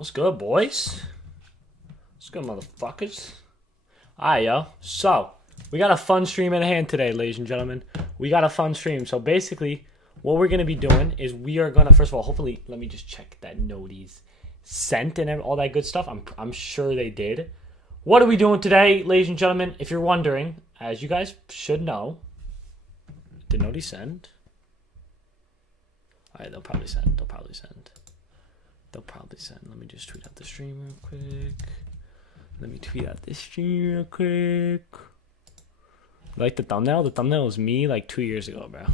What's good, boys? What's good, motherfuckers? Alright, yo. So, we got a fun stream in hand today, ladies and gentlemen. We got a fun stream. So, basically, what we're going to be doing is we are going to, first of all, hopefully, let me just check that noties sent and all that good stuff. I'm sure they did. What are we doing today, ladies and gentlemen? If you're wondering, as you guys should know, did noties send? Alright, they'll probably send. They'll probably send. Let me just tweet out the stream real quick. Like the thumbnail? The thumbnail was me like 2 years ago, bro.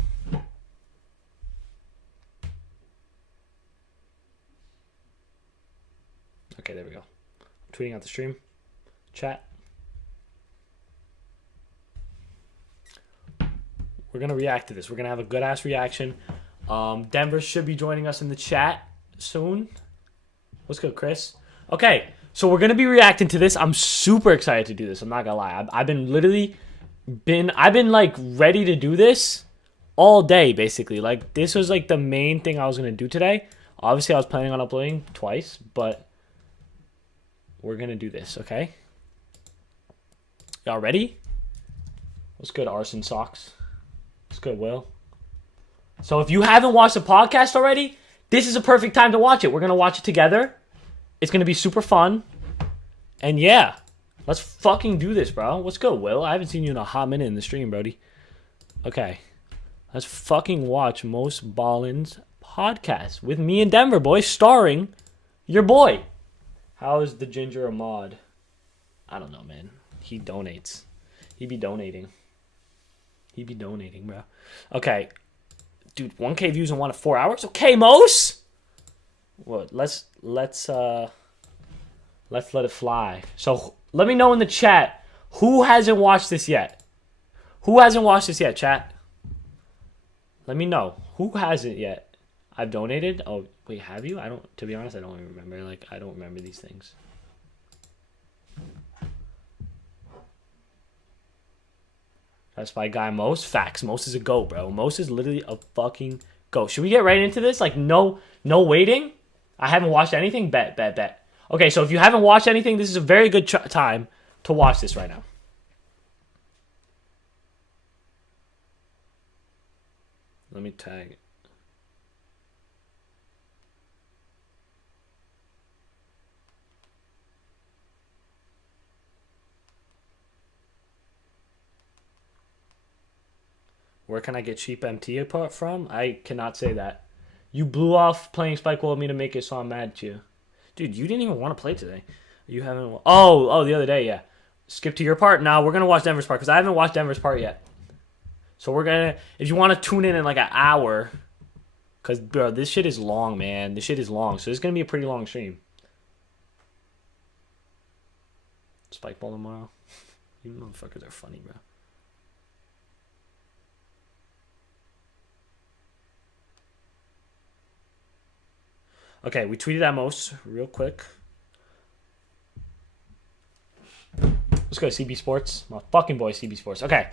Okay, there we go. I'm tweeting out the stream. Chat. We're going to react to this. We're going to have a good-ass reaction. Denver should be joining us in the chat soon. What's good, Chris? Okay, so we're going to be reacting to this. I'm super excited to do this. I'm not going to lie. I've been like ready to do this all day, basically. Like, this was like the main thing I was going to do today. Obviously, I was planning on uploading twice, but we're going to do this, okay? Y'all ready? What's good, Arson Socks? What's good, Will? So if you haven't watched the podcast already, this is a perfect time to watch it. We're going to watch it together. It's going to be super fun. And yeah, let's fucking do this, bro. What's good, Will? I haven't seen you in a hot minute in the stream, brody. Okay. Let's fucking watch Most Ballin's podcast with me and Denver, boys, starring your boy. How is the Ginger a mod? I don't know, man. He donates. He be donating, bro. Okay. Dude, 1K views in 4 hours? Okay, Mos. What? Let's let it fly. So let me know in the chat who hasn't watched this yet. Who hasn't watched this yet, chat? Let me know. Who hasn't yet? I've donated. Oh, wait, have you? To be honest, I don't even remember. Like, I don't remember these things. That's my guy, Mos. Facts. Mos is a GOAT, bro. Mos is literally a fucking GOAT. Should we get right into this? Like, no waiting? I haven't watched anything? Bet. Okay, so if you haven't watched anything, this is a very good time to watch this right now. Let me tag it. Where can I get cheap MT apart from? I cannot say that. You blew off playing Spike Wall with me to make it, so I'm mad at you. Dude, you didn't even want to play today. You haven't... Oh, the other day, yeah. Skip to your part. Now we're going to watch Denver's part, because I haven't watched Denver's part yet. So we're going to... If you want to tune in like an hour, because, bro, this shit is long, man. This shit is long, so it's going to be a pretty long stream. Spike Ball tomorrow. You motherfuckers are funny, bro. Okay, we tweeted at Mos real quick. Let's go to CB Sports. My fucking boy, CB Sports. Okay.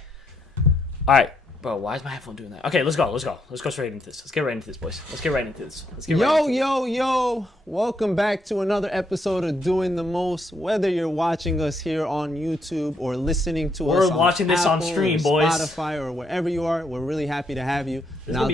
All right. Bro, why is my headphone doing that? Okay, let's go. Let's go straight into this. Let's get right into this, boys. Yo. Welcome back to another episode of Doing the Most. Whether you're watching us here on YouTube or listening to us on watching this Apple on stream, or boys. Spotify or wherever you are, we're really happy to have you. This now,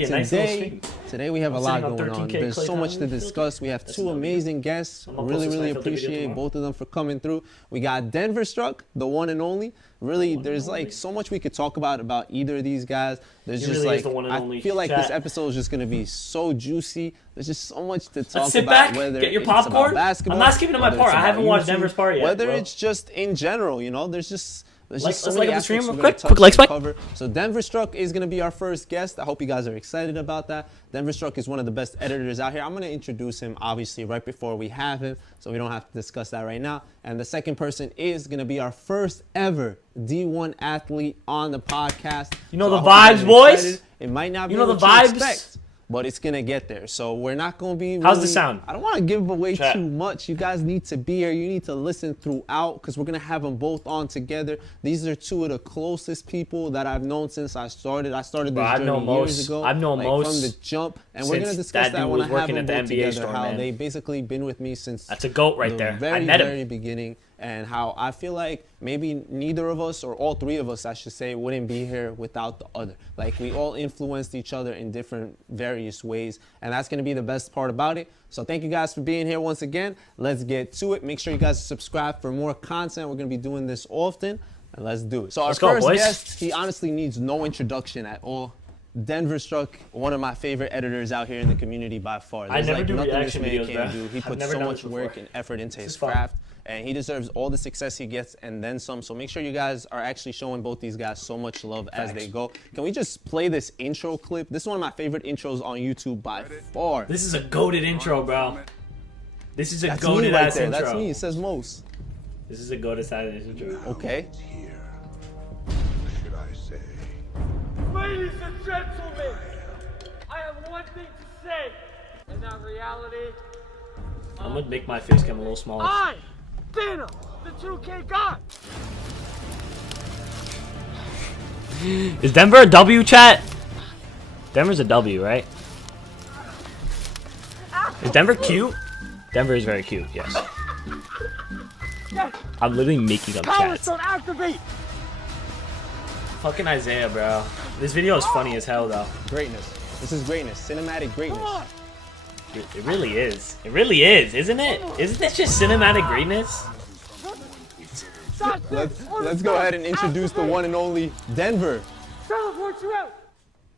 today we have a lot going on. There's so much to discuss. We have two amazing guests. Really appreciate both of them for coming through. We got Denverstruck, the one and only. Really, there's like so much we could talk about either of these guys. There's just like, I feel like this episode is just going to be so juicy. There's just so much to talk Let's sit about. back, Whether get your it's popcorn. about basketball, I'm not skipping to my part. I haven't watched Denver's part yet. Whether it's just in general, you know, there's just so many aspects we're quick going like to cover. So Denverstruck is going to be our first guest. I hope you guys are excited about that. Denverstruck is one of the best editors out here. I'm going to introduce him, obviously, right before we have him, so we don't have to discuss that right now. And the second person is going to be our first ever D1 athlete on the podcast. You know the vibes, boys? It might not be the what vibes. you expect, but it's gonna get there. So we're not gonna be. How's the sound? I don't want to give away Chat. too much. You guys need to be here. You need to listen throughout because we're gonna have them both on together. These are two of the closest people that I've known since I started. I started this journey years ago. I've known most from the jump, and we're gonna discuss that when I have them both together. How they basically been with me since that's a goat right there. Very, I met him. very beginning, and how I feel like maybe neither of us, or all three of us, I should say, wouldn't be here without the other. Like we all influenced each other in different various ways, and that's gonna be the best part about it. So thank you guys for being here once again. Let's get to it. Make sure you guys subscribe for more content. We're gonna be doing this often, and let's do it. So our first guest, he honestly needs no introduction at all. Denverstruck, one of my favorite editors out here in the community by far. I never do nothing reaction this man videos, can't bro. do. He puts so much work and effort into his craft, and he deserves all the success he gets and then some. So make sure you guys are actually showing both these guys so much love as they go. Can we just play this intro clip? This is one of my favorite intros on YouTube by far. This is a goated intro, bro. This is a That's goated me right ass there. intro. That's me. It says most. This is a goated side of this intro. Okay. Should I say? Ladies and gentlemen, I have one thing to say, and that reality, I'm gonna make my face cam a little smaller. I, Dana, the 2K guy. Is Denver a W, chat? Denver's a W, right? Is Denver cute? Denver is very cute, yes. I'm literally making up chats. Don't activate. Fucking Isaiah, bro. This video is funny as hell, though. Greatness. This is greatness. Cinematic greatness. It really is. It really is, isn't it? Isn't this just cinematic greatness? Let's go ahead and introduce the one and only Denver. Teleport you out.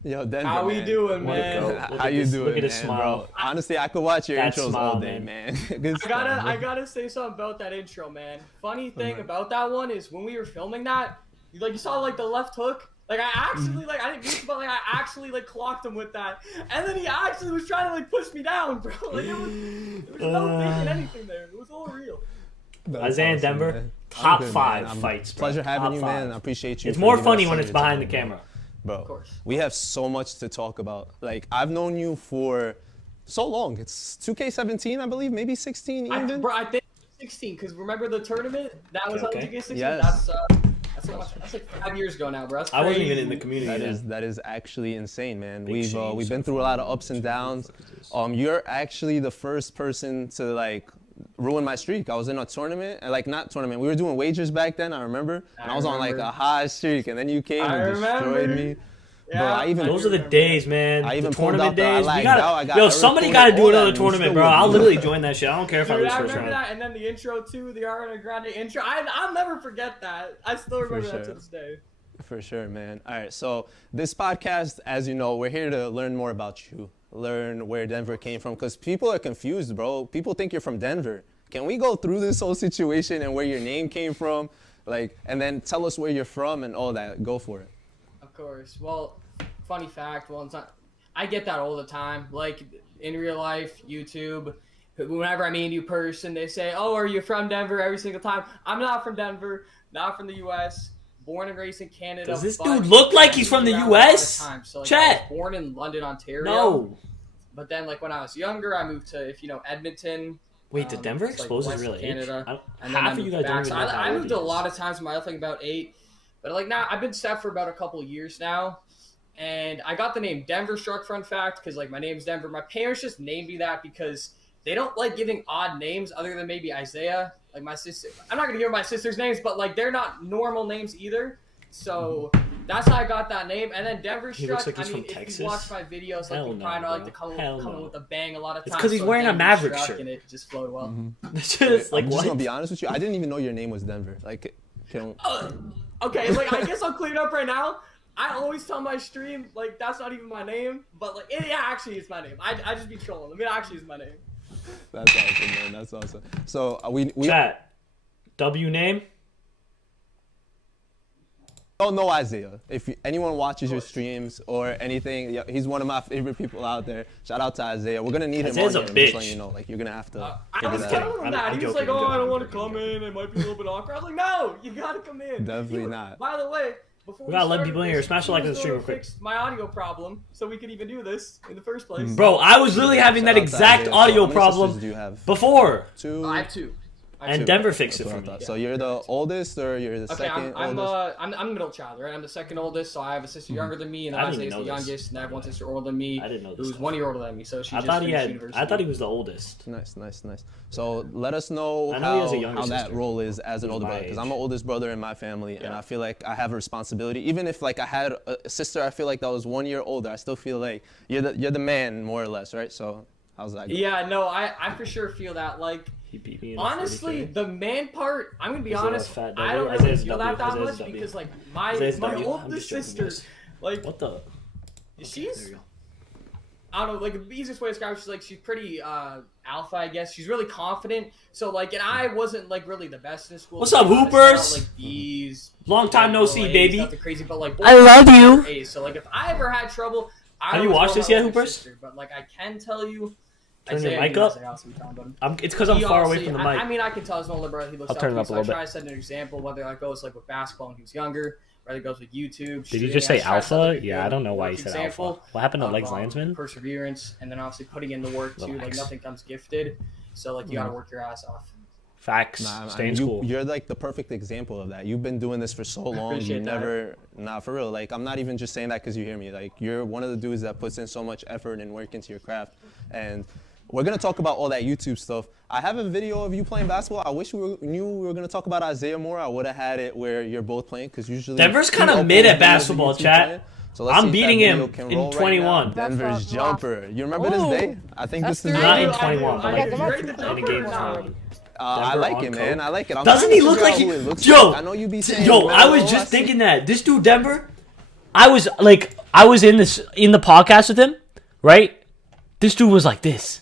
Yo, Denver, How we doing, What a man? goat. How you doing, Look at his man, smile. bro? Honestly, I could watch your That intros smile, all day, man. man. Good stuff, I gotta say something about that intro, man. Funny thing about that one is when we were filming that, you saw like the left hook. Like I actually I didn't mean to, but I actually clocked him with that, and then he actually was trying to push me down, bro. Like there was no faking anything there. It was all real. Isaiah and Denver, man. top I'm good, 5 man. fights, bro. Pleasure having Top you, 5. man. I appreciate you. It's for more giving funny us when some it's of your behind the time, camera. bro. Of course. We have so much to talk about. Like I've known you for so long. It's 2K17, I believe, maybe 16 even. Bro, I think 16, because remember the tournament that was on Okay. 2K16. Yes. That's like 5 years ago now, bro. That's I wasn't crazy. even in the community then. That is actually insane, man. Big We've change. been through a lot of ups and downs. You're actually the first person to ruin my streak. I was in a tournament, and not tournament. We were doing wagers back then. I remember, and I was on remember. a high streak, and then you came I and destroyed remember. me. Yeah, Bro, I even Those are the days, man. I even the pulled tournament out the- I days. lagged We gotta, out, I got yo, every somebody tournament, gotta do all another that, and we tournament, still bro. won. I'll literally join that shit. I don't care if I Dude, lose I first remember round. that, and then the intro too, the Ariana Grande intro. I'll never forget that. I still remember that to sure. this day. For sure, man. All right, so this podcast, as you know, we're here to learn more about you, learn where Denver came from, because people are confused, bro. People think you're from Denver. Can we go through this whole situation and where your name came from, and then tell us where you're from and all that? Go for it. Of course. Well, funny fact. Well, it's not. I get that all the time. Like in real life, YouTube. Whenever I meet a new person, they say, "Oh, are you from Denver?" Every single time. I'm not from Denver. Not from the U.S. Born and raised in Canada. Does this but dude look like he's from the moved around a lot of US? times. So, I Chat. was born in London, Ontario. No. But then, when I was younger, I moved to, Edmonton. Wait, did Denver it's, expose his West real age? Canada. And Half then I of you moved guys don't back. even So know how I old moved he a is. lot of times in my life, about 8. But now I've been set for about a couple years now. And I got the name Denverstruck, fun fact, because my name's Denver. My parents just named me that because they don't like giving odd names other than maybe Isaiah. Like my sister, I'm not gonna give my sister's names, but they're not normal names either. So that's how I got that name. And then He looks Denverstruck. like he's from if Texas. you watch my videos, Hell you no, probably know I like bro. to come Hell in no. with a bang a lot of times. It's 'cause he's so wearing a Maverick Denverstruck, shirt. and it just flowed well. It's just I'm just what? gonna be honest with you. I didn't even know your name was Denver. Okay, I guess I'll clear it up right now. I always tell my stream that's not even my name, but it actually is my name. I just be trolling. It actually is my name. That's awesome, man. That's awesome. So we Chat. W name? don't know Isaiah. If anyone watches your streams or anything, he's one of my favorite people out there. Shout out to Isaiah. We're gonna need Isaiah's him a on here. I'm just bitch. letting you know, you're gonna have to. I figure was that telling out. him that. I'm He was joking, like, I'm "Oh, I joking, don't want I'm to come joking. in. It might be a little bit awkward." I was like, "No, you gotta come in." Definitely not. By the way, before We gotta let started people in this, here. Smash the like he on the was stream the real one who quick. fixed my audio problem, so we could even do this in the first place. Bro, I was literally having that exact audio problem do you have? before. Two. I have two. And Denver fixed it for me. So you're the oldest, or you're the Okay, second I'm oldest? I'm the middle child, right? I'm the second oldest, so I have a sister younger than me, and I then didn't Isaiah's the know this. youngest, and I have one sister older than me. I didn't know this who's stuff. 1 year older than me, so she I just thought he finished had. university. I thought he was the oldest. Nice. So let us know I know he has a how younger that sister. role is as an Who's older my brother, because age. I'm the oldest brother in my family, and Yeah. I feel like I have a responsibility. Even if like I had a sister, I feel like that was 1 year older, I still feel like you're the man more or less, right? So how's that? Go? Yeah, no, I for sure feel that. Like, He beat me in a honestly, 40K. the man part, I'm gonna be Isaiah honest, fat I W. don't really Isaiah's feel W. that Isaiah's much W. because like Isaiah's my W. I'm oldest just joking, sister, guys. like What the? Okay, there she's you go. I don't know, like the easiest way to describe it, she's pretty alpha, I guess. She's really confident. So like, and I wasn't like really the best in school. What's Like, up, I started Hoopers? out, Like B's. Long time no no see, A's, baby. Nothing crazy, but like I love you. A's. So like, if I ever had trouble, I Have you would watched go this my yet, older Hoopers? sister, but like, I can tell you. Turn your Isaiah, mic you know up. Isaiah also be telling about him. It's because I'm He far away honestly- from the mic. I mean, I can tell his older brother. He looks I'll up turn to it me, up a so little I try bit. to set an example, whether that goes like with basketball when he was younger, whether it goes with YouTube. Did you shooting. just say I try to set, alpha? like, a Yeah, I good don't know why you work said example alpha. What happened to of, Legs Landsman? Perseverance, and then obviously putting in the work too. Like Relax. nothing comes gifted, so like you gotta work your ass off. Facts. Nah, Stay in school. You're like the perfect example of that. You've been doing this for so long. You appreciate that. never, for real. Like, I'm not even just saying that because you hear me. Like, you're one of the dudes that puts in so much effort and work into your craft. And we're gonna talk about all that YouTube stuff. I have a video of you playing basketball. I wish knew we were gonna talk about Isaiah more. I would have had it where you're both playing, because usually Denver's he kinda uploads mid at videos of basketball, YouTube chat. playing. So let's see I'm if that beating video him can in roll right 21. now. Denver's That's a jumper. You remember this Ooh. day? I think That's this is three. Not I in do, 21, but I like do. That's Ready to in a jump game or of not? 21. I Denver like on it, man. coke. I like it. I'm Doesn't trying he to look figure like out he? who it looks Yo, like. I know you be saying, yo, I bro, was I just see- thinking that this dude Denver. I was in the podcast with him, right? This dude was like this.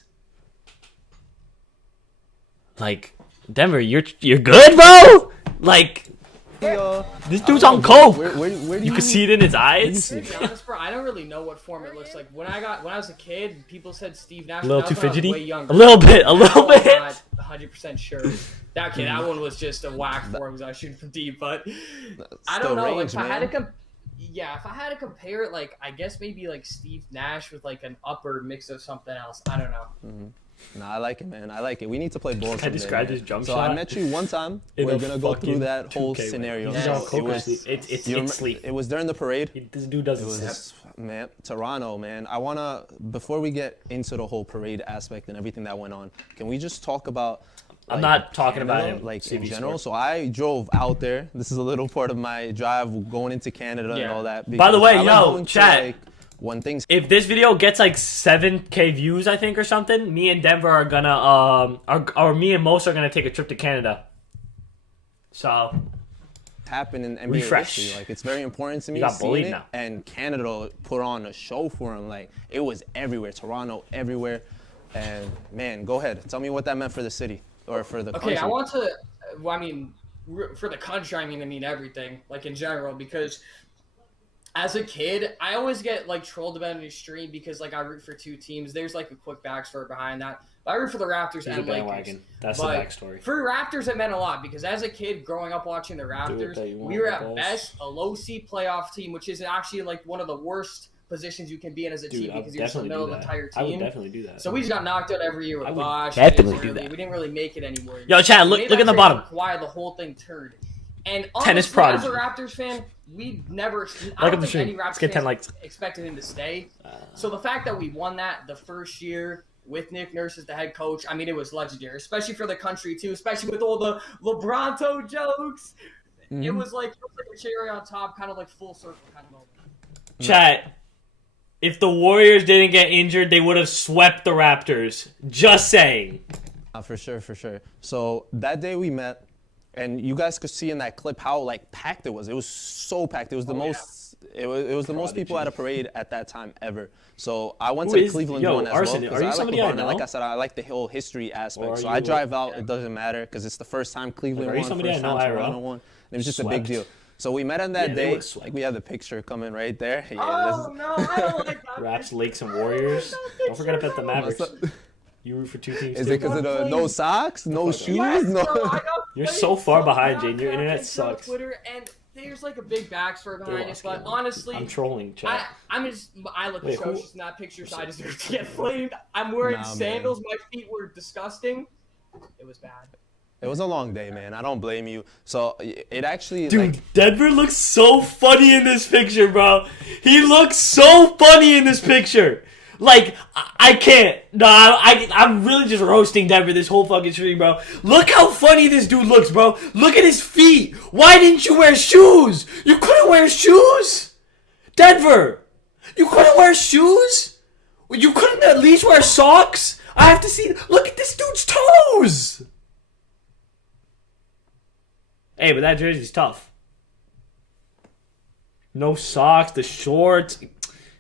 Like, Denver, you're good, bro. Like, this dude's on coke. Where do You can see it in his eyes. To be honest, bro, I don't really know what form it looks like. When I was a kid, people said Steve Nash. A little but that too was when I was fidgety. way younger. A little bit. I'm not 100% sure. That kid, that one was just a whack form because I was shooting from deep. But I still don't know. Like, range, if I had to man. if I had to compare it, like I guess maybe like Steve Nash with like an upper mix of something else. I don't know. Nah, I like it, man. I like it. We need to play ball. I described his jump so shot I met you one time. in We're a gonna go fucking through that whole 2K. scenario. He's Yeah, on So coke. it was, It's you rem- sleep. it was during the parade. This dude doesn't It sleep. was, man, Toronto, man. I wanna, before we get into the whole parade aspect and everything that went on, can we just talk about? I'm like, not talking about Canada, him, like in CB general. Sports. So I drove out there. This is a little part of my drive going into Canada and Yeah. all that. By the because way, I like yo, going to, chat. like, when things If this video gets like 7K views, I think, or something, me and Denver are gonna or me and Mos are gonna take a trip to Canada. So happen in NBA Refresh. history. Like, it's very important to me. You got seeing bullied it, now. And Canada put on a show for him. Like, it was everywhere. Toronto, everywhere. And man, go ahead. Tell me what that meant for the city or for the Okay, country. I want to. Well, I mean, for the country, I mean everything, like in general, because as a kid, I always get like trolled about in the stream because like I root for two teams. There's like a quick backstory behind that. But I root for the Raptors he's a and Lakers. bandwagon. That's the But backstory. for Raptors, it meant a lot because as a kid growing up watching the that Raptors, you want, we were at balls. best a low seed playoff team, which is actually like one of the worst positions you can be in as a Dude, team I would because you're still definitely middle do of the that. entire I would team. definitely do that. So we just got knocked out every year I with would Bosh. definitely and do Israeli. that. We didn't really make it anymore. Yo, Chad, We look made in the that bottom. trade for Kawhi, the whole thing turned. And Tennis honestly, prodigy. as a Raptors fan, we never. Like I up don't the think any stream. Raptors Let's get 10 fans likes. expected him to stay. So the fact that we won that the first year with Nick Nurse as the head coach, I mean, it was legendary, especially for the country too, especially with all the LeBronto jokes. It was like a cherry on top, kind of like full circle kind of moment. Chat. If the Warriors didn't get injured, they would have swept the Raptors. Just saying. For sure, for sure. So that day we met, and you guys could see in that clip how like packed it was. It was so packed. It was the most. It was the most people at a parade at that time ever. So I went Who to the is- Cleveland yo, one as Arson, well. are you I like somebody I LeBron, and like know? I said, I like the whole history Or aspect. are So I you- drive out. It doesn't matter because it's the first time Cleveland Are you won, somebody first I know time IRL? Toronto won. It was just a Swept. big deal. So we met on that Yeah, they day. would've swept. Like we have the picture coming right there. Yeah, Oh no, I don't like that. Raps, Lakes, and Warriors. Don't forget to bet the Mavericks. What's up? You root for two teams. Is too. it because of the no socks, no shoes? Yes, No. bro, I got You're played so far so behind, bad Jane. Your on internet Instagram, sucks. Twitter, and there's like a big backstory behind it, but honestly, I'm trolling, chat. I look atrocious in that picture, so I deserve to get flamed. I'm wearing sandals. My feet were disgusting. It was bad. It was a long day, man. I don't blame you. So it actually, dude, like, Denver looks so funny in this picture, bro. He looks so funny in this picture. Like, I can't. No, I'm really just roasting Denver this whole fucking stream, bro. Look how funny this dude looks, bro. Look at his feet. Why didn't you wear shoes? You couldn't wear shoes? Denver, you couldn't wear shoes? You couldn't at least wear socks? I have to see. Look at this dude's toes. Hey, but that jersey's tough. No socks, the shorts.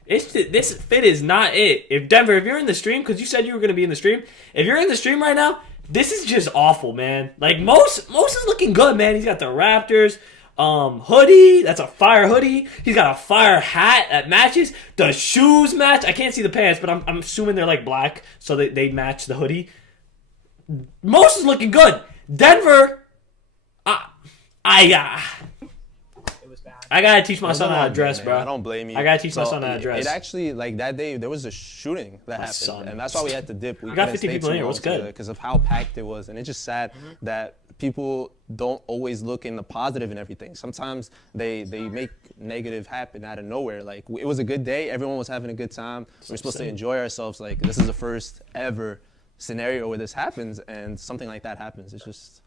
This fit is not it. If Denver, if you're in the stream, because you said you were going to be in the stream, if you're in the stream right now, this is just awful, man. Like, Most is looking good, man. He's got the Raptors hoodie. That's a fire hoodie. He's got a fire hat that matches. The shoes match. I can't see the pants, but I'm assuming they're like black, so they match the hoodie. Most is looking good. Denver, It was bad. I gotta teach my son how to dress, bro. I don't blame you. I gotta teach my son how to dress. It actually, like, that day, there was a shooting that happened, and that's why we had to dip. We got 50 people in here. What's good? Because of how packed it was, and it's just sad that people don't always look in the positive and everything. Sometimes they make negative happen out of nowhere. Like, it was a good day. Everyone was having a good time. We were supposed to enjoy ourselves. Like, this is the first ever scenario where this happens, and something like that happens. It's just...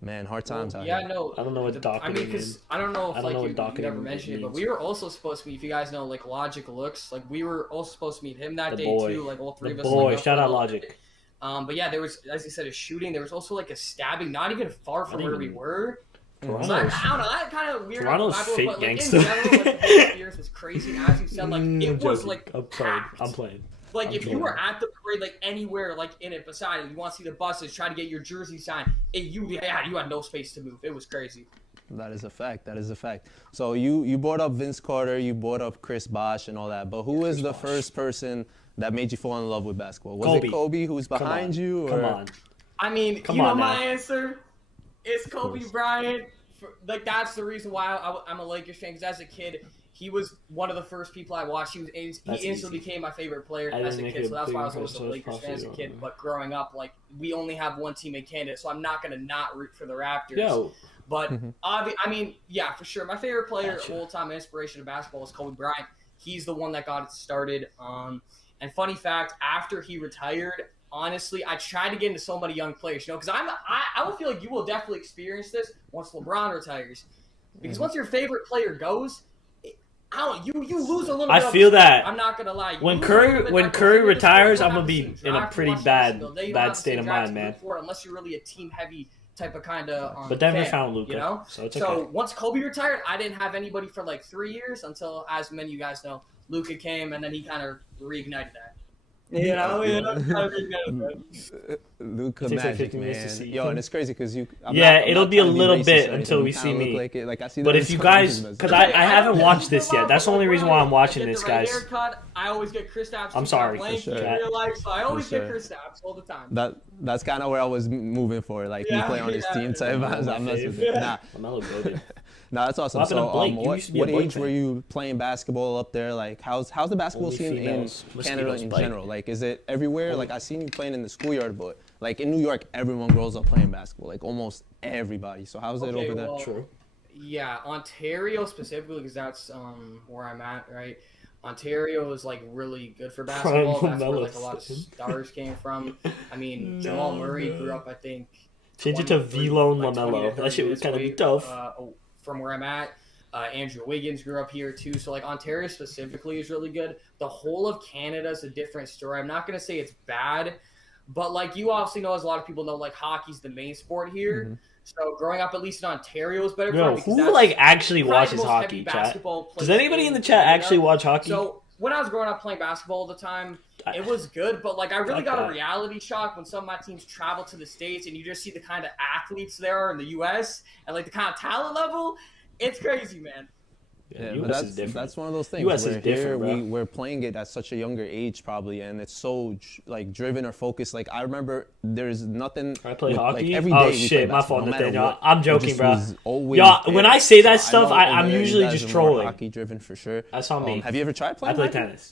Man, hard times out here. Yeah, no. I don't know what docketing I mean, because I don't know if like you never mentioned it, but we were also supposed to meet. If you guys know, like Logic Looks, like we were also supposed to meet him that day too. Like all three of us. Boy, shout out Logic. But yeah, there was, as you said, a shooting. There was also like a stabbing, not even far from where we were. Toronto's, so I don't know, that kind of weird. Toronto's fake but, gangster. In general, like, the whole experience was crazy. And as you said, like it was like I'm playing. Like, if you were at the parade, like, anywhere, like, in it, beside it, you want to see the buses, try to get your jersey signed, you had no space to move. It was crazy. That is a fact. That is a fact. So you brought up Vince Carter, you brought up Chris Bosh and all that, but who was the first person that made you fall in love with basketball? Was it Kobe who's behind you? Or? Come on. I mean, you know my answer? It's Kobe Bryant. Like, that's the reason why I'm a Lakers fan, because as a kid, he was one of the first people I watched. He instantly became my favorite player as a kid, so that's why I was always a Lakers fan as a kid. But growing up, like, we only have one team in Canada, so I'm not going to not root for the Raptors. Yo. But, I mean, yeah, for sure. My favorite player, all-time inspiration of basketball is Kobe Bryant. He's the one that got it started. And funny fact, after he retired, honestly, I tried to get into so many young players, you know, because I will feel like you will definitely experience this once LeBron retires. Because once your favorite player goes, you lose a little bit. I feel that. I'm not gonna lie. When Curry retires, I'm gonna be in a pretty bad state of mind, man. Unless you're really a team heavy type of kind of. But Denver found Luka, you know. So it's okay. So once Kobe retired, I didn't have anybody for like 3 years until, as many of you guys know, Luka came, and then he kind of reignited that. You know, Luka Magic, man. Yo, and it's crazy because it'll be a little bit until we see me. Like I see. But if you guys, because I haven't watched this yet. That's the only reason why I'm watching this, guys. I always get Chris Stapps. I'm sorry. In real life, so I always get Chris Stapps all the time. That's kind of where I was moving for. Like, you play on his team type. I'm not with it. Nah, that's awesome. So, what age were you playing basketball up there? Like, how's the basketball scene in Canada in general? Like, is it everywhere? Like, I seen you playing in the schoolyard, but like in New York, everyone grows up playing basketball. Like, almost everybody. So, how's it over there? True. Yeah, Ontario specifically, because that's where I'm at, right? Ontario is like really good for basketball. That's where like a lot of stars came from. I mean, Jamal Murray grew up, I think. Change it to Vlone LaMelo. That shit was kind of tough. From where I'm at. Andrew Wiggins grew up here too, so like Ontario specifically is really good. The whole of Canada is a different story. I'm not gonna say it's bad, but like you obviously know, as a lot of people know, like hockey's the main sport here. So growing up, at least in Ontario, is better. Yo, who like actually watches hockey? Chat? Does anybody in the chat actually watch hockey? So when I was growing up playing basketball all the time, it was good, but like I really got a reality shock when some of my teams travel to the States and you just see the kind of athletes there are in the U.S. and like the kind of talent level. It's crazy, man. Yeah, US but is different. that's one of those things. US is where different, bro. we're playing it at such a younger age probably, and it's so like driven or focused. Like I remember there's nothing. I play hockey. Like, every day Oh we play shit, my basketball, fault, no matter Nathaniel. what. I'm It joking, just bro. was always Yeah, there. when I say that So stuff, know I'm over there usually you guys just are more trolling. hockey driven for sure. That's on me. Have you ever tried I playing? play hockey? tennis.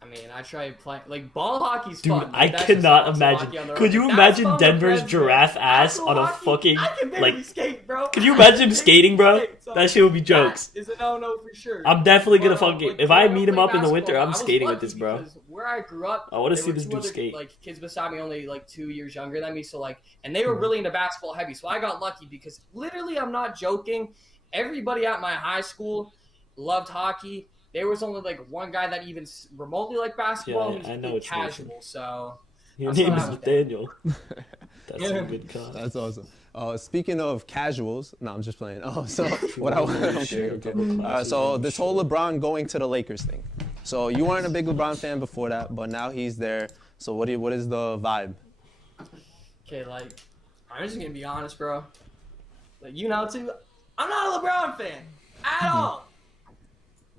I mean, I tried playing like ball hockey's Dude, fun. I That's just cannot awesome imagine. hockey on the Could road. you That's imagine fun with Denver's friends, giraffe bro. ass Actual on a hockey, fucking I can barely like? skate, bro. Could you imagine him I skating, bro? skate, so That shit would be jokes. That is a no-no for sure. I'm definitely gonna But, fucking. like, If I growing meet him playing up in the winter, basketball, I'm I was skating with lucky this, bro. because where I grew up, I want to there see were this two dude other, skate. like kids beside me, only like 2 years younger than me. So like, and they were really into basketball heavy. So I got lucky because literally, I'm not joking. Everybody at my high school loved hockey. There was only like one guy that even remotely liked basketball. Yeah, Who's I know pretty it's Nathan. casual. So Your that's name what is I would Nathaniel. That's a good call. That's awesome. Speaking of casuals, no, I'm just playing. Oh, so what I want. Okay. So this whole LeBron going to the Lakers thing. So you weren't a big LeBron fan before that, but now he's there. So what is the vibe? okay, like I'm just gonna be honest, bro. Like you know too, I'm not a LeBron fan at all.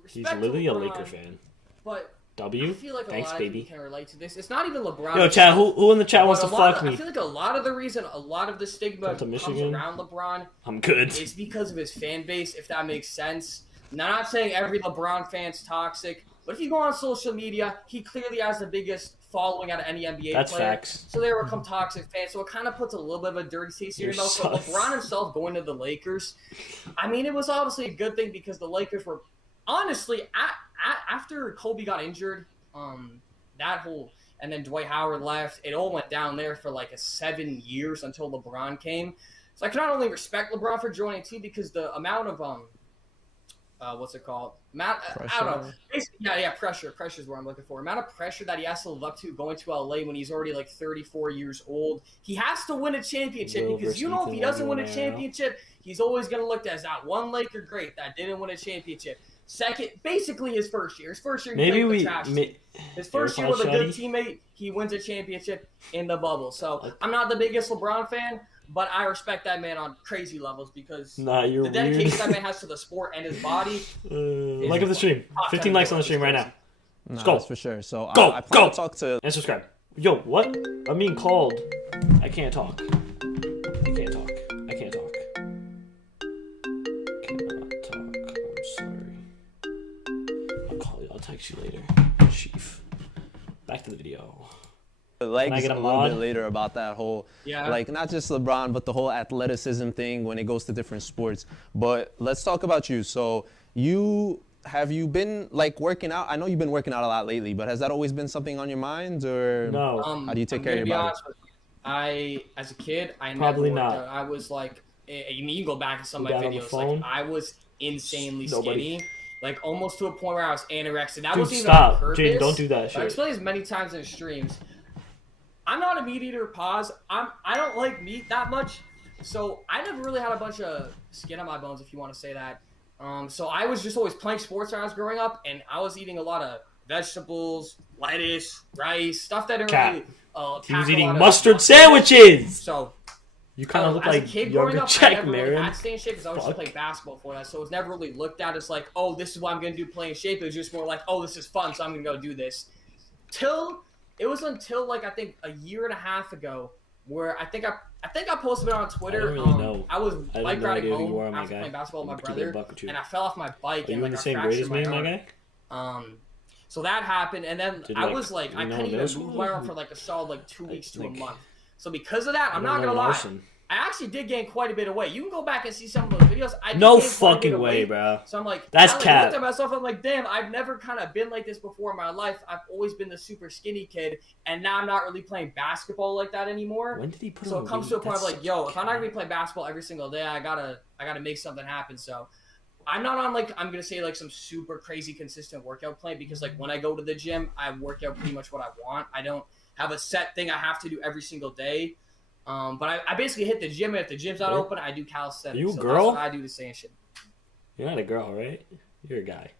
He's Respect to literally a LeBron, Laker fan. But W. I feel like Thanks, a lot baby. of people can relate to this. It's not even LeBron. Yo, chat. himself, Who in the chat but wants a to lot fuck of- I me? feel like a lot of the reason, a lot of the stigma Come to comes Michigan? around LeBron I'm good. is because of his fan base, if that makes sense. Now, I'm not saying every LeBron fan's toxic, but if you go on social media, he clearly has the biggest following out of any NBA That's player. facts. So there become toxic fans. So it kind of puts a little bit of a dirty taste in your You're mouth. So sus. LeBron himself going to the Lakers, I mean, it was obviously a good thing because the Lakers were honestly after Kobe got injured, that whole and then Dwight Howard left, it all went down there for like 7 years until LeBron came. So I can not only respect LeBron for joining too because the amount of what's it called? I don't know. Basically, yeah, pressure. Pressure is what I'm looking for. Amount of pressure that he has to live up to going to LA when he's already like 34 years old. He has to win a championship Will because versus you know if Ethan he doesn't win a Wagner. championship, he's always going to look at as that one Laker great that didn't win a championship. Second, basically his first year. His first year, he Maybe played with we. the trash team. His first year Verified with a good Shotty? teammate, he wins a championship in the bubble. So I'm not the biggest LeBron fan, but I respect that man on crazy levels because Nah, you're the dedication weird. that man has to the sport and his body. Like of the stream. 15 likes on the stream right now. Let's go. That's for sure. So Go, I plan go. to talk to. And subscribe. Yo, what? I'm being called. I can't talk. I can't talk. I can't talk. Cannot talk. I'm sorry. I'll call you. I'll text you later, Chief. Back to the video. Legs I get a a little mod? bit later about that whole, Yeah. like not just LeBron, but the whole athleticism thing when it goes to different sports. But let's talk about you. So have you been like working out? I know you've been working out a lot lately, but has that always been something on your mind, or No. how do you take I'm care of gonna your be body? honest with you. As a kid, I Probably never worked not. out. I was like, you can go back to some of You my got on the videos. phone? Like, I was insanely Nobody. skinny, like almost to a point where I was anorexic. That Dude, wasn't even stop. on purpose. Jaden, don't do that But I shit. explained this many times in streams. I'm not a meat eater. Pause. I don't like meat that much, so I never really had a bunch of skin on my bones, if you want to say that. So I was just always playing sports when I was growing up, and I was eating a lot of vegetables, lettuce, rice, stuff that didn't Cat. really. He pack was a eating lot of mustard muscle. sandwiches! So You kind of look as like a kid younger growing up, I Check, never really Marin. had to stay in shape because I was just Fuck. playing basketball for that. So it was never really looked at as like, oh, this is what I'm gonna do, play in shape. It was just more like, oh, this is fun, so I'm gonna go do this. It was until like I think a year and a half ago where I think I posted it on Twitter. I don't really know. I was I have bike no riding idea who you home are, my after guy. playing basketball with my I'm gonna keep it brother, a buck with you. and I fell off my bike Are and you like in the I same grade fractured as my me, my arm. guy? So that happened, and then Did, I like, was like, you I know couldn't this even move one? my arm for like a solid like 2 weeks to a like- month. So because of that, I'm I not don't gonna know lie. Larson. I actually did gain quite a bit of weight. You can go back and see some of those videos. I did No gain quite a bit fucking of way, weight. bro. So I'm like, That's I like, cap. looked at myself. I'm like, damn, I've never kind of been like this before in my life. I've always been the super skinny kid, and now I'm not really playing basketball like that anymore. When did he put So on it comes weight? to a point of That's like, yo, such if I'm not gonna cap. be playing basketball every single day, I gotta make something happen. So I'm not on like I'm gonna say like some super crazy consistent workout plan because like when I go to the gym, I work out pretty much what I want. I don't have a set thing I have to do every single day. But I basically hit the gym, and if the gym's not Really? open, I do calisthenics. Are you a so girl? That's what I do the same shit. You're not a girl, right? You're a guy.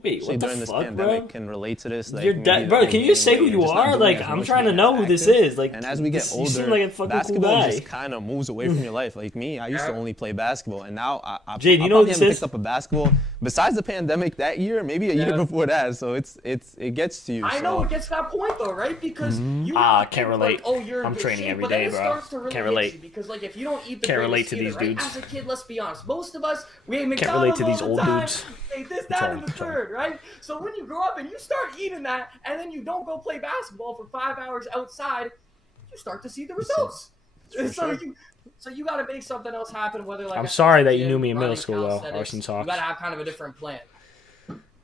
Wait, especially what the during this fuck, pandemic, bro? can relate to this. Like, You're maybe bro. they're Can you just say who gaining you weight, just not are? doing Like, as I'm much, trying to being know as who this active. is. Like, And as we get you older, seem like a fucking cool basketball guy. just kind of moves away from your life. Like me, I used to only play basketball, and now I Jade, you I know what probably this haven't is? picked up a basketball besides the pandemic that year, maybe a year before that. So it gets to you. I know it gets to that point though, right? Because you can't think, relate. Like, oh, you're in I'm good training shape, every but then day, it bro. starts to really Can't hit relate. you because like if you don't eat the Can't relate greatest to these either, right? dudes. As a kid, let's be honest, most of us we ate Can't McDonald's relate to these all old the time, dudes. ate this, Control, that, and the control. third, right? So when you grow up and you start eating that, and then you don't go play basketball for 5 hours outside, you start to see the results. So you got to make something else happen. Whether like I'm I said, sorry that you gym, knew me in middle running, school, though, calisthenics, Arson Talks. You got to have kind of a different plan.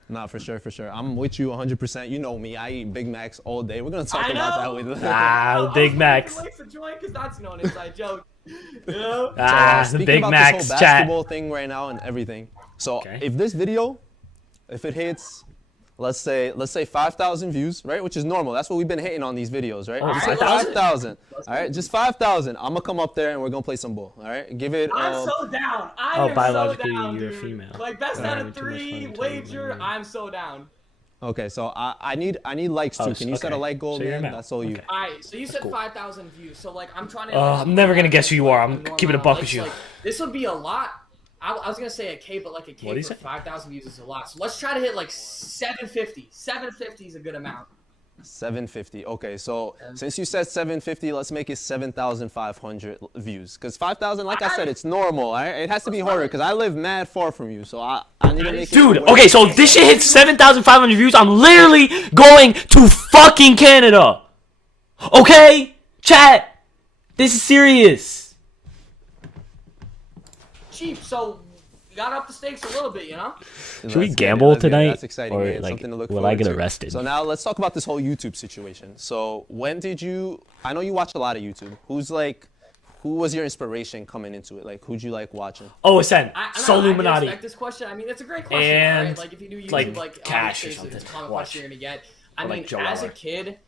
Nah, for sure. I'm with you 100%. You know me. I eat Big Macs all day. We're gonna talk I about know. that with Ah, Big Macs. Likes to join because that's an inside joke. You know? Ah, the speaking Big about Macs this whole chat. basketball thing right now and everything. So Okay. if this video, if it hits, let's say 5,000 views, right? Which is normal. That's what we've been hitting on these videos, right? Oh, Just 5,000? All right, just 5,000. I'm gonna come up there and we're gonna play some ball. All right, give it. I'm so down. Oh, I'm biologically, so down, you're a dude. female. Like best Alright, out of too much fun 3 to wager. tell you. I'm so down. Okay, so I need likes too. Oh, Can you set a okay. like goal, So you're man? a male. That's all you. Okay. All right, so you said cool. 5,000 views. So like I'm trying to. I'm never gonna guess who you are. I'm normal keeping it a amount buck of with you. likes. Like, this would be a lot. I was gonna say a K, but like a K What'd he for say? 5,000 views is a lot. So let's try to hit like 750. 750 is a good amount. 750. Okay, so since you said 750, let's make it 7,500 views. Because 5,000, like I said, it's normal. All right? It has to be harder because I live mad far from you. So I need to make it. Dude, okay, so if this shit hits 7,500 views, I'm literally going to fucking Canada. Okay? Chat. This is serious. Cheap. So you got up the stakes a little bit, you know. Should we Let's get it, gamble let's get it. tonight? That's exciting. Or, man. like, Something to look will I forward get to. arrested? So now let's talk about this whole YouTube situation. So when did you? I know you watch a lot of YouTube. Who was your inspiration coming into it? Like, who'd you like watching? Oh, Ascend. I So didn't Illuminati. expect this question. I mean, it's a great question, And, right? Like if you do YouTube, like, like cash or obviously it's a something. common Watch. question you're gonna get. I Or, like, mean, Joe as a Weller. kid,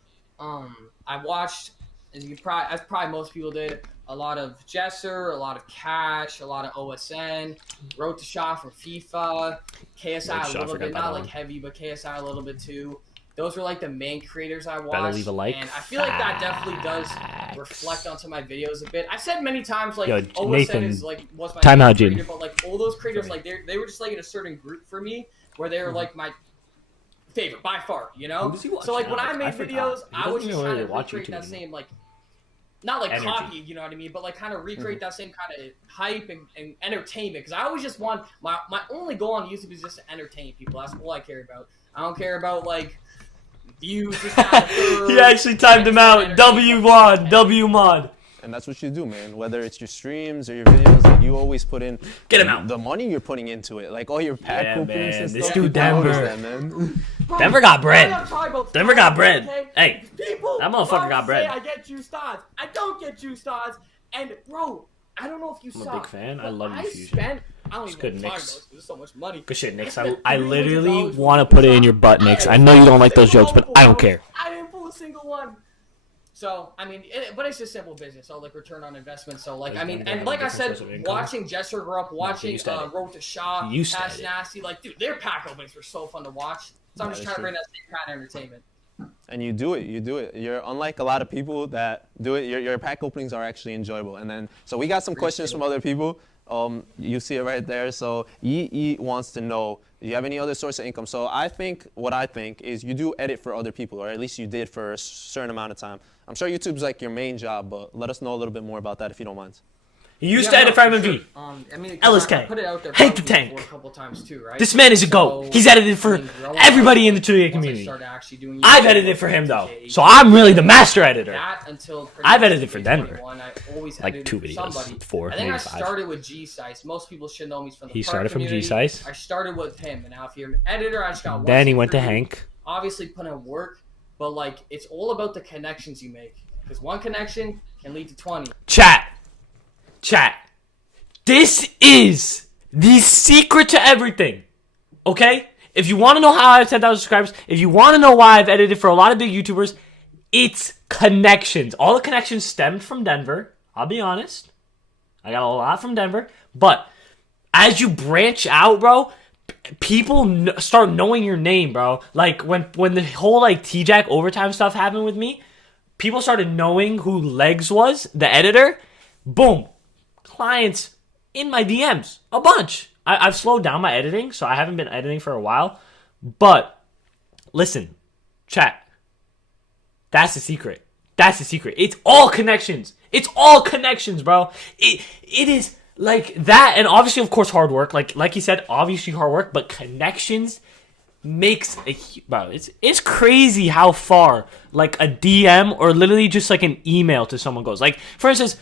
I watched, as probably most people did, a lot of Jesser, a lot of Cash, a lot of OSN, Road to Shaw from FIFA, KSI Road to a Shaw, little forgot bit, about not that like one. heavy, but KSI a little bit too. Those were like the main creators I watched. Better leave a like. And I feel like that definitely does reflect onto my videos a bit. I've said many times like Yo, OSN Nathan, is like was my time favorite out, Jim. creator, but like all those creators like they were just like in a certain group for me where they were like my favorite by far, you know? Who does he watch So like now? when I Like, made I forgot. videos, He I was doesn't just really trying to watch recreate YouTube that anymore. same like not like Energy. copy, you know what I mean, but like kind of recreate that same kind of hype and entertainment. Because I always just want my only goal on YouTube is just to entertain people. That's all I care about. I don't care about like views. This, that, and the third. He actually timed him out. W mod. W mod. And that's what you do, man. Whether it's your streams or your videos, like you always put in Get him out. the money you're putting into it, like all your pack Yeah, openings man. and This stuff. dude People notice Denver. that, man. Bro, Denver got bread. I am tribal, Denver got bread. okay? Hey, People that motherfucker always got bread. say I get juice odds. I don't get juice odds. And bro, I don't know if you I'm a saw. big fan. I but love I Infusion. spent. I don't It's even good, know what Knicks. about, 'cause There's so much money. Good shit, Knicks. spent I literally $300 want to put it in your butt, Knicks. I know you don't like those jokes, but I don't care. I didn't pull a single one. So I mean, but it's just simple business. So like return on investment. So like I mean, Gonna and have like a I different said, source of income. watching Jesser grow up, watching you said it. Road to Shaw, You said Pass it. Nasty, like dude, their pack openings were so fun to watch. So I'm That just is trying to true. bring that same kind of entertainment. And you do it. You're unlike a lot of people that do it. Your pack openings are actually enjoyable. And then, so we got some questions from other people. You see it right there. So Yi wants to know, do you have any other source of income? So what I think is you do edit for other people, or at least you did for a certain amount of time. I'm sure YouTube's like your main job, but let us know a little bit more about that if you don't mind. He used to edit for MMV. I mean, LSK. I put it out there Hate the publicly tank. before a couple times too, right? This man is a goat. So, He's edited for I mean, growing everybody up, in the 2K once I community. started actually doing I've YouTube, edited for him though, 2K, so I'm really the master editor. that until pretty I've much edited for 2K21, Denver. I always Like edited 2 for videos, somebody. 4, I think I maybe 5. started with G-Size. Most people should know me from the He park started from community. G-Size. I started with him, and now if you're an editor, I just got one. Then he went to for you. Hank. Obviously, put in work, but like it's all about the connections you make. Because one connection can lead to 20. Chat. This is the secret to everything. Okay? If you want to know how I have 10,000 subscribers, if you want to know why I've edited for a lot of big YouTubers, it's connections. All the connections stemmed from Denver. I'll be honest. I got a lot from Denver. But as you branch out, bro, people start knowing your name, bro. Like when the whole like T-Jack overtime stuff happened with me, people started knowing who Legs was, the editor. Boom, clients in my DMs, a bunch. I've slowed down my editing, so I haven't been editing for a while. But listen, chat. That's the secret. That's the secret. It's all connections. It's all connections, bro. It is like that, and obviously, of course, hard work. Like you said, obviously hard work, but connections makes bro. It's crazy how far like a DM or literally just like an email to someone goes. Like for instance,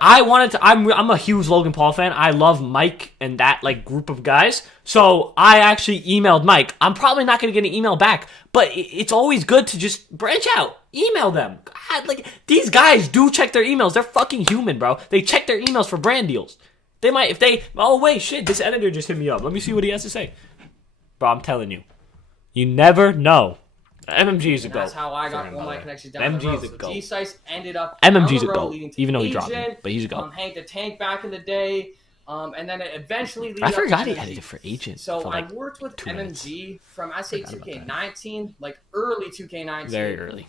I'm a huge Logan Paul fan. I love Mike and that like group of guys. So I actually emailed Mike. I'm probably not going to get an email back, but it's always good to just branch out. Email them. God, like these guys do check their emails. They're fucking human, bro. They check their emails for brand deals. They might, if they, oh wait, shit, this editor just hit me up. Let me see what he has to say. Bro, I'm telling you. You never know. MMG is a goat. That's how I got all my connections down the road. So G-Sice ended up MMG's a goat, even though he dropped me, but he's a goat. Hank the Tank back in the day, and then it eventually. I forgot he edited for Agent. So for like I worked with MMG from I say 2K19, like early 2K19, very early,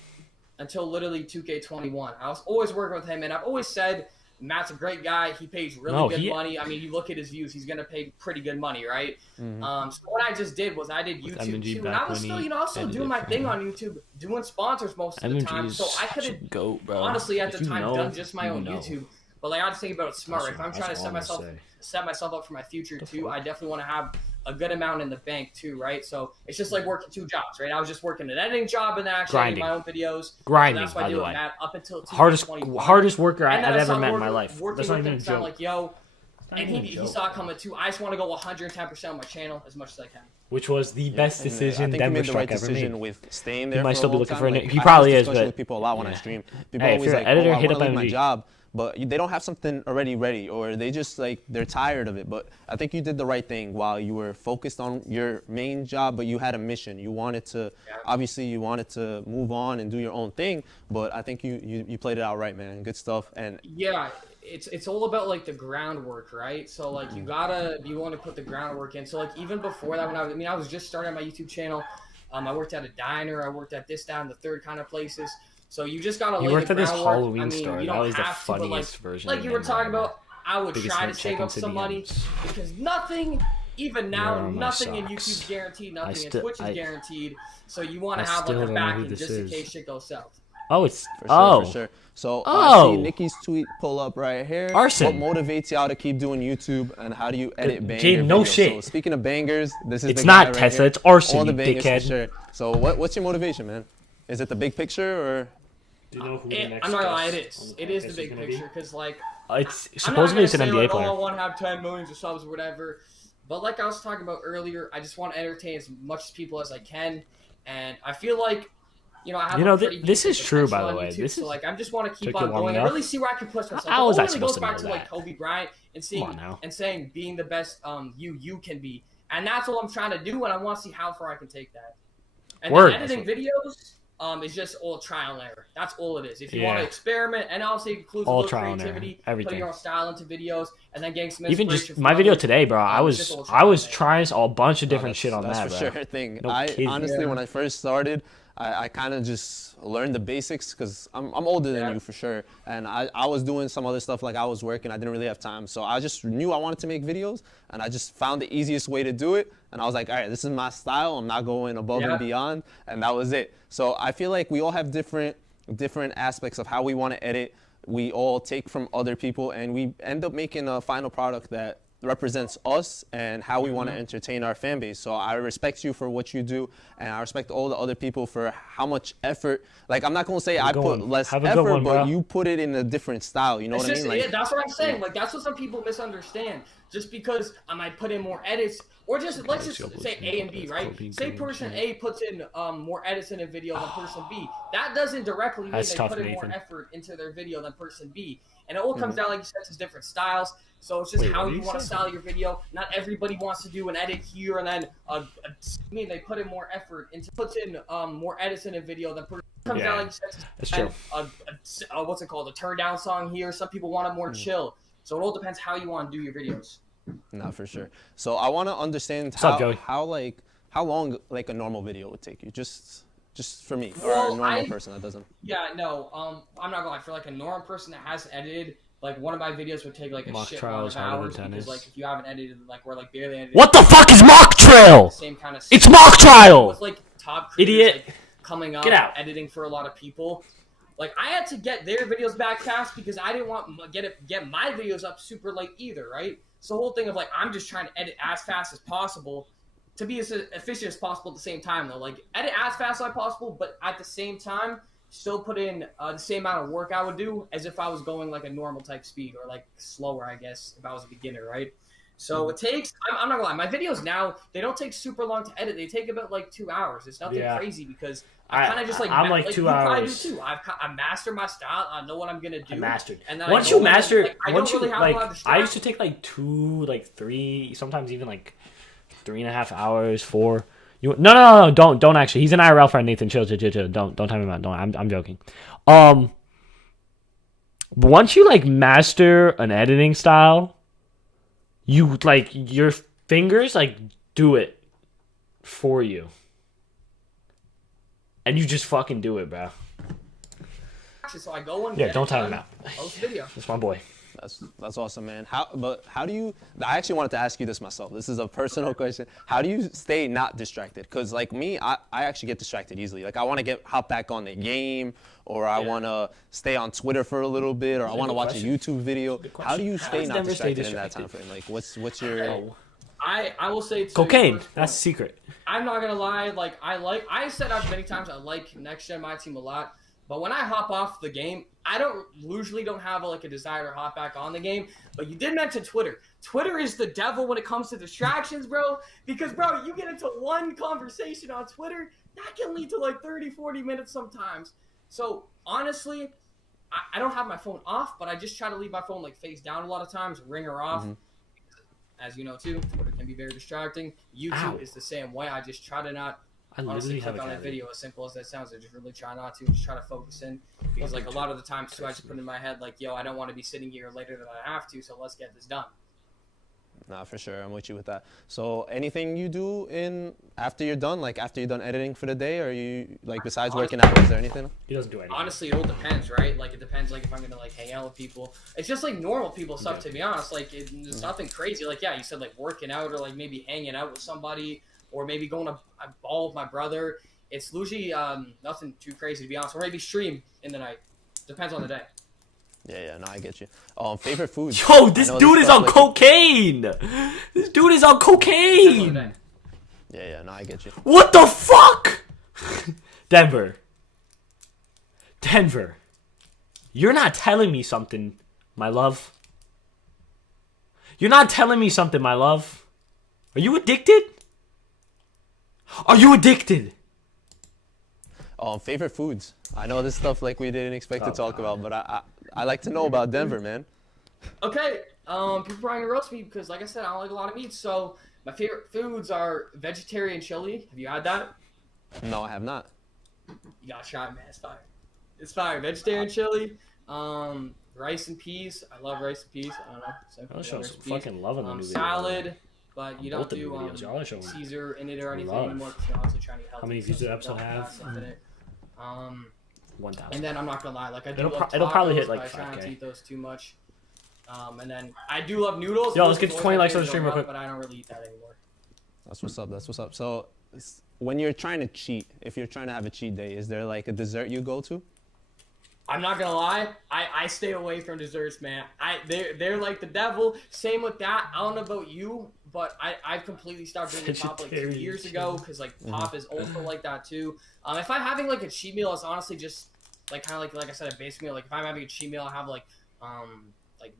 until literally 2K21. I was always working with him, and I've always said Matt's a great guy. He pays really good money. I mean, you look at his views; he's gonna pay pretty good money, right? Mm-hmm. So what I just did was I did YouTube too, and I was still, I was still doing my thing on YouTube, doing sponsors most of the time. So I could have, honestly, at the time, done just my own YouTube. But like I just think about it smart. If I'm trying to set myself up for my future too, I definitely want to have a good amount in the bank too, right? So it's just like working two jobs, right? I was just working an editing job and then actually editing my own videos. Grinding, that's why I do it, Matt, up until hardest worker I've ever met in my life. That's not even a joke. Like, yo, and he saw it coming too. I just want to go 110% on my channel as much as I can. Which was the best decision Denverstruck ever made. With staying there. He might still be looking for like, he probably is, but with people a lot when I stream. People hey, always if you're like, an editor, I hit up want to leave my MMG. job. But they don't have something already ready, or they just like they're tired of it. But I think you did the right thing while you were focused on your main job, but you had a mission. You wanted to, obviously, you wanted to move on and do your own thing. But I think you played it out right, man. Good stuff. And yeah, it's all about like the groundwork, right? So like you want to put the groundwork in. So like even before that, when I was just starting my YouTube channel. I worked at a diner. I worked at this, down, the third kind of places. So you just gotta lay the groundwork. You worked at this Halloween store. You that was the have funniest version. Like you were talking about, I would try to save up some money because nothing, even now, nothing in YouTube's guaranteed, nothing in Twitch is guaranteed. So you want to have like a backing just in case shit goes south. Oh, it's for sure. So I see Nikki's tweet pull up right here. Arson. What motivates y'all to keep doing YouTube, and how do you edit bangers? Jay, no videos? shit. So speaking of bangers, this is it's the not guy right Tesla. here. It's Arson. All the you bangers dickhead. for sure. So what's your motivation, man? Is it the big picture or? Do you know who the next I'm not gonna lie, it is. It is the big picture because like it's supposedly it's an NBA player. I want to have 10 millions of subs or whatever. But like I was talking about earlier, I just want to entertain as much people as I can, and I feel like I have this is true, by the way. YouTube, so like I just want to keep on going and really see where I can push myself. How was I supposed goes to back know to like Kobe Bryant and saying being the best you can be, and that's what I'm trying to do, and I want to see how far I can take that. And then editing videos. Is just all trial and error. That's all it is. If you want to experiment, and obviously it includes all creativity, putting your own style into videos, and then getting some inspiration. Even just my video today, bro. I was trying a bunch of different shit on that's that, for bro. Sure thing. No honestly, when I first started, I kind of just learned the basics because I'm older than you for sure, and I was doing some other stuff like I was working. I didn't really have time, so I just knew I wanted to make videos, and I just found the easiest way to do it. And I was like, all right, this is my style. I'm not going above and beyond, and that was it. So I feel like we all have different aspects of how we want to edit. We all take from other people, and we end up making a final product that represents us and how we want to entertain our fan base. So I respect you for what you do, and I respect all the other people for how much effort. Like, I'm not going to say I put less effort, but you put it in a different style. You know what I mean? Like, that's what I'm saying. Like, that's what some people misunderstand. Just because I might put in more edits, or just let's just say A and B, right? Say person A puts in more edits in a video than person B. That doesn't directly mean they put in more effort into their video than person B. And it all comes down, like you said, to different styles. So it's just how you want to style your video. Not everybody wants to do an edit here and then they put in more effort into puts in more edits in a video than person. Comes down, like you said, that's true. What's it called? A turn down song here. Some people want it more chill. So it all depends how you want to do your videos. Not for sure. So I want to understand up, Joey? how long like a normal video would take you, just for me or Well, a normal person that doesn't. Yeah, no, I'm not gonna lie. For like a normal person that hasn't edited, like one of my videos would take like a Mock shit trial amount is of harder than hours because tennis. like if you haven't edited, like we're like barely edited. What the fuck is mock trail? Same kind of. It's mock trial. With like top creators, Idiot. like, coming up, Get out. editing for a lot of people. Like I had to get their videos back fast because I didn't want get my videos up super late either, right? So the whole thing of like I'm just trying to edit as fast as possible to be as efficient as possible at the same time though. Like edit as fast as possible, but at the same time still put in the same amount of work I would do as if I was going like a normal type speed or like slower, I guess, if I was a beginner, right? So it takes. I'm not gonna lie. My videos now they don't take super long to edit. They take about like 2 hours. It's nothing crazy because I kind of just like I'm like 2 you probably hours. do too. I mastered my style. I know what I'm gonna do. I mastered. And then Once I know you master, like, I once don't you really have a lot of like, I used to distractions. take like 2, like 3, sometimes even like 3.5 hours, 4. You no, don't actually. He's an IRL friend, Nathan. Chill. Don't time him out. Don't. I'm joking. Once you like master an editing style, you like your fingers like do it for you, and you just fucking do it, bro. So I go and Yeah, get don't it time done, him out. post video. That's my boy. That's awesome, man. How do you? I actually wanted to ask you this myself. This is a personal question. How do you stay not distracted? Cause like me, I actually get distracted easily. Like I want to hop back on the game, or I want to stay on Twitter for a little bit, or I want to watch a YouTube video. How do you stay not distracted in that time frame? Like what's your? I will say too, Cocaine. That's the secret. I'm not gonna lie. Like I said out many times. I like Next Gen my team a lot. But when I hop off the game, I usually don't have like a desire to hop back on the game. But you did mention Twitter. Twitter is the devil when it comes to distractions, bro. Because, bro, you get into one conversation on Twitter, that can lead to like 30, 40 minutes sometimes. So, honestly, I don't have my phone off, but I just try to leave my phone like face down a lot of times, ring her off. Mm-hmm. As you know, too, Twitter can be very distracting. YouTube is the same way. I just try to not... I honestly click on a video, as simple as that sounds. I just really try not to. Just try to focus in because, like, a lot of the times too, I just put in my head like, "Yo, I don't want to be sitting here later than I have to, so let's get this done." Nah, for sure, I'm with you with that. So, anything you do after you're done, like after you're done editing for the day, or you like besides working out, is there anything? He doesn't do anything. Honestly, it all depends, right? Like, it depends, like if I'm gonna like hang out with people. It's just like normal people stuff, to be honest. Like, there's nothing crazy. Like, yeah, you said like working out or like maybe hanging out with somebody or maybe going to a ball with my brother. It's usually nothing too crazy, to be honest. Or maybe stream in the night. Depends on the day. Yeah, no, I get you. Favorite foods? Yo, this dude is on cocaine. This dude is on cocaine. Yeah, no, I get you. What the fuck? Denver. You're not telling me something, my love. You're not telling me something, my love. Are you addicted? Are you addicted? Favorite foods. I know this stuff like we didn't expect to talk about, but I like to know about Denver, man. Okay, people probably gonna roast me because, like I said, I don't like a lot of meat. So my favorite foods are vegetarian chili. Have you had that? No, I have not. You got shot, man. It's fire. It's fire. Vegetarian chili. Rice and peas. I love rice and peas. I don't know. I'll show some fucking love in the new video. Salad. But you don't do Caesar in it or anything anymore because you're obviously trying to help. How many views did the episode have? 1,000. And then I'm not gonna lie, like I do love tacos, it'll probably hit like but I try not to 5K. eat those too much. And then I do love noodles. Yo, let's get to 20 likes on the stream real quick. But I don't really eat that anymore. That's what's up. So when you're trying to cheat, if you're trying to have a cheat day, is there like a dessert you go to? I'm not gonna lie, I stay away from desserts, man. They're like the devil. Same with that. I don't know about you, but I've completely stopped drinking pop like 2 years ago because like pop is also like that too. If I'm having like a cheat meal, it's honestly just like kind of like I said, a basic meal. Like if I'm having a cheat meal, I have like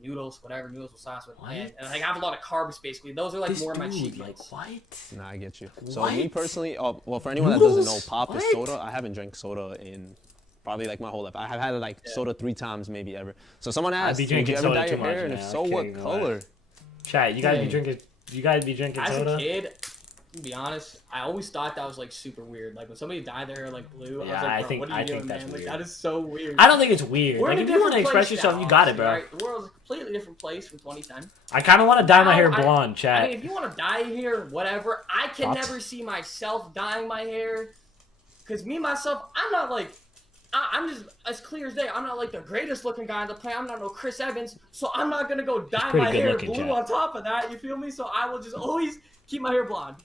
noodles, whatever, noodles with sauce with and I have a lot of carbs basically. Those are like more of my cheat meals. Like what? Nah, I get you. So me personally, well, for anyone that doesn't know, pop is soda. I haven't drank soda in probably like my whole life. I have had like soda 3 times maybe ever. So someone asked, did you ever dye your hair? And if so, what color? Chat, you guys be drinking. You guys be drinking soda. As a kid, to be honest, I always thought that was like super weird. Like when somebody dyed their hair like blue, Yeah, I was like, I bro, think- what are I you think doing, that's man? Like weird. that is so weird. I don't think it's weird. We're Like in a if you want to different express place yourself, now, you got it, honestly, bro. right? The world's a completely different place from 2010. I kind of want to dye my Now, hair blonde, I chat. mean, if you want to dye your hair, whatever. I can Thoughts? never see myself dyeing my hair, cause me myself, I'm not like. I'm just as clear as day. I'm not like the greatest looking guy on the planet. I'm not no Chris Evans, so I'm not gonna go dye pretty my good hair looking, blue Chad. on top of that. You feel me? So I will just always keep my hair blonde.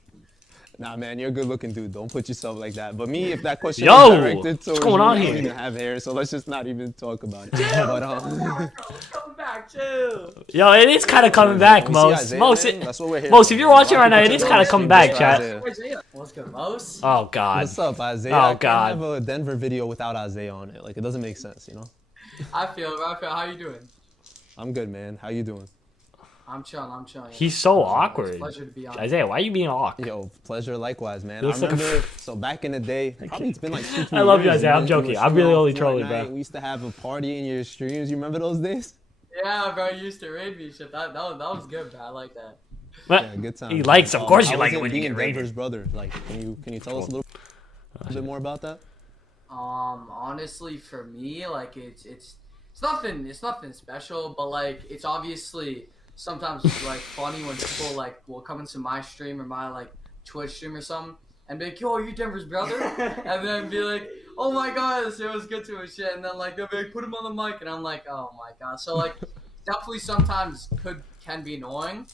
Nah, man, you're a good looking dude. Don't put yourself like that. But me, if that question Yo, was directed what's towards going you, on I here? don't even have hair, so let's just not even talk about it. Chill, But, come back, chill. Yo, it is kind of coming back, we see Mos. Isaiah, Mos, man. That's what we're here Mos, for, if you're man. watching A lot right now, of it people is check kind out of coming the back, stream chat. Isaiah. What's good, Mos? Oh God. What's up, Isaiah? Oh, I can't God. have a Denver video without Isaiah on it. Like, it doesn't make sense, you know? I feel. How you doing? I'm good, man. How you doing? I'm chilling. He's so It's a awkward. pleasure to be on. Isaiah, why are you being awkward? Yo, pleasure likewise, man. He I looks like a remember, so back in the day, probably it's been like 2-3 I love you, years, Isaiah. I'm man. joking. You were I'm really streaming only on trolling, Fortnite. bro. We used to have a party in your streams. You remember those days? Yeah, bro. You used to raid me shit. That was good, bro. I like that. Yeah, good time. He likes, of course you like it How was when you being get rated. Denver's brother? Like, can you tell us a little bit more about that? Honestly, for me, like it's nothing special, but like it's obviously sometimes like funny when people like will come into my stream or my like Twitch stream or something and be like, yo, are you Denver's brother? And then be like, oh my god, it was good to and shit. And then like they'll be like, put him on the mic, and I'm like, oh my god. So like definitely sometimes can be annoying.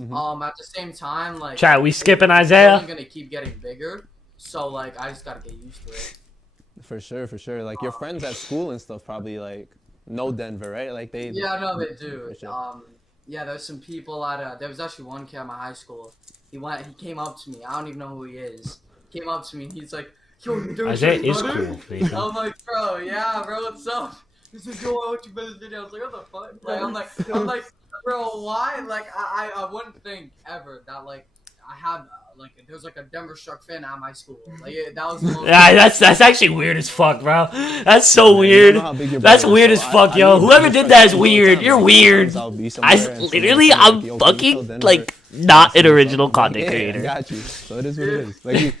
At the same time, like Chat, we skipping it's Isaiah? only gonna keep getting bigger. So like I just gotta get used to it. For sure. Like, your friends at school and stuff probably, like, know Denver, right? Like, they... Yeah, no, they do. For sure. Yeah, there's some people at there was actually one kid at my high school. He came up to me. I don't even know who he is. He came up to me and he's like, yo, you doing Isaiah shit, is brother?" cool, baby. I'm like, bro, yeah, bro, what's up? He says, yo, I watched your brother's video. I was like, what the fuck? Like, I'm like, bro, why? Like, I wouldn't think ever that like I had like there was like a Denverstruck fan at my school. Like that was the most Yeah, that's actually weird as fuck, bro. That's so Man, you weird. don't know how big your That's brother is, weird as so fuck, I yo. need Whoever to did respect that is you all the weird. time. You're Like, weird. sometimes I'll be I somewhere and someone literally, will be I'm like, yo, can you tell fucking Denver like to not say an original something? content Yeah, I creator. got you. So it is what it is.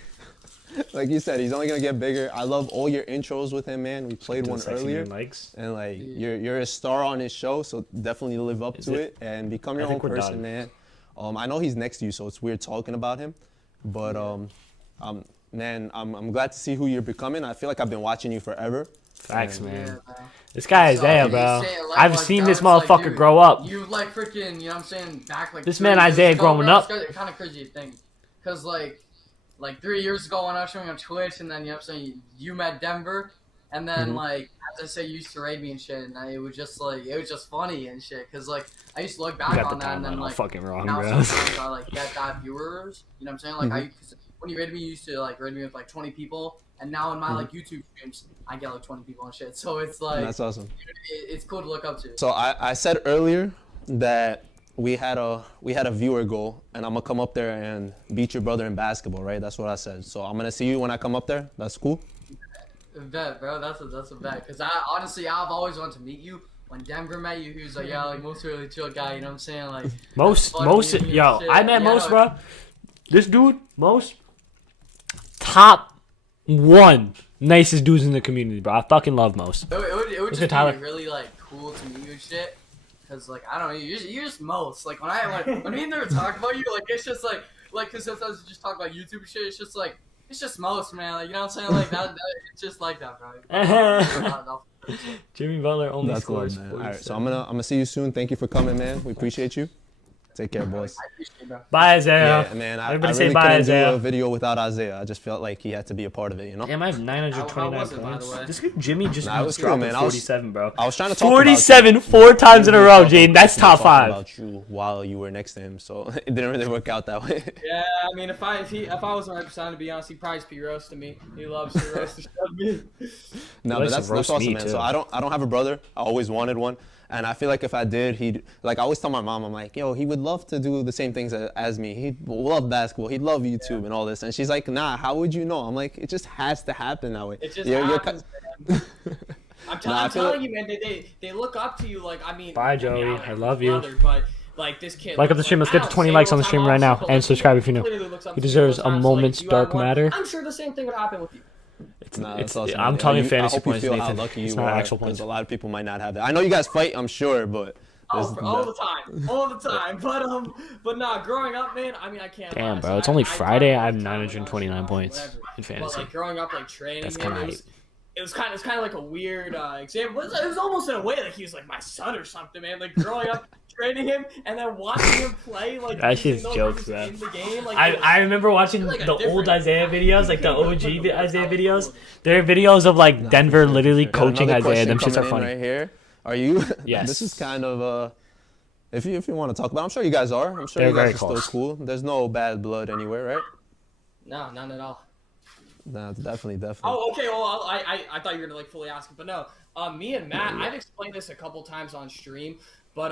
Like you said, he's only gonna get bigger. I love all your intros with him, man. We played one earlier, Mics. and like you're a star on his show, so definitely live up to it and become your own person, done. man. I know he's next to you, so it's weird talking about him, but man, I'm glad to see who you're becoming. I feel like I've been watching you forever. Facts, And- man. Yeah, man. This guy So, Isaiah, you bro. say it like- I've like seen that, this it's like, motherfucker dude, grow up. You like freaking, you know what I'm saying, back like This 3 man years Isaiah ago, growing bro, up. It's kind of crazy to think. Because like 3 years ago when I was showing on Twitch and then, you know what I'm saying, you met Denver. And then, like, as I say, you used to raid me and shit. And it was just funny and shit. Because, like, I used to look You back got on the that and then, timeline all like, fucking wrong, now bro. sometimes I, like, get that viewers. You know what I'm saying? Like, cause when you rated me, you used to, like, raid me with, like, 20 people. And now in my, like, YouTube streams, I get, like, 20 people and shit. So it's, like, That's awesome. it's cool to look up to. So I said earlier that we had a viewer goal, and I'm gonna come up there and beat your brother in basketball, right? That's what I said. So I'm gonna see you when I come up there. That's cool. Bet, bro. That's a bet. Cause I've always wanted to meet you. When Denver met you, he was like, yeah, like most really chill guy. You know what I'm saying? Like Most, funny and yo, shit. I met Yeah, most, no, bro. This dude, most top one nicest dudes in the community, bro. I fucking love most. It would good, just Tyler? be really like cool to meet you and shit. Cause like I don't know, you're just most like when me and them talk about you, like it's just like cause sometimes we just talk about YouTube and shit. It's just like it's just most, man. Like you know what I'm saying? Like that it's just like that, bro. Jimmy Butler only That's scores love, man. All right, so 47. I'm gonna see you soon. Thank you for coming, man. We appreciate you. Take care, boys. I appreciate it, bro. Bye, Isaiah. Yeah, man. I Everybody really say bye, couldn't Isaiah. do a video without Isaiah. I just felt like he had to be a part of it, you know? Damn, I have How 929 was it, by the points. way? This kid Jimmy just Nah, it was cool, dropping man. I was- 47, bro. I was trying to talk about 47 you. 4 times in a row, Talking Jane. That's top talking 5. about you while you were next to him, so it didn't really work out that way. Yeah, I mean if I wasn't representing, to be honest, he'd probably be roasting me. He loves to roast the shit out of me. No, He but likes to that's roast awesome, me, man. too. So I don't have a brother. I always wanted one. And I feel like if I did, he'd, like I always tell my mom, I'm like, yo, he would love to do the same things as me. He'd love basketball. He'd love YouTube and all this. And she's like, nah, how would you know? I'm like, it just has to happen that way. It just You're happens, man. I'm Nah, I feel telling like- you, man. They look up to you. Like I mean, Bye, I mean, Joey. like I love his you. brother, like this kid. Like up the stream. Let's get to 20 likes on the stream right now, and subscribe if you're new. He deserves a moment's dark matter. I'm sure the same thing would happen with you. I'm talking fantasy points, Nathan. Nathan. Lucky it's you not are, actual points. A lot of people might not have that. I know you guys fight, I'm sure, but all the time. But nah, growing up, man. I mean, I can't. Damn, bro, it's only Friday. I have 929 points in fantasy. But like growing up, like training, that's kind of. It was kind of like a weird example. It was almost in a way like he was like my son or something, man. Like growing up, training him, and then watching him play. Like that shit's jokes, man. In the game. Like, I remember watching like the old Isaiah videos, like the OG Isaiah videos. There are videos of like Denver literally coaching Isaiah. Them shits are funny. Right here, are you? Yes. This is kind of if you want to talk about, I'm sure you guys are. I'm sure They're you guys are close. still cool. There's no bad blood anywhere, right? No, none at all. No, definitely. Oh, okay. Well, I thought you were gonna like fully ask it, but no. Me and Matt, I've explained this a couple times on stream, but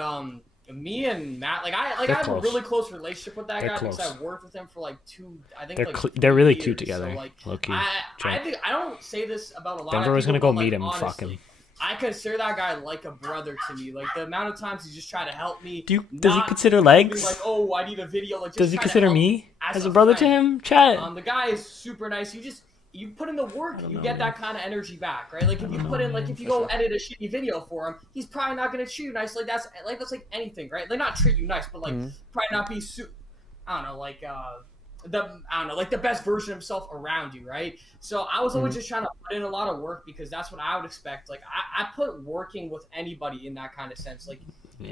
me and Matt, like I have a really close relationship with that guy because I worked with him for like they're really years, cute together. So, like, low-key. I think I don't say this about a lot. Denver of was people, gonna go but, meet him honestly, and fuck him. I consider that guy like a brother to me. Like the amount of times he's just trying to help me. Does he consider legs? Like, oh, I need a video. Like, does he consider me as a brother to him? Chat. The guy is super nice. You put in the work, you get that kind of energy back, right? Like if you put in, like if you go edit a shitty video for him, he's probably not gonna treat you nice. Like that's like anything, right? Like not treat you nice, but like probably not be I don't know, like the best version of himself around you, right? So I was always just trying to put in a lot of work because that's what I would expect. Like I put working with anybody in that kind of sense. Like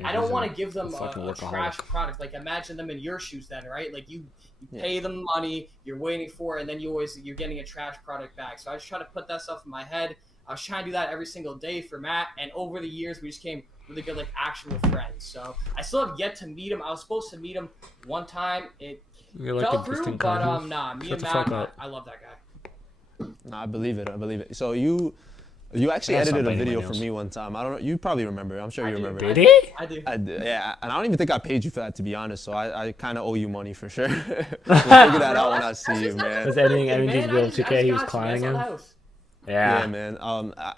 I don't want to give them a trash product. Like imagine them in your shoes then, right? Like you pay them money, you're waiting for it, and then you're getting a trash product back. So I just try to put that stuff in my head. I was trying to do that every single day for Matt, and over the years we just became really good like actual friends. So I still have yet to meet him. I was supposed to meet him one time. It fell through, but nah, me and Matt, I love that guy. Nah, I believe it. So you actually edited a video for me one time. I don't know. You probably remember. I'm sure you remember. Did he? I do. Yeah, and I don't even think I paid you for that, to be honest. So I kind of owe you money for sure. We'll figure that out when I see you, man. Was editing Energy's Bill 2K? He was clowning him. Yeah, man.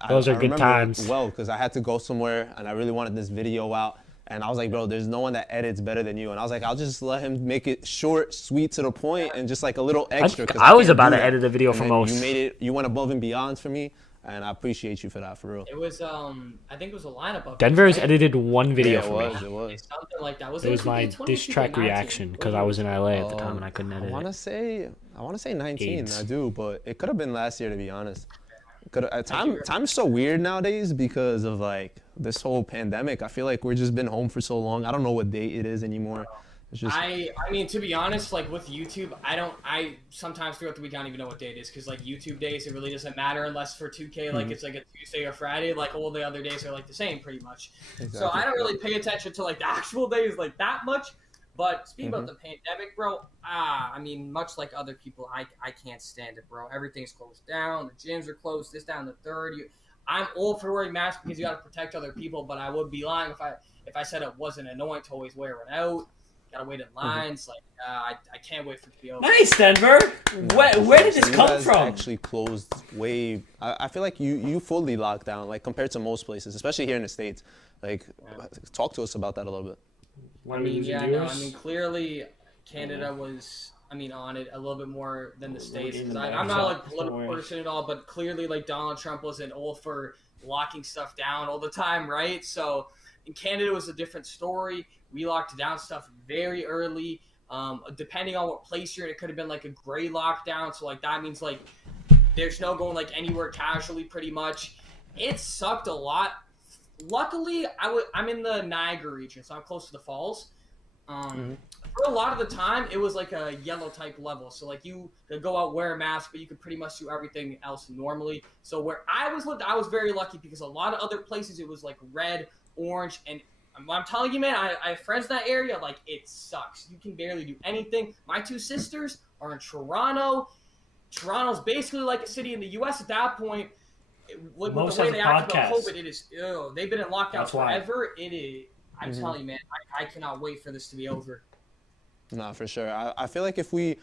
Those are good remember times. Well, because I had to go somewhere and I really wanted this video out. And I was like, bro, there's no one that edits better than you. And I was like, I'll just let him make it short, sweet, to the point, and just like a little extra. I was about to edit a video for most. You went above and beyond for me. And I appreciate you for that, for real. It was, I think it was a lineup of. Denver's edited one video for me. It was. Something like that. It was my diss track reaction because I was in LA at the time and I couldn't edit I want to say 19. I do, but it could have been last year, to be honest. Time's so weird nowadays because of like this whole pandemic. I feel like we're just been home for so long. I don't know what date it is anymore. It's just... I mean, to be honest, like with YouTube, I sometimes throughout the week I don't even know what day it is because like YouTube days, it really doesn't matter unless for 2K, like it's like a Tuesday or Friday, like all the other days are like the same pretty much. Exactly. So I don't really pay attention to like the actual days like that much. But speaking about the pandemic, bro, I mean, much like other people, I can't stand it, bro. Everything's closed down. The gyms are closed. This, down, the third. I'm all for wearing masks because you got to protect other people, but I would be lying if I said it wasn't annoying to always wear it out. Gotta wait in lines. Like I can't wait for it to be over. Nice, Denver. Where did this come from? Actually closed way. I feel like you fully locked down, like compared to most places, especially here in the States. Like, talk to us about that a little bit. I mean, clearly Canada was, on it a little bit more than the States. I'm not like a political person at all, but clearly like Donald Trump wasn't all for locking stuff down all the time, right? So in Canada it was a different story. We locked down stuff very early. Depending on what place you're in, it could have been like a gray lockdown. So like that means like there's no going like anywhere casually pretty much. It sucked a lot. Luckily, I'm in the Niagara region, so I'm close to the falls. For a lot of the time, it was like a yellow type level. So like you could go out, wear a mask, but you could pretty much do everything else normally. So where I was very lucky because a lot of other places it was like red, orange, and I'm telling you, man, I have friends in that area. Like it sucks. You can barely do anything. My two sisters are in Toronto. Toronto's basically like a city in the U.S. at that point. With the way they act about COVID, it is. They've been in lockdown forever. It is. I'm telling you, man, I cannot wait for this to be over. Nah, for sure. I feel like if we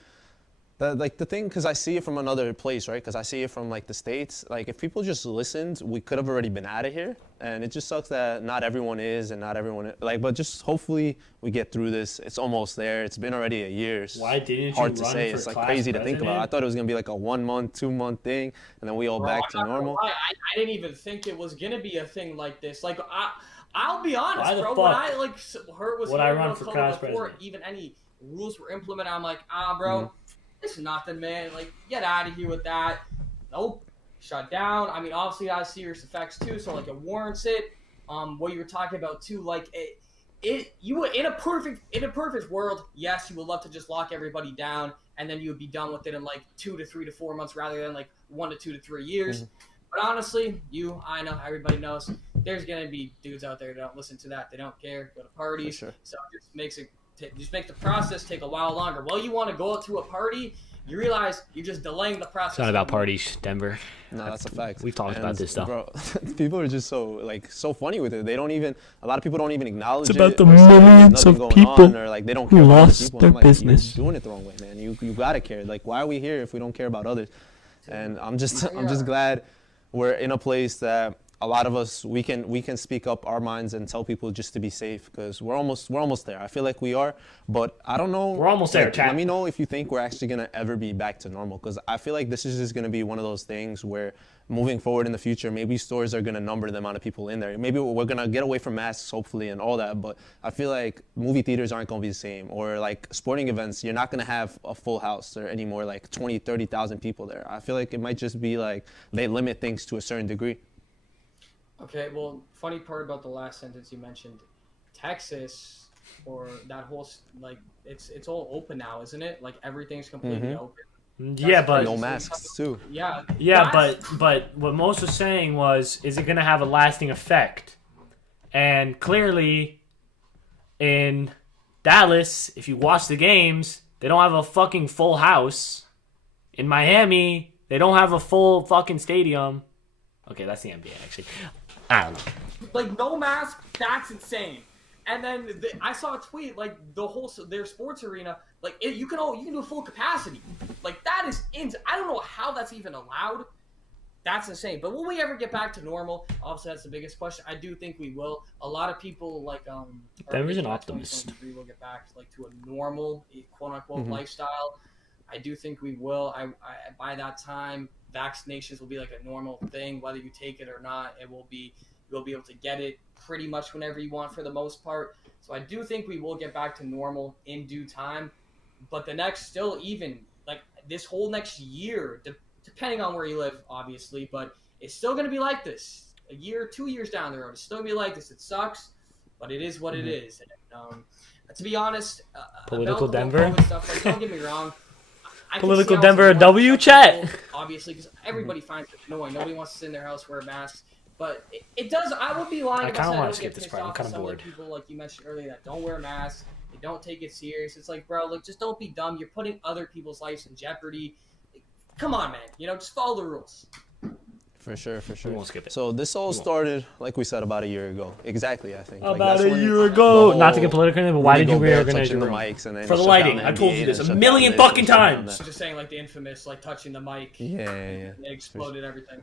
The thing, because I see it from another place, right? Because I see it from like the States. Like if people just listened, we could have already been out of here. And it just sucks that not everyone is, and not everyone like. But just hopefully we get through this. It's almost there. It's been already a year. Why didn't you hard to run say. for It's like class crazy to think president? about. I thought it was gonna be like a 1 month, 2 month thing, and then we all Bro, back to I'm not gonna normal. lie, I didn't even think it was gonna be a thing like this. Like I'll be honest, Why the bro. fuck When I like heard would I hearing run about for COVID class before president? even any rules were implemented, I'm like, bro, it's nothing, man. Like, get out of here with that. Nope, shut down. I mean, obviously, it has serious effects too, so like it warrants it. What you were talking about too, like you would in a perfect world, yes, you would love to just lock everybody down and then you would be done with it in like 2 to 3 to 4 months rather than like 1 to 2 to 3 years. But honestly, I know, everybody knows, there's gonna be dudes out there that don't listen to that. They don't care, go to parties. For sure. So it just makes the process take a while longer. Well, you want to go out to a party, you realize you're just delaying the process. It's not about parties, Denver. No, that's a fact. We've talked about this stuff. Bro, people are just so funny with it. They don't even. A lot of people don't even acknowledge It's about it. the Or say there's millions nothing of going people on, or like they don't care who about other lost people. their I'm like, business. You're doing it the wrong way, man. You gotta care. Like, why are we here if we don't care about others? And I'm just glad we're in a place that a lot of us we can speak up our minds and tell people just to be safe, because we're almost there. I feel like we are, but I don't know. We're almost there, chat. Let me know if you think we're actually gonna ever be back to normal, because I feel like this is just gonna be one of those things where moving forward in the future, maybe stores are gonna number the amount of people in there. Maybe we're gonna get away from masks, hopefully, and all that. But I feel like movie theaters aren't gonna be the same, or like sporting events, you're not gonna have a full house or any more like 20, 30,000 people there. I feel like it might just be like they limit things to a certain degree. Okay, well, funny part about the last sentence you mentioned, Texas, or that whole like it's all open now, isn't it? Like everything's completely open. Yeah, but No masks too. Yeah. yeah, but what Mos was saying was, is it going to have a lasting effect? And clearly, in Dallas, if you watch the games, they don't have a fucking full house. In Miami, they don't have a full fucking stadium. Okay, that's the NBA actually. I don't know. Like no mask, that's insane. And then I saw a tweet like their sports arena, like you can do full capacity. Like that is insane. I don't know how that's even allowed. That's insane. But will we ever get back to normal? Obviously, that's the biggest question. I do think we will. A lot of people like Denver's an optimist. We'll get back to a normal quote unquote lifestyle. I do think we will. I by that time, vaccinations will be like a normal thing, whether you take it or not. You'll be able to get it pretty much whenever you want for the most part. So I do think we will get back to normal in due time. But the next, still even like this whole next year, depending on where you live, obviously, but it's still going to be like this. A year, 2 years down the road, it's still going to be like this. It sucks, but it is what it is. And, to be honest, Political about the Denver? COVID stuff, like, don't get me wrong. I can Political see how Denver, it's a W, chat? people, obviously, because everybody finds it annoying. Nobody wants to sit in their house, wear masks. But it does. I would be lying I if kinda I said I wanna don't skip get this pissed part. I'm off kinda at some of bored. the people, like you mentioned earlier, that don't wear masks. They don't take it serious. It's like, bro, like just don't be dumb. You're putting other people's lives in jeopardy. Come on, man. Just follow the rules. For sure. We won't skip it. So this all started, like we said, about a year ago. Exactly, I think. Like, About that's a when year ago. the Not to get whole political, but why Rudy did you Gobert reorganize touching your the room? mics and then For the shut lighting. down I told you NBA this and a shut million down this fucking and shut down times. that. Just saying, like the infamous, like touching the mic. Yeah. It exploded everything.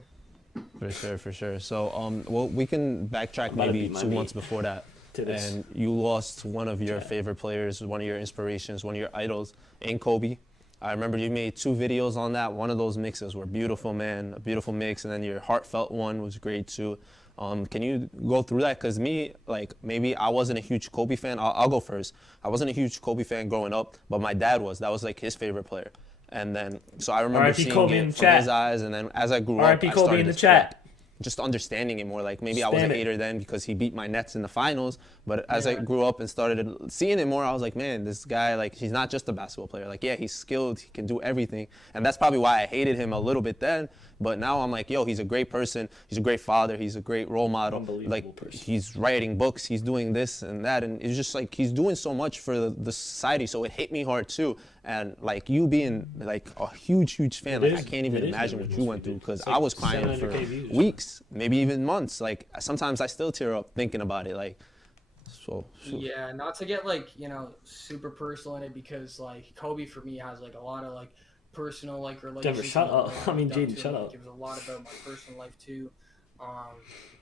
For sure. So, well, we can backtrack maybe beat my 2 beat months before that. to this. And you lost one of your favorite players, one of your inspirations, one of your idols in Kobe. I remember you made 2 videos on that. One of those mixes were beautiful, man, a beautiful mix. And then your heartfelt one was great too. Can you go through that? Because me, like, maybe I wasn't a huge Kobe fan. I'll go first. I wasn't a huge Kobe fan growing up, but my dad was. That was like his favorite player. And then, so I remember R.I.P. seeing Kobe in it the from chat. his eyes. And then as I grew up, R.I.P. I Kobe started in the to chat. just understanding it more. Like maybe I was a Stand it. hater then because he beat my Nets in the finals, but as I grew up and started seeing it more, I was like, man, this guy, like, he's not just a basketball player. Like, yeah, he's skilled, he can do everything, and that's probably why I hated him a little bit then. But now I'm like, yo, he's a great person, he's a great father, he's a great role model. Unbelievable Like, person. he's writing books, he's doing this and that, and it's just like he's doing so much for the society. So it hit me hard too. And like you being like a huge fan, like I can't even imagine what you went through, because I was crying for 700K views. weeks, maybe even months. Like sometimes I still tear up thinking about it. Like, so shoot. Yeah, not to get like super personal in it, because like Kobe for me has like a lot of like personal like Denver, relationship. shut up. I mean, Jaden, to shut him. up. It was a lot about my personal life too.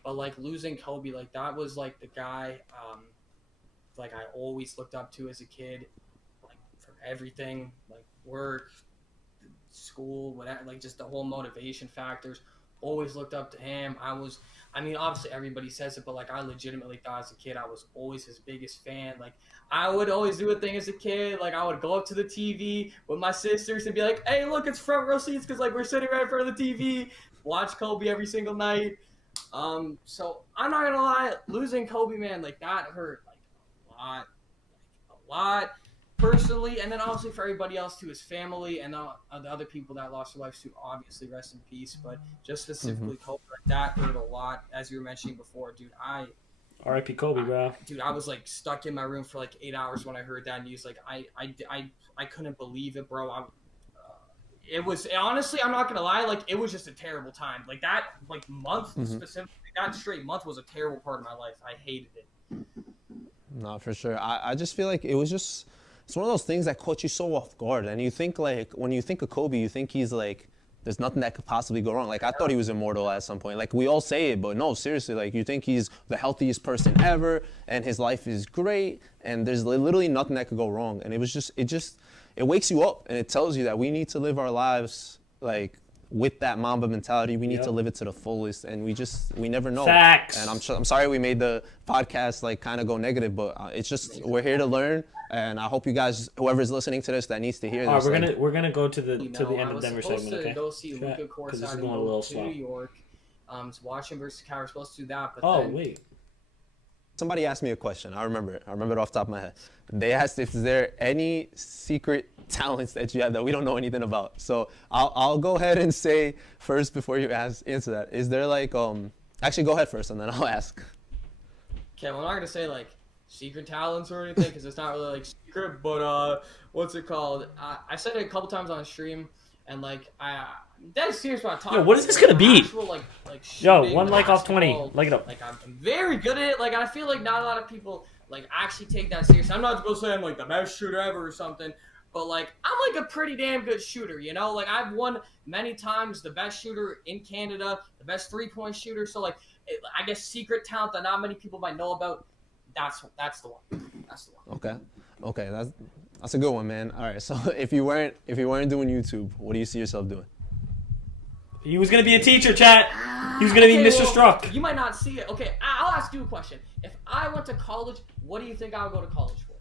But like losing Kobe, like that was like the guy like I always looked up to as a kid, like for everything, like work, school, whatever, like just the whole motivation factors. Always looked up to him. I mean, obviously everybody says it, but like I legitimately thought as a kid I was always his biggest fan. Like I would always do a thing as a kid. Like I would go up to the TV with my sisters and be like, "Hey, look, it's front row seats because like we're sitting right in front of the TV, watch Kobe every single night." So I'm not gonna lie, losing Kobe, man, like that hurt like a lot personally, and then obviously for everybody else too, his family and the other people that lost their lives too. Obviously, rest in peace. But just specifically Kobe, like that hurt a lot, as you were mentioning before, dude. R.I.P. Kobe, bro. Dude, I was like stuck in my room for like 8 hours when I heard that news. Like I couldn't believe it, bro. It was honestly, I'm not gonna lie, like it was just a terrible time. Like that, like month specifically, that straight month was a terrible part of my life. I hated it. No, for sure. I just feel like it's one of those things that caught you so off guard. And you think like, when you think of Kobe, you think he's like, there's nothing that could possibly go wrong. Like I thought he was immortal at some point. Like we all say it, but no, seriously, like you think he's the healthiest person ever and his life is great and there's literally nothing that could go wrong. And it wakes you up and it tells you that we need to live our lives like with that Mamba mentality. We need to live it to the fullest, and we never know. Facts. And I'm sorry we made the podcast like kind of go negative, but it's just we're here to learn, and I hope you guys, whoever's listening to this, that needs to hear this. All right, we're gonna go to the end of Denver segment, okay? I was supposed to go see Luka courtside in New York. Watch him versus Cal. We're supposed to do that, but wait. Somebody asked me a question. I remember it off the top of my head. They asked if there any secret talents that you have that we don't know anything about. So I'll go ahead and say first before you answer that. Is there like actually go ahead first and then I'll ask. Okay, well I'm not gonna say like secret talents or anything because it's not really like secret. But what's it called? I said it a couple times on stream, and like I'm dead serious about talking. Yo, what is this gonna be? Actual, Yo, 1 like off 20. Like it up. Like I'm very good at it. Like I feel like not a lot of people like actually take that seriously. I'm not gonna say I'm like the best shooter ever or something, but like I'm like a pretty damn good shooter, you know? Like I've won many times the best shooter in Canada, the best 3-point shooter. So like I guess secret talent that not many people might know about. That's the one. That's the one. Okay, that's a good one, man. All right, so if you weren't doing YouTube, what do you see yourself doing? He was gonna be a teacher, chat. He was gonna be Mr. Struck. You might not see it. Okay, I'll ask you a question. If I went to college, what do you think I would go to college for?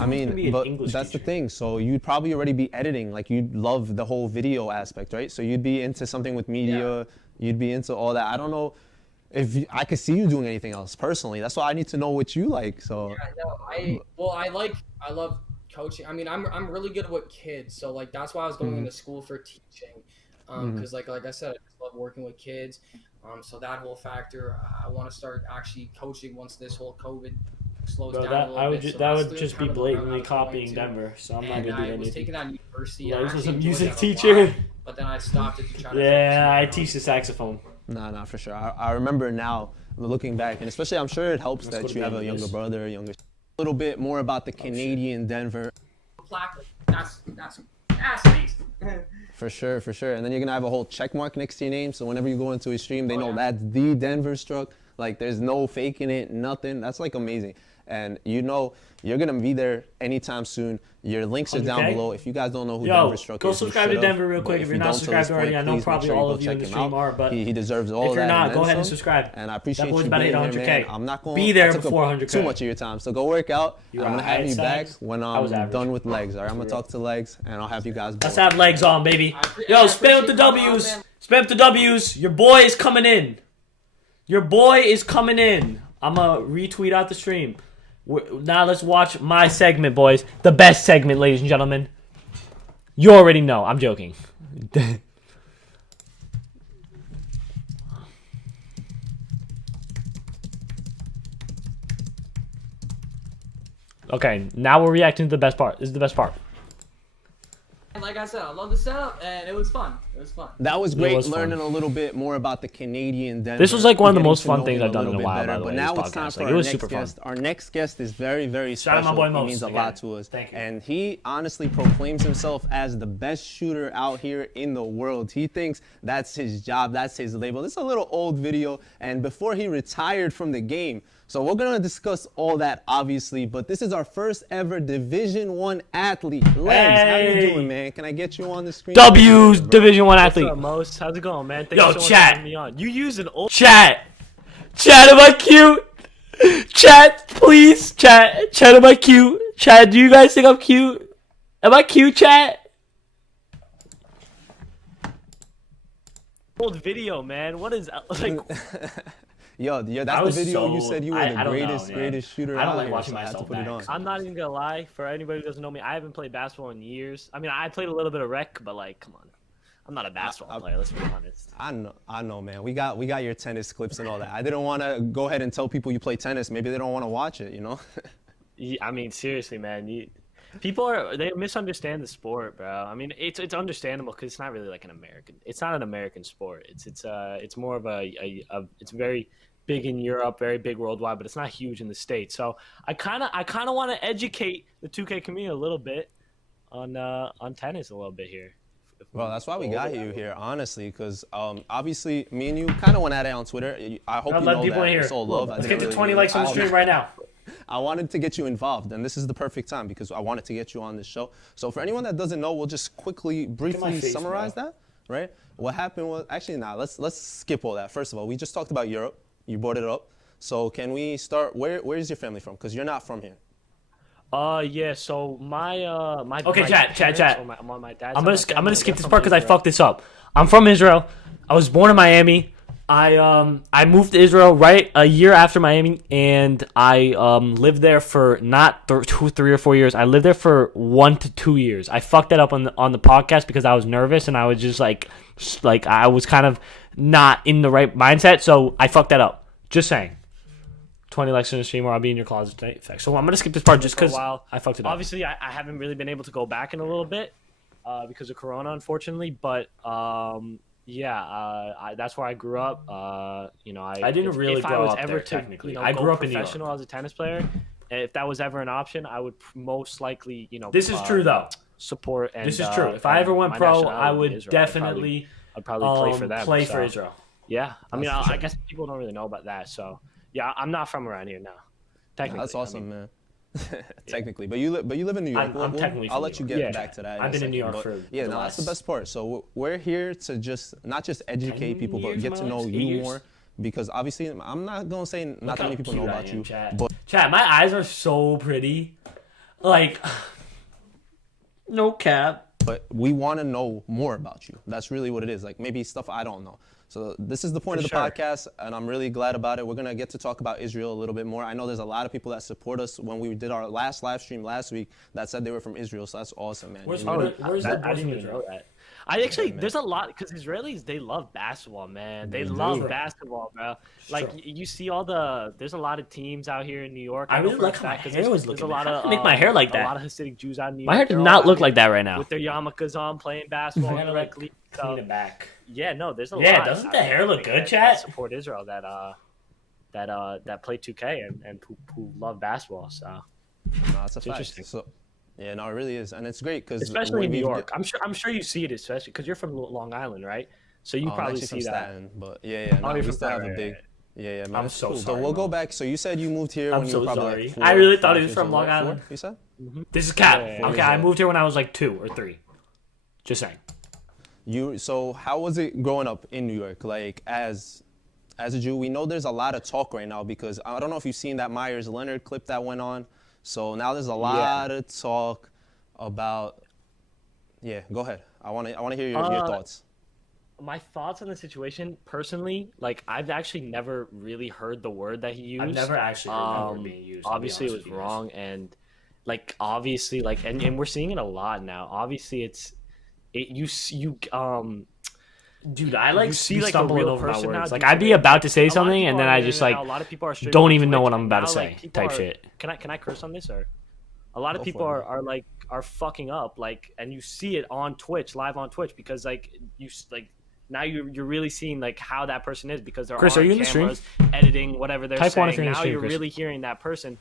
I mean, but that's the thing. So you'd probably already be editing. Like you'd love the whole video aspect, right? So you'd be into something with media. Yeah. You'd be into all that. I don't know if I could see you doing anything else personally. That's why I need to know what you like. So yeah, no, I love coaching. I mean, I'm really good with kids. So like that's why I was going into school for teaching. Because like I said, I just love working with kids. So that whole factor, I want to start actually coaching once this whole COVID slows down a little bit. That would just be blatantly copying Denver. So I'm not gonna do anything. I was taking that university. Legs was a music teacher. But then I stopped it to try to. Yeah, I teach the saxophone. Nah, for sure. I remember now, looking back, and especially I'm sure it helps that you have a younger brother, a little bit more about the Canadian Denver. That's amazing. For sure. And then you're gonna have a whole check mark next to your name, so whenever you go into a stream, they know that's the Denverstruck. Like there's no faking it, nothing. That's like amazing. And you know you're gonna be there anytime soon. Your links are down below. If you guys don't know who Denverstruck is, go subscribe to Denver real quick. If you're not subscribed already, I know probably all of you in the stream are, but he deserves all that. If you're not, go ahead and subscribe. And I appreciate you being here, man. I'm not going to be there before 100K. Too much of your time, so go work out. I'm gonna have you back when I'm done with legs. All right, I'm gonna talk to legs, and I'll have you guys. Let's have legs on, baby. Yo, spam with the W's. Spam with the W's. Your boy is coming in. I'm gonna retweet out the stream. Now let's watch my segment, boys. The best segment, ladies and gentlemen. You already know. I'm joking. Okay, now we're reacting to the best part. This is the best part. Like I said, I love the setup, and it was fun. was fun. That was great, was fun. learning a little bit more about the Canadian Denver. This was like one of the getting most to fun know things him I've done in a little bit while, better. by the way, But now this it's time podcast. for Like, it our was next super fun. guest. Our next guest is very, very Shout out special. my boy He Mos means a again. lot to us. Thank you. And he honestly proclaims himself as the best shooter out here in the world. He thinks that's his job, that's his label. This is a little old video, and before he retired from the game. So we're gonna discuss all that, obviously, but this is our first ever Division I athlete. Legs, how you Hey. doing, man? Can I get you on the screen? W's Division One athlete. What's up, Most? How's it going, man? Thank Yo, you so much chat. for having me on. You use an old Chat, am I cute? Chat, please, chat, am I cute? Chat, do you guys think I'm cute? Am I cute, chat? video, man. What is like? Yo, I that's the was video you so- said you were I the don't know, greatest, man. greatest shooter I don't out like here, watching so I had to myself put it back. on. I'm not even gonna lie. For anybody who doesn't know me, I haven't played basketball in years. I mean, I played a little bit of rec, but like, come on, I'm not a basketball player. Let's be honest. I know, man. We got your tennis clips and all that. I didn't want to go ahead and tell people you play tennis. Maybe they don't want to watch it, you know? I mean, seriously, man. They misunderstand the sport, bro. I mean, it's understandable because it's not really like it's not an American sport. It's more of it's very big in Europe, very big worldwide, but it's not huge in the States. So I kind of want to educate the 2K community a little bit on tennis a little bit here. Well, that's why we got you here, honestly, because obviously me and you kind of went at it on Twitter. I hope you Let know people that in here. it's all love. Let's get to 20 likes on the stream right now. I wanted to get you involved, and this is the perfect time because I wanted to get you on this show. So for anyone that doesn't know, we'll just briefly face, summarize bro. that, right? What happened was actually let's skip all that. First of all, we just talked about Europe. You brought it up. So can we start? Where is your family from? Because you're not from here. Yeah. So my Okay, my chat. parents, or my dad's I'm side of gonna my family, skip they're this from part because I Israel. fucked this up. I'm from Israel. I was born in Miami. I moved to Israel right a year after Miami, and I lived there for not 2, 3, or 4 years. I lived there for 1 to 2 years. I fucked that up on the podcast because I was nervous and I was just like I was kind of not in the right mindset, so I fucked that up. Just saying. 20 likes in the stream, or I'll be in your closet tonight. So I'm gonna skip this part just For a because while. I fucked it up. Obviously, I haven't really been able to go back in a little bit because of Corona, unfortunately. But that's where I grew up. I didn't really if I grow was up ever there, to, technically. go I grew up in New York. professional as a tennis player. If that was ever an option, I would most likely, This is true though. support. And, This is true. If I ever went my pro, nationality I would would be Israel. definitely I'd probably play for them. play so, for Israel. Yeah, I mean, That's for I sure. guess people don't really know about that. So yeah, I'm not from around here now. Technically, That's I awesome, mean, man. Technically, but you live in New York. I'm technically I'll from let you New get York. back to that. I've been in New second, York but for yeah, the no, that's the last best part. So we're here to not just educate 10 people, but years get of to my know life, 8 you years. more. Because obviously, I'm not gonna say not that many people know about you, but Chat, my eyes are so pretty. Like, no cap. we want to know more about you. That's really what it is. Like maybe stuff I don't know. So this is the point of the sure. podcast, and I'm really glad about it. We're gonna get to talk about Israel a little bit more. I know there's a lot of people that support us. When we did our last live stream last week, that said they were from Israel. So that's awesome, man. Where's You know, where's I the didn't even know that. I actually, there's a lot because Israelis, they love basketball, man. They love True. basketball, bro. Like True. you see there's a lot of teams out here in New York. I know really for a like how my fact 'cause hair was there's looking. a lot How of did I make my hair like a that? lot of Hasidic Jews out in New York. My hair They're did all not out look here like that right now. with their yarmulkes on, playing basketball I gotta, like, directly. Clean it back. Yeah, no, there's a Yeah, lot. doesn't out the there, hair look like, good, that chat? support Israel that play 2K and who love basketball. So no, it's a fact. interesting. So, yeah, no, it really is, and it's great because especially in New York, I'm sure you see it, especially because you're from Long Island, right? So you I'm probably actually see from that. Staten, but yeah, no, you're we from still have Staten, a big. right. Yeah, man. I'm it's so cool. So sorry, we'll go Mom. back. So you said you moved here I'm when you so were probably sorry. like 4, I really thought 5 he was years from old, Long right? Island. 4, you said? This is cap. Yeah, Okay, I moved here when I was like 2 or 3. Just saying. So how was it growing up in New York? Like as a Jew, we know there's a lot of talk right now because I don't know if you've seen that Myers Leonard clip that went on. So now there's a lot of talk about. Yeah, go ahead. I want to hear your thoughts. My thoughts on the situation, personally, like I've actually never really heard the word that he used. I've never actually heard that word being used. I'll be Obviously, it honest was with you guys. wrong, and like obviously, like and we're seeing it a lot now. Obviously, Dude, I like you see be like a stumbling real over my person now. words. Like due I'd to be the- about to say a lot of something, people and then are I doing just it like now. A lot of people are don't streaming even on know Twitch, what I'm and about to now, say. like, people Type are- shit. Can I curse on this or? A lot of Go people for it. are like are fucking up, like, and you see it on Twitch, live on Twitch, because like now you're really seeing like how that person is, because there Chris, are are you in the cameras editing whatever they're Type 1 if saying. you're in the Now stream, you're Chris. really hearing that person,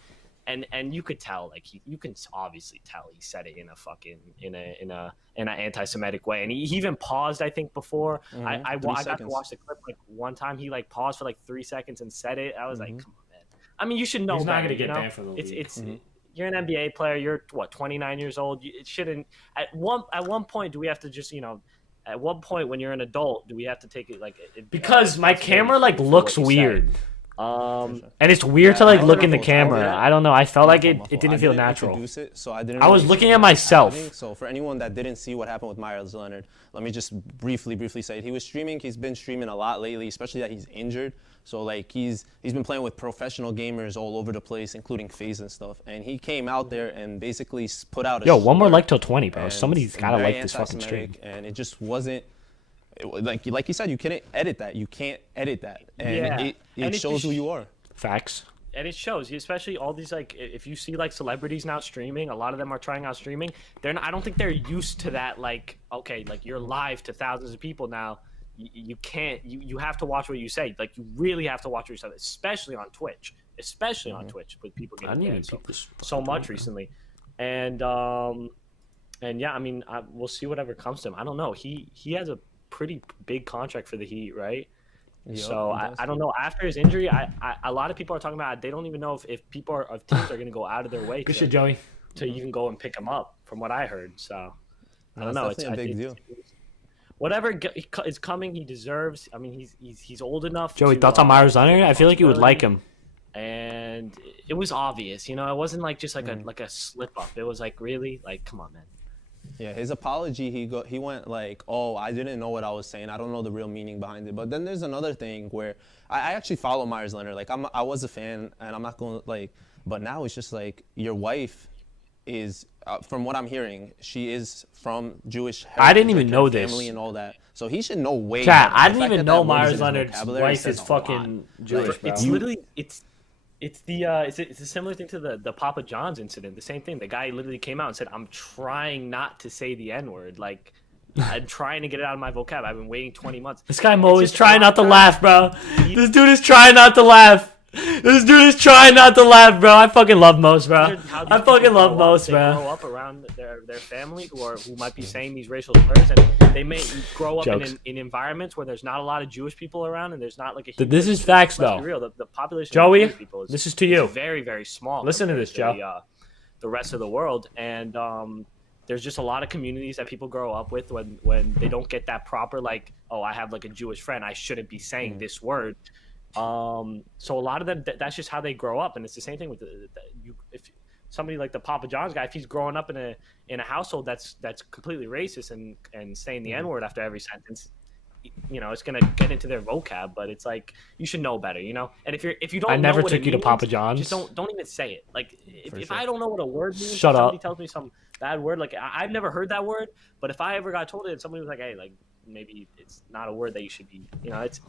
and you could tell, like, you can obviously tell he said it in a fucking in an anti-Semitic way, and he even paused, I think, before. I got to watch the clip like one time. He like paused for like 3 seconds and said it. I was like, come on, man. I mean, you should know. He's not better, gonna get you know? banned from the league. It's you're an NBA player. You're what, 29 years old. It shouldn't. At one point, do we have to just, you know? At one point, when you're an adult, do we have to take it like? Because my camera like looks weird. And it's weird to like look in the Yeah. camera. I don't know. I felt like it didn't feel natural. I was looking at myself. So for anyone that didn't see what happened with Myers Leonard, let me just briefly say it. He was streaming. He's been streaming a lot lately, especially that he's injured. So like he's been playing with professional gamers all over the place, including FaZe and stuff. And he came out there and basically put out a one more slur, like till 20, bro. and Somebody's gotta very like this fucking stream. anti-Semitic, and it just wasn't. Like you said, you couldn't edit that. You can't edit that, and Yeah. it shows who you are. Facts. And it shows, especially all these, like, if you see like celebrities now streaming, a lot of them are trying out streaming. I don't think they're used to that. Like, okay, like you're live to thousands of people now. You can't. You have to watch what you say. Like, you really have to watch what you say, especially on Twitch. Especially on Twitch, with people I getting didn't banned even peep this so much recently. And yeah, I mean, we'll see whatever comes to him. I don't know. He has a pretty big contract for the Heat, right? Yep, So I don't know. After his injury, a lot of people are talking about, they don't even know if teams are going to go out of their way Good shit, Joey. to even go and pick him up, from what I heard. So I don't know. It's definitely a big deal. Whatever is coming, he deserves. I mean, he's old enough. Joey, to, thoughts on Myers Leonard? I feel like you would like him. And it was obvious, you know. It wasn't like just like a slip up. It was like, really, like, come on, man. Yeah, his apology, he went like, oh, I didn't know what I was saying. I don't know the real meaning behind it. But then there's another thing where I actually follow Myers Leonard. Like, I was a fan, and I'm not going to, like, but now it's just like, your wife is, from what I'm hearing, she is from Jewish heritage. I didn't even know this. Family and all that. So he should know way Chat, more. I The didn't fact even that know that word is in Myers his Leonard's vocabulary wife says is a fucking lot. Jewish, bro. It's literally it's a similar thing to the Papa John's incident. The same thing. The guy literally came out and said, "I'm trying not to say the N-word. Like, I'm trying to get it out of my vocab. I've been waiting 20 months." This guy Mo is just trying a lot not to of laugh, bro. This dude is trying not to laugh. This dude is trying not to laugh, bro. I fucking love Mos, bro. How these I people fucking love grow up. Mos, They bro. grow up around their family who might be saying these racial slurs, and they may grow up Jokes. in environments where there's not a lot of Jewish people around, and there's not like a. This is facts, let's though. be real. The population Joey, of Jewish people this is to you. very, very small. Listen to compared this, Joe. The rest of the world, and there's just a lot of communities that people grow up with when they don't get that proper, like, oh, I have like a Jewish friend, I shouldn't be saying this word. So a lot of them, that's just how they grow up, and it's the same thing with if somebody like the Papa John's guy, if he's growing up in a household that's completely racist and saying the N-word after every sentence, you know, it's gonna get into their vocab. But it's like, you should know better, you know. And if you don't, I never know what took it you to means, Papa John's. Just don't even say it. Like, if sure. I don't know what a word means, Shut if somebody up. tells me some bad word, like, I've never heard that word, but if I ever got told it and somebody was like, hey, like, maybe it's not a word that you should be, you know, it's,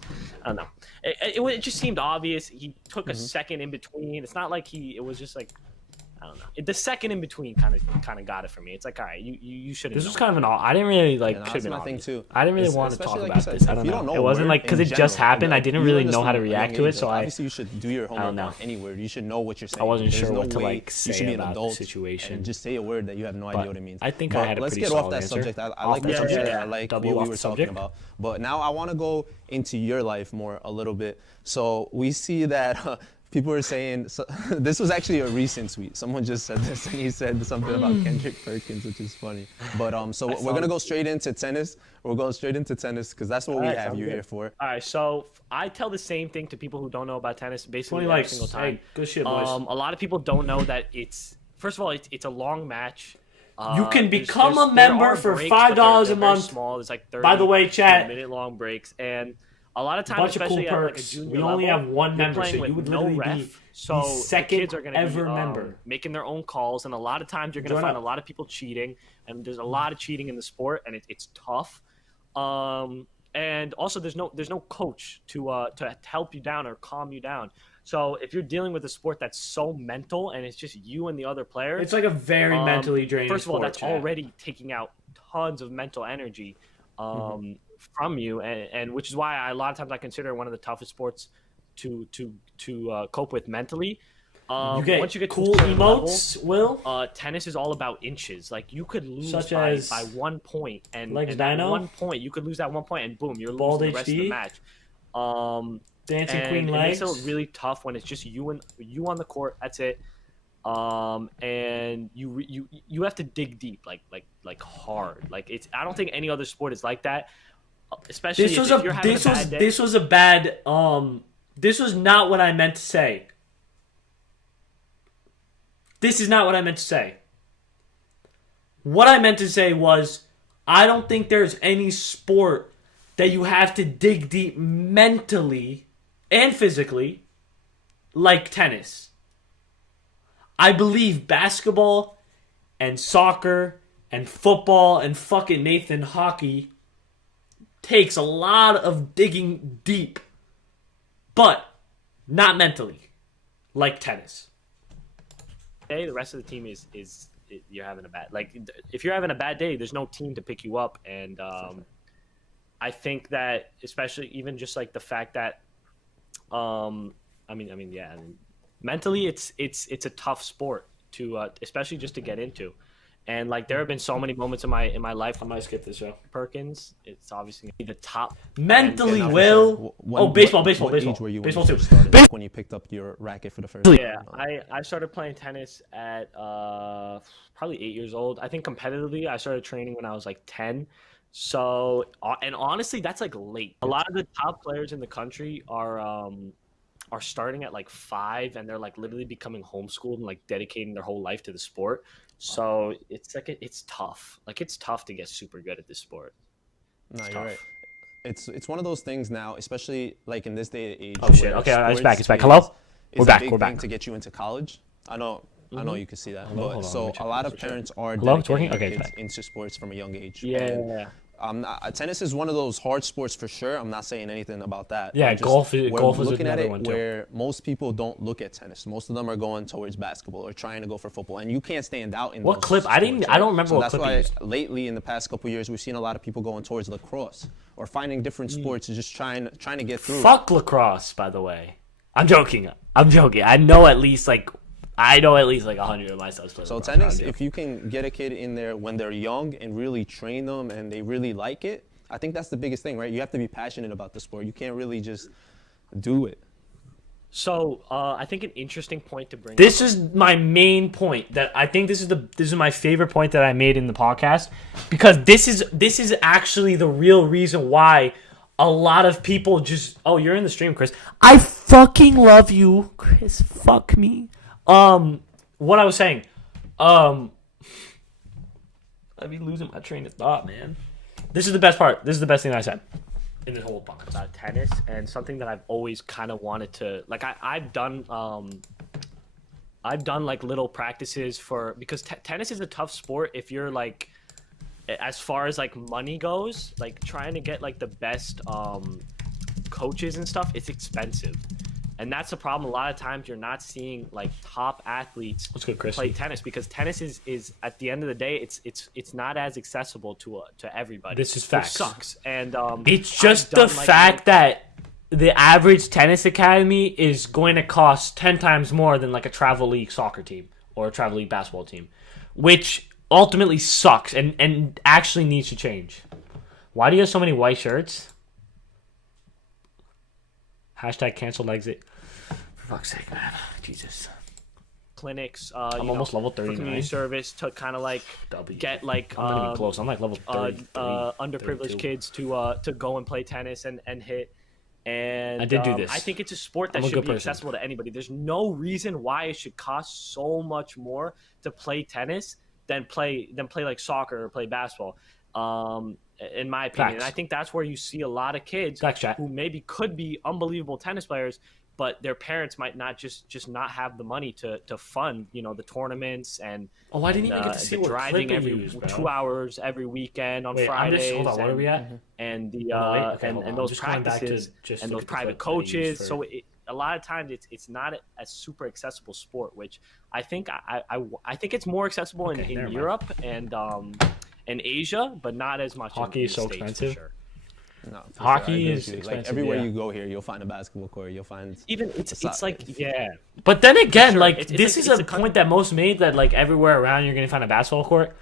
I don't know. It just seemed obvious. He took a second in between. It's not like it was just like, I don't know. The second in between kind of got it for me. It's like, all right, you should have. This was kind of an. I didn't really like. Yeah, should that's have been my thing obvious. too. I didn't really It's- want to especially talk like about you said, this. I if don't you know. don't know It a wasn't word like because in it just general, happened. I like, didn't you really know how to understand react young to it, age, so like, I obviously you should do your homework don't know. on any word. You should know what you're saying. I wasn't There's sure no what to way like you say should be an about the adult situation. and just say a word that you have no But idea what it means. I think But I had a let's pretty get off solid that answer. subject. I Off like the the subject. subject? I like W what off we were the talking subject? about. But now I want to go into your life more a little bit. So we see that people are saying, so, this was actually a recent tweet. Someone just said this, and he said something about Kendrick Perkins, which is funny. But so we're gonna go straight into tennis. We're going straight into tennis because that's what we Alright, have sounds you good. here for. All right, so I tell the same thing to people who don't know about tennis basically 20 every likes. single time. Hey, good shit, boys. A lot of people don't know that it's, first of all, it's a long match. You can There's- become a there member are for breaks, $5 but they're a very month. Small. It's like 30 By the way, chat, minute long breaks, and a lot of times, bunch of cool especially at like a perks. junior We only level, have one you're member, playing so with you would no literally ref, be so the the second kids are going to ever be member. making their own calls, and a lot of times you're going to Join find up. a lot of people cheating, and there's a lot of cheating in the sport, and it's tough. and also there's no coach to help you down or calm you down. So if you're dealing with a sport that's so mental and it's just you and the other player, It's like a very mentally draining First of all, sport, that's already taking out tons of mental energy from you, and which is why a lot of times I consider it one of the toughest sports to cope with mentally. You get once you get cool to a certain emotes, level, Will? tennis is all about inches. Like you could lose Such by as 1 point, and Legs at that Dino? 1 point you could lose that 1 point, and boom, you're Bald losing the rest of the HD? match. Dancing And Queen it Legs? makes it really tough when it's just you on the court. That's it. And you have to dig deep, like hard. Like it's. I don't think any other sport is like that. Especially if you're having a bad day. This was a bad. This was not what I meant to say. This is not what I meant to say. What I meant to say was, I don't think there's any sport that you have to dig deep mentally and physically like tennis. I believe basketball and soccer and football and fucking Nathan hockey takes a lot of digging deep, but not mentally like tennis. The rest of the team is you're having a bad, like if you're having a bad day, there's no team to pick you up. And I think that especially even just like the fact that mentally it's a tough sport to especially just to get into. And like there have been so many moments in my life. I might skip this show. Perkins, it's obviously gonna be the top Mentally, And Will. Baseball. What age were you when Baseball you too. first started? Like when you picked up your racket for the first time? Yeah, I started playing tennis at probably 8 years old. I think competitively, I started training when I was like 10. So, and honestly, that's like late. A lot of the top players in the country are starting at like 5, and they're like literally becoming homeschooled and like dedicating their whole life to the sport. So it's like it's tough. Like it's tough to get super good at this sport. No, you're tough. right. It's one of those things now, especially like in this day and age. Oh shit! where Okay, it's sports back. Hello. is We're a back. big We're thing back. to get you into college. I know you can see that. Hello, But hold on, so let me check a lot this of for sure. parents are Hello, it's dedicating working? their Okay, kids back. into sports from a young age. Yeah. And, tennis is one of those hard sports for sure. I'm not saying anything about that. Yeah, I'm just- golf we're is looking at another it one, too. where most people don't look at tennis. Most of them are going towards basketball or trying to go for football, and you can't stand out in What those clip? I sports, don't remember so what that's clip why you used. lately in the past couple of years we've seen a lot of people going towards lacrosse or finding different sports and just trying to get through. Fuck lacrosse, by the way. I'm joking. I know at least like 100 of my sons play So lacrosse. tennis, if you can get a kid in there when they're young and really train them and they really like it, I think that's the biggest thing, right? You have to be passionate about the sport. You can't really just do it. So I think an interesting point to bring. This is my main point. That I think this is my favorite point that I made in the podcast, because this is actually the real reason why a lot of people just. Oh, you're in the stream, Chris. I fucking love you, Chris. Fuck me. What I was saying. I'd be losing my train of thought, man. This is the best part. This is the best thing I said in the whole podcast. About tennis, and something that I've always kind of wanted to like. I've done like little practices for, because tennis is a tough sport if you're like, as far as like money goes, like trying to get like the best coaches and stuff, it's expensive. And that's the problem. A lot of times you're not seeing like top athletes play tennis, because tennis is at the end of the day, it's not as accessible to everybody. This is facts. Which sucks. And It's just the fact that the average tennis academy is going to cost 10 times more than like a travel league soccer team or a travel league basketball team, which ultimately sucks and actually needs to change. Why do you have so many white shirts? Hashtag cancel Legsi. For fuck's sake, man. Jesus. clinics. I'm almost level 39. Community service to kind of like get like I'm not even close. I'm like level 30, underprivileged 32. kids to go and play tennis and hit. And I did do this. I think it's a sport that I'm a should good be person. accessible to anybody. There's no reason why it should cost so much more to play tennis than play like soccer or play basketball. In my opinion, Facts. and I think that's where you see a lot of kids Facts, chat. who maybe could be unbelievable tennis players but their parents might not just not have the money to fund, you know, the tournaments and Oh, I didn't even get to see the what driving clip every you used, bro. 2 hours every weekend on Wait, Fridays. hold on. What are we at? And the Oh, wait, okay, hold on. and I'm those just going back to practices just and look those at the private clip that you used coaches. for- So a lot of times it's not a super accessible sport, which I think I think it's more accessible Okay, in never mind. Europe and Asia, but not as much. Hockey in is so the States, for expensive. sure. No, for Hockey I agree is with you. expensive, Like everywhere yeah. you go here, you'll find a basketball court. You'll find Even it's like yeah. But then again, sure. like It's this like- is it's a a point that most made, that like everywhere around you're gonna find a basketball court.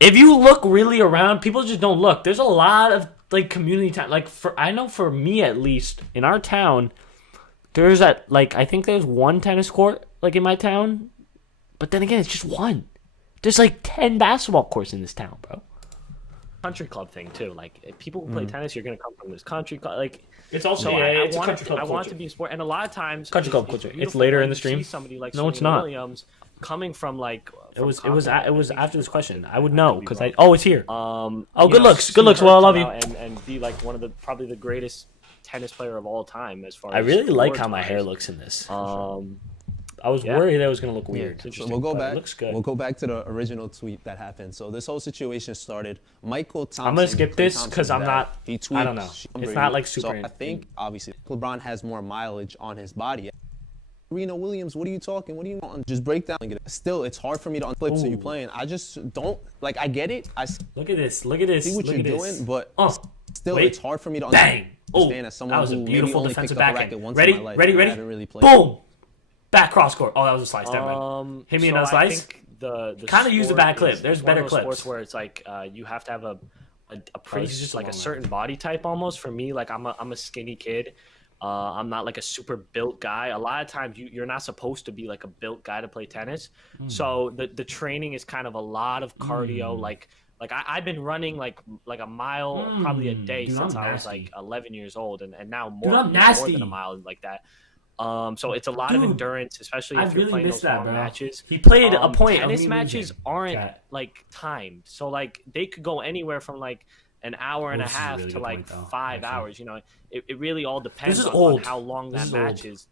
If you look really around, people just don't look. There's a lot of like community time. Like I know for me at least in our town, there's I think there's one tennis court like in my town, but then again it's just one. There's like 10 basketball courts in this town, bro. Country club thing too. Like if people who play tennis, you're gonna come from this country club. Like It's also so it's a I want country it, club I want it culture. to be a sport, and a lot of times Country club culture. It's later in the stream. Somebody like No, it's Serena not. Williams coming from like It was Compton, after this I question. think I would could know be because wrong. it's here. Oh, good looks. Good looks, Will, I love you. And be like one of the probably the greatest tennis player of all time as far. I as really like awards how my wise. hair looks in this. Um, I was yeah. worried that it was gonna look weird. So we'll go but back. It looks good. We'll go back to the original tweet that happened. So this whole situation started. Michael Thompson. I'm gonna skip Klay this 'cause Thompson's I'm dad, not- He tweeted, I don't know. It's not, like, super So I think obviously LeBron has more mileage on his body. Serena Williams, what are you talking? What do you want? Just break down. Still, it's hard for me to unflip. So you Ooh. playing? I just don't like. I get it. I see Look at this. Look at this. what look you're at this. doing, but Oh, still, wait. it's hard for me to Bang! Oh, understand as someone that was a who maybe beautiful only defensive picked up a backhand. racket once Ready? in my life. Ready? and Ready? haven't really played. Boom! Back cross court. Oh, that was a slice. Never mind. Hit me so another I slice. think the Kinda used a sport bad clip. is There's one better of those clips. Sports where it's like you have to have a pretty this is just a like a long certain body type almost. For me, like I'm a skinny kid. I'm not like a super built guy. A lot of times you're not supposed to be like a built guy to play tennis. So the training is kind of a lot of cardio. Like I've been running like a mile probably a day Dude, since I'm I was nasty. like 11 years old, and now Dude, more, I'm more nasty. than a mile like that. So it's a lot of Dude, endurance, especially I if you're really playing missed those that, long bro. matches. He played a point. Tennis of me matches losing. aren't Cat. like timed, so like they could go anywhere from like an hour and a This is a half really to good like point, though, 5 actually. hours. You know, it really all depends is on old. how long This that is match old. is.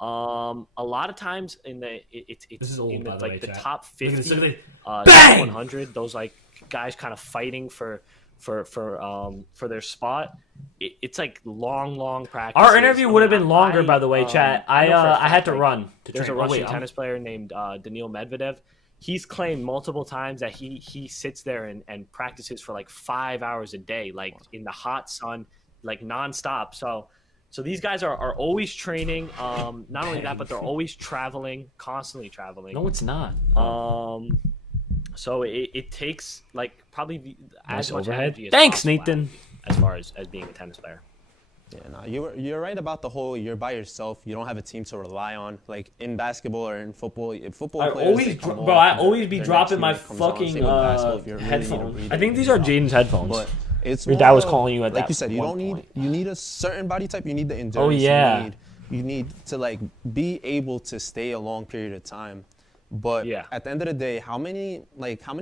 A lot of times in the it's This is old, in the, by the like way, the chat. top Look at 50, this, look at top Bang! 100, those like guys kind of fighting for their spot. It's like long practice. Our interview would have been longer, by the way, chat. I know for a I had fact, to like, run to There's train. a Oh, Russian wait, tennis player named Daniil Medvedev. He's claimed multiple times that he sits there and practices for like 5 hours a day, like in the hot sun, like nonstop. So these guys are always training. Not only that, but they're always traveling, constantly traveling. No, it's not. So it takes like probably Nice as much overhead. energy as Thanks, possible Nathan. as far as being a tennis player. Yeah, no, you're right about the whole. You're by yourself. You don't have a team to rely on. Like in basketball or in football, if football I players, always, they come bro. off, I always be their dropping my next team comes on. fucking Same with basketball, if you really need to headphones. read I it, think these you are know. Jaden's headphones. But it's Your more dad was of, calling you at like that you said. You one don't need. point. You need a certain body type. You need the endurance. Oh, yeah. You need to like be able to stay a long period of time. But Yeah. at the end of the day, how many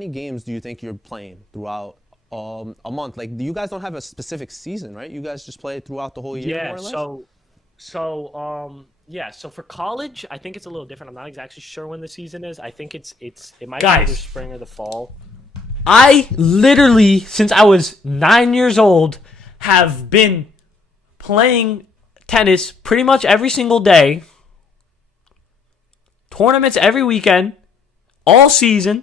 games do you think you're playing throughout a month? Like, you guys don't have a specific season, right? You guys just play throughout the whole year, Yeah. more or less? So for college, I think it's a little different. I'm not exactly sure when the season is. I think it might be Guys. either spring or the fall. I literally, since I was 9 years old, have been playing tennis pretty much every single day. Tournaments every weekend, all season,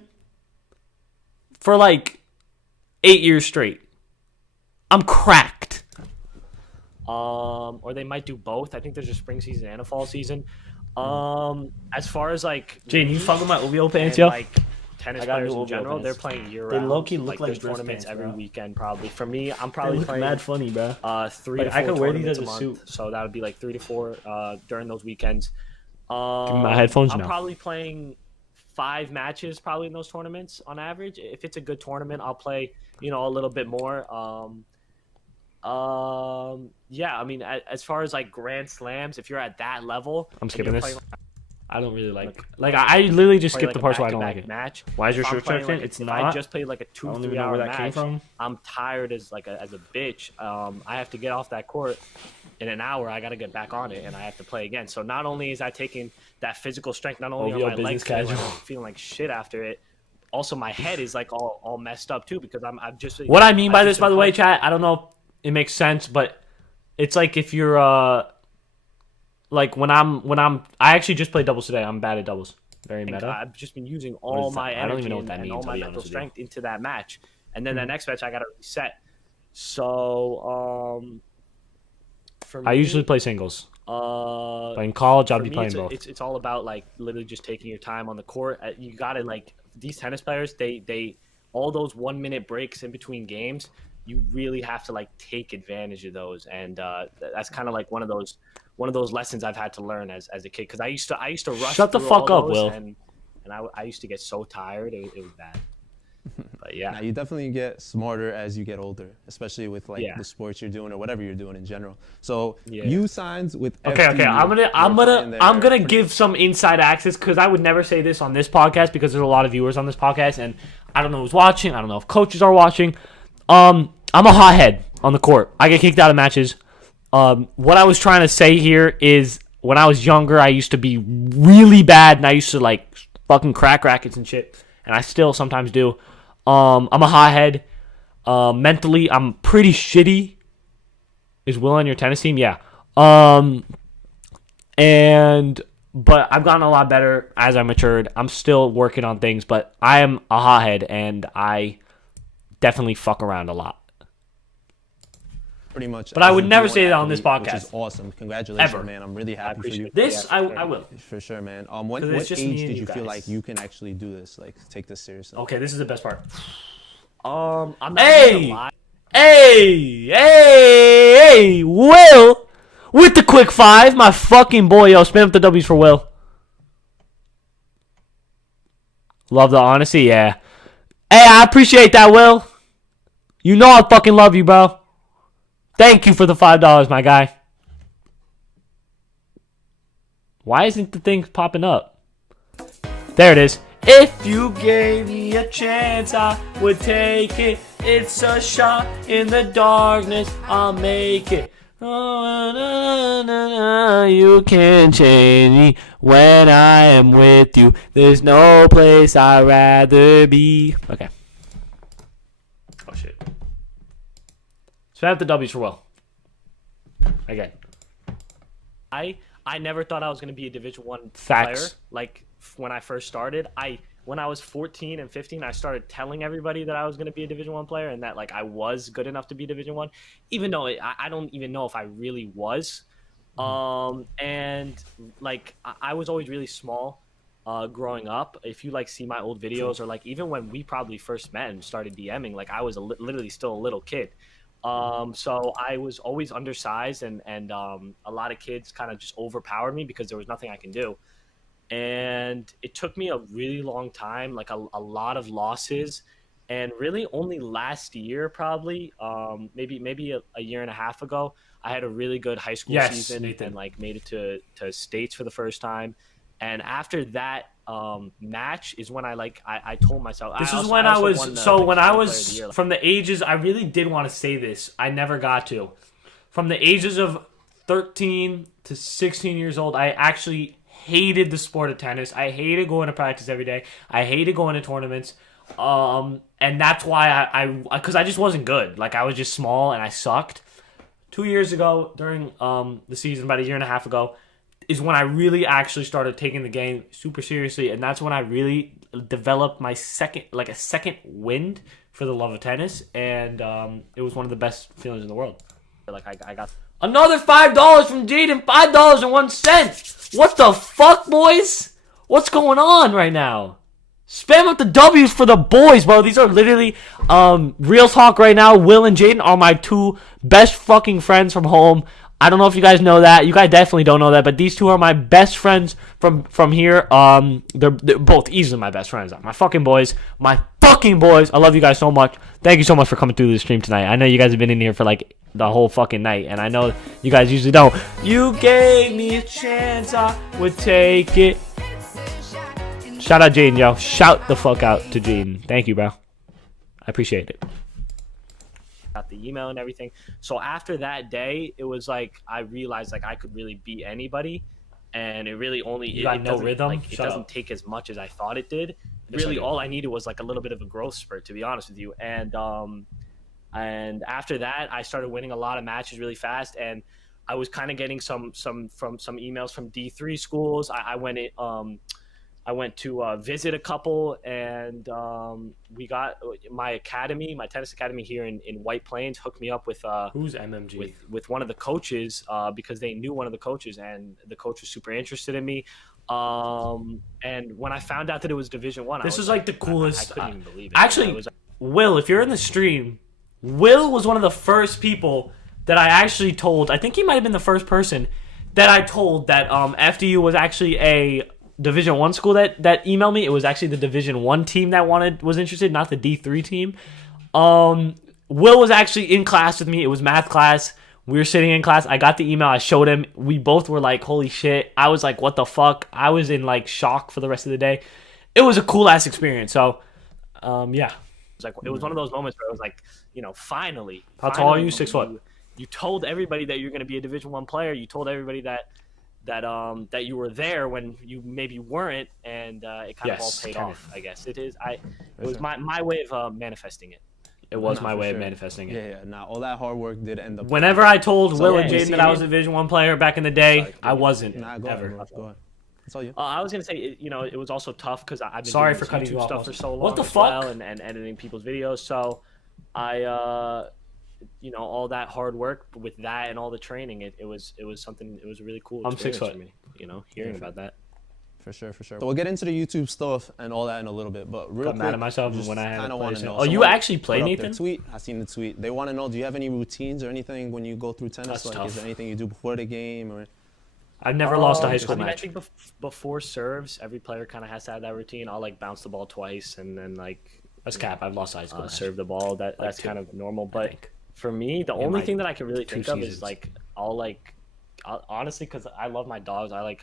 for like 8 years straight. I'm cracked. Or they might do both. I think there's a spring season and a fall season. As far as like Jane, you fucking my OVO pants, and, yo? like tennis I got players new in OVO general, pants. they're playing year They round. low-key look like there's dress tournaments pants, every bro. weekend probably. For me, I'm They probably look playing mad funny, bro. 3 Like, to 4 I could wear these tournaments as a month. suit. So that would be like 3 to 4 during those weekends. Give me my headphones I'm now. probably playing 5 matches probably in those tournaments on average. If it's a good tournament, I'll play, a little bit more. Yeah, I mean, as far as like Grand Slams, if you're at that level, I'm and skipping you're this. playing, I don't really like I literally just play, skip like, the a parts where I don't like back-to-back it. match. Why is your If I'm shirt playing, tucked in? like, It's if not. I just played like a I don't 2-3 even know hour where that match, came from. I'm tired as a bitch. I have to get off that court. in an hour I got to get back on it and I have to play again. So not only is I taking that physical strength, not only are my legs feeling like shit after it, also my head is like all messed up too because I'm just. What I mean by this, by the way, chat, I don't know if it makes sense, but it's like if you're like when I actually just played doubles today. I'm bad at doubles. Very meta. I've just been using all my energy, I don't even know what that means, all my mental strength into that match, and then that next match I got to reset. So for me, I usually play singles. But in college, I'll be playing both. It's all about like literally just taking your time on the court. You gotta like these tennis players. They all those 1 minute breaks in between games. You really have to like take advantage of those, and that's kind of like one of those lessons I've had to learn as a kid. Because I used to rush. Shut the fuck up, Will. And I used to get so tired. It was bad. But yeah, now, you definitely get smarter as you get older, especially with like the sports you're doing or whatever you're doing in general. So you signed with okay. I'm gonna give some inside access because I would never say this on this podcast because there's a lot of viewers on this podcast and I don't know who's watching. I don't know if coaches are watching. I'm a hothead on the court. I get kicked out of matches. What I was trying to say here is when I was younger, I used to be really bad and I used to like fucking crack rackets and shit, and I still sometimes do. I'm a hothead. Mentally, I'm pretty shitty. Is Will on your tennis team? Yeah. But I've gotten a lot better as I matured. I'm still working on things, but I am a hothead and I definitely fuck around a lot. Pretty much. But I would never say that on this podcast. Which is awesome. Congratulations, Ever. Man. I'm really happy for you. This, I will. For sure, man. What age did you feel like you can actually do this? Like, take this seriously? Okay, this is the best part. I'm not gonna lie. Hey, Will, with the quick 5, my fucking boy, yo, spam up the W's for Will. Love the honesty, yeah. Hey, I appreciate that, Will. You know I fucking love you, bro. Thank you for the $5, my guy. Why isn't the thing popping up? There it is. If you gave me a chance, I would take it. It's a shot in the darkness. I'll make it. Oh, na, na, na, you can change me when I am with you. There's no place I'd rather be. Okay. Oh, shit. So I have the W's for Will. Again. I never thought I was going to be a Division I Facts. player. Like, when I first started, when I was 14 and 15, I started telling everybody that I was going to be a Division I player and that like I was good enough to be Division I, even though I don't even know if I really was. And like I was always really small growing up. If you like see my old videos or like even when we probably first met and started DMing, like I was literally still a little kid. So I was always undersized and a lot of kids kind of just overpowered me because there was nothing I can do. And it took me a really long time, like a lot of losses, and really only last year, probably, maybe a year and a half ago, I had a really good high school season and like made it to states for the first time. And after that match is when I told myself this is when I was from the ages I really did want to say this. I never got to. From the ages of 13 to 16 years old, I actually hated the sport of tennis. I hated going to practice every day. I hated going to tournaments. And that's why because I just wasn't good. Like I was just small and I sucked. 2 years ago during the season, about a year and a half ago, is when I really actually started taking the game super seriously, and that's when I really developed my second wind for the love of tennis, and it was one of the best feelings in the world. Like I got another $5 from Jaden, $5.01. What the fuck, boys? What's going on right now? Spam up the W's for the boys, bro. These are literally real talk right now. Will and Jaden are my two best fucking friends from home. I don't know if you guys know that. You guys definitely don't know that, but these two are my best friends from here. They're both easily my best friends. My fucking boys. My fucking boys. I love you guys so much. Thank you so much for coming through the stream tonight. I know you guys have been in here for like the whole fucking night, and I know you guys usually don't. You gave me a chance, I would take it. Shout out Jaden, yo. Shout the fuck out to Jaden. Thank you, bro. I appreciate it. got the email and everything. So after that day, it was like I realized like I could really beat anybody, and it really only You got it no doesn't, rhythm? Like, it Shut doesn't up. take as much as I thought it did. Yes, I Really, do. all I needed was like a little bit of a growth spurt, to be honest with you. And after that, I started winning a lot of matches really fast, and I was kind of getting some emails from D3 schools. I went to visit a couple, and we got my tennis academy here in White Plains hooked me up with Who's MMG? with one of the coaches because they knew one of the coaches, and the coach was super interested in me. And when I found out that it was Division One, This was like the coolest. I couldn't even believe it. Actually, I was, Will, if you're in the stream, Will was one of the first people that I actually told. I think he might have been the first person that I told that FDU was actually a Division One school that emailed me. It was actually the Division One team that was interested, not the D3 team. Will was actually in class with me. It was math class. We were sitting in class. I got the email. I showed him. We both were like, holy shit. I was like, what the fuck? I was in like shock for the rest of the day. It was a cool ass experience. So, yeah. it was one of those moments where I was like, finally. How tall are finally you? 6 foot. You told everybody that you're going to be a Division One player. You told everybody that you were there when you maybe weren't, and it kind of all paid off. I guess it is. It was my way of manifesting it. It was my for way of sure. manifesting it. Yeah. Now all that hard work did end up. Whenever I told Will and yeah, Jaden that I was a Division One player back in the day, I wasn't Nah, go ever. ahead, bro. Go ahead. That's all you. I was gonna say, it was also tough because I've been Sorry doing for this cutting YouTube you off, stuff Austin. for so long. What the as fuck? well, and editing people's videos. So I, all that hard work with that and all the training, it was something. It was a really cool. I'm 6 experience foot. for me, hearing about that. For sure. So we'll get into the YouTube stuff and all that in a little bit. But real Got quick, mad at myself just when I had kinda to play wanna this. know. Oh, you Someone actually play, put up their Nathan? Tweet. I seen the tweet. They want to know, do you have any routines or anything when you go through tennis? That's Like, tough. is there anything you do before the game or? I've never lost a high school I match. think before serves, every player kind of has to have that routine. I'll like bounce the ball twice and then like That's cap. I've lost a high school match. serve the ball. That's two, kind of normal. But think. for me, the In only my thing that I can really 2 think of seasons. is like honestly, because I love my dogs. My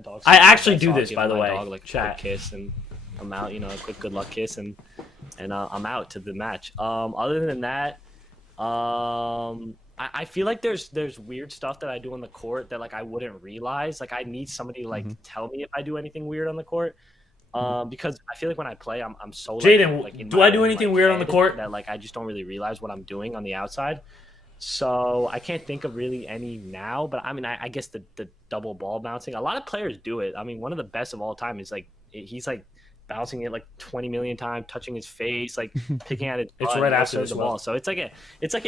dogs. I actually so do I'll this, give by the my way, Dog, like chat. a quick kiss, and I'm out. A quick good luck kiss, and I'm out to the match. Other than that, I feel like there's weird stuff that I do on the court that like I wouldn't realize. Like I need somebody to like tell me if I do anything weird on the court. Because I feel like when I play, I'm so Jaden, like in do my I do own, anything like, weird on the head court? that like I just don't really realize what I'm doing on the outside. So I can't think of really any now, but I mean I guess the double ball bouncing. A lot of players do it. I mean one of the best of all time is like he's like bouncing it like 20 million times, touching his face, like picking at it. It's right after the this, ball. Will. So it's like a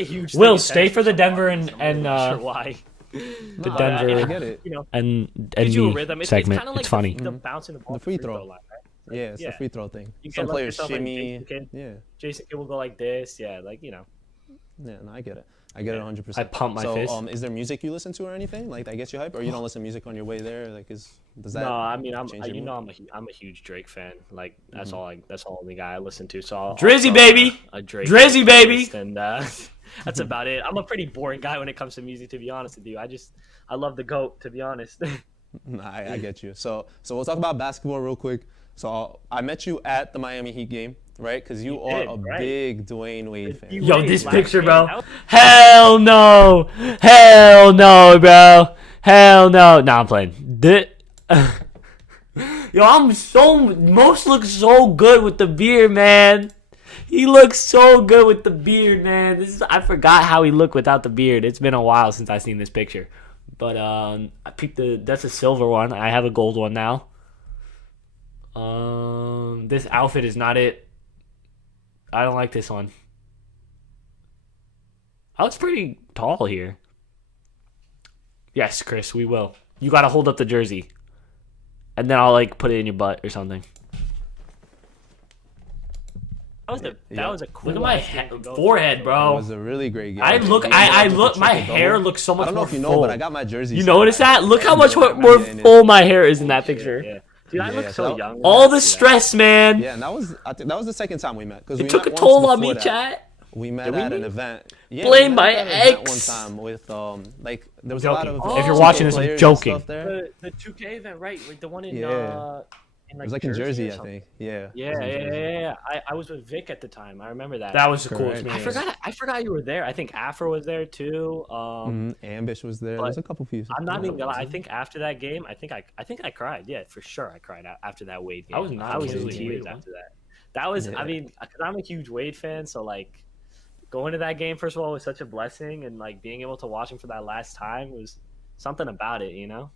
huge. Will, thing in stay tennis for the so Denver long, and- so I'm and, not sure why. The But, Denver I get it. and gives you a me rhythm. It's segment. kind of like It's funny. the bouncing the ball The to free throw. line, right? Yeah, it's Yeah. the free throw thing. You Some get, like, players yourself, like, shimmy. Jason Kidd. Yeah. Jason Kidd will go like this, yeah, like Yeah, no, I get it. I get it 100%. I pump my so, fist. is there music you listen to or anything like that gets you hype, or you don't listen to music on your way there? Like, does that? No, I mean I'm change your mood? I'm a huge Drake fan. Like that's the only guy I listen to. So I'll Drizzy, throw baby! a Drake Drizzy, baby! playlist, and that's about it. I'm a pretty boring guy when it comes to music, to be honest with you. I love the GOAT, to be honest. Nah, I get you. So we'll talk about basketball real quick. So I met you at the Miami Heat game, right? Because you are did, a right. big Dwayne Wade fan. You- Yo, Wait, this last picture, game, bro. that was- Hell no. Hell no, bro. Hell no. Nah, I'm playing. Yo, Most looks so good with the beard, man. He looks so good with the beard, man. I forgot how he looked without the beard. It's been a while since I seen this picture. But I peeped that's a silver one. I have a gold one now. This outfit is not it. I don't like this one. I was pretty tall here. Yes, Chris, we will. You gotta hold up the jersey. And then I'll like put it in your butt or something. That was a cool. Look at my ass game to go forehead, to. It bro. was a really great game. I look my hair looks so I much don't know more if you know, full. but I got my jersey. You still. notice that? Look how much more Yeah, full my hair is in that picture. Yeah. Dude, I look Yeah, so so- young. All the stress, man. Yeah, and I think that was the second time we met. Cause It we took a met once toll on me, before that. chat. We met Did we at an meet? event. Yeah, Blame we met my at an event ex. one time with like there was a lot Joking. of If you're super watching this, I'm players and joking. stuff there. the 2K event, right? Like the one Yeah. It was like in Jersey, I think. Yeah. Yeah. I was with Vic at the time. I remember that. That was the Correct. coolest meeting. I forgot you were there. I think Afro was there too. Ambish was there. There's a couple people. I'm not even gonna lie. I think after that game, I think I cried. Yeah, for sure, I cried after that Wade game. I was in tears after that. That was, I mean, because I'm a huge Wade fan, so like going to that game first of all was such a blessing, and like being able to watch him for that last time was something about it, you know.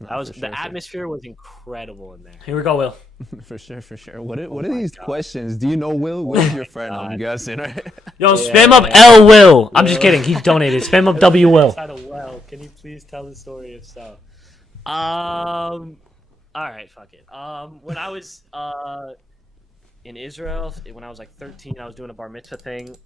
That was the atmosphere was incredible in there. Here we go, Will. For sure. What are these questions? Do you know Will? Will's your friend, I'm guessing, right? Yo, spam up L Will. I'm just kidding. He's donated. Spam up W Will. Can you please tell the story if so? All right, fuck it. When I was in Israel, when I was like 13, I was doing a bar mitzvah thing.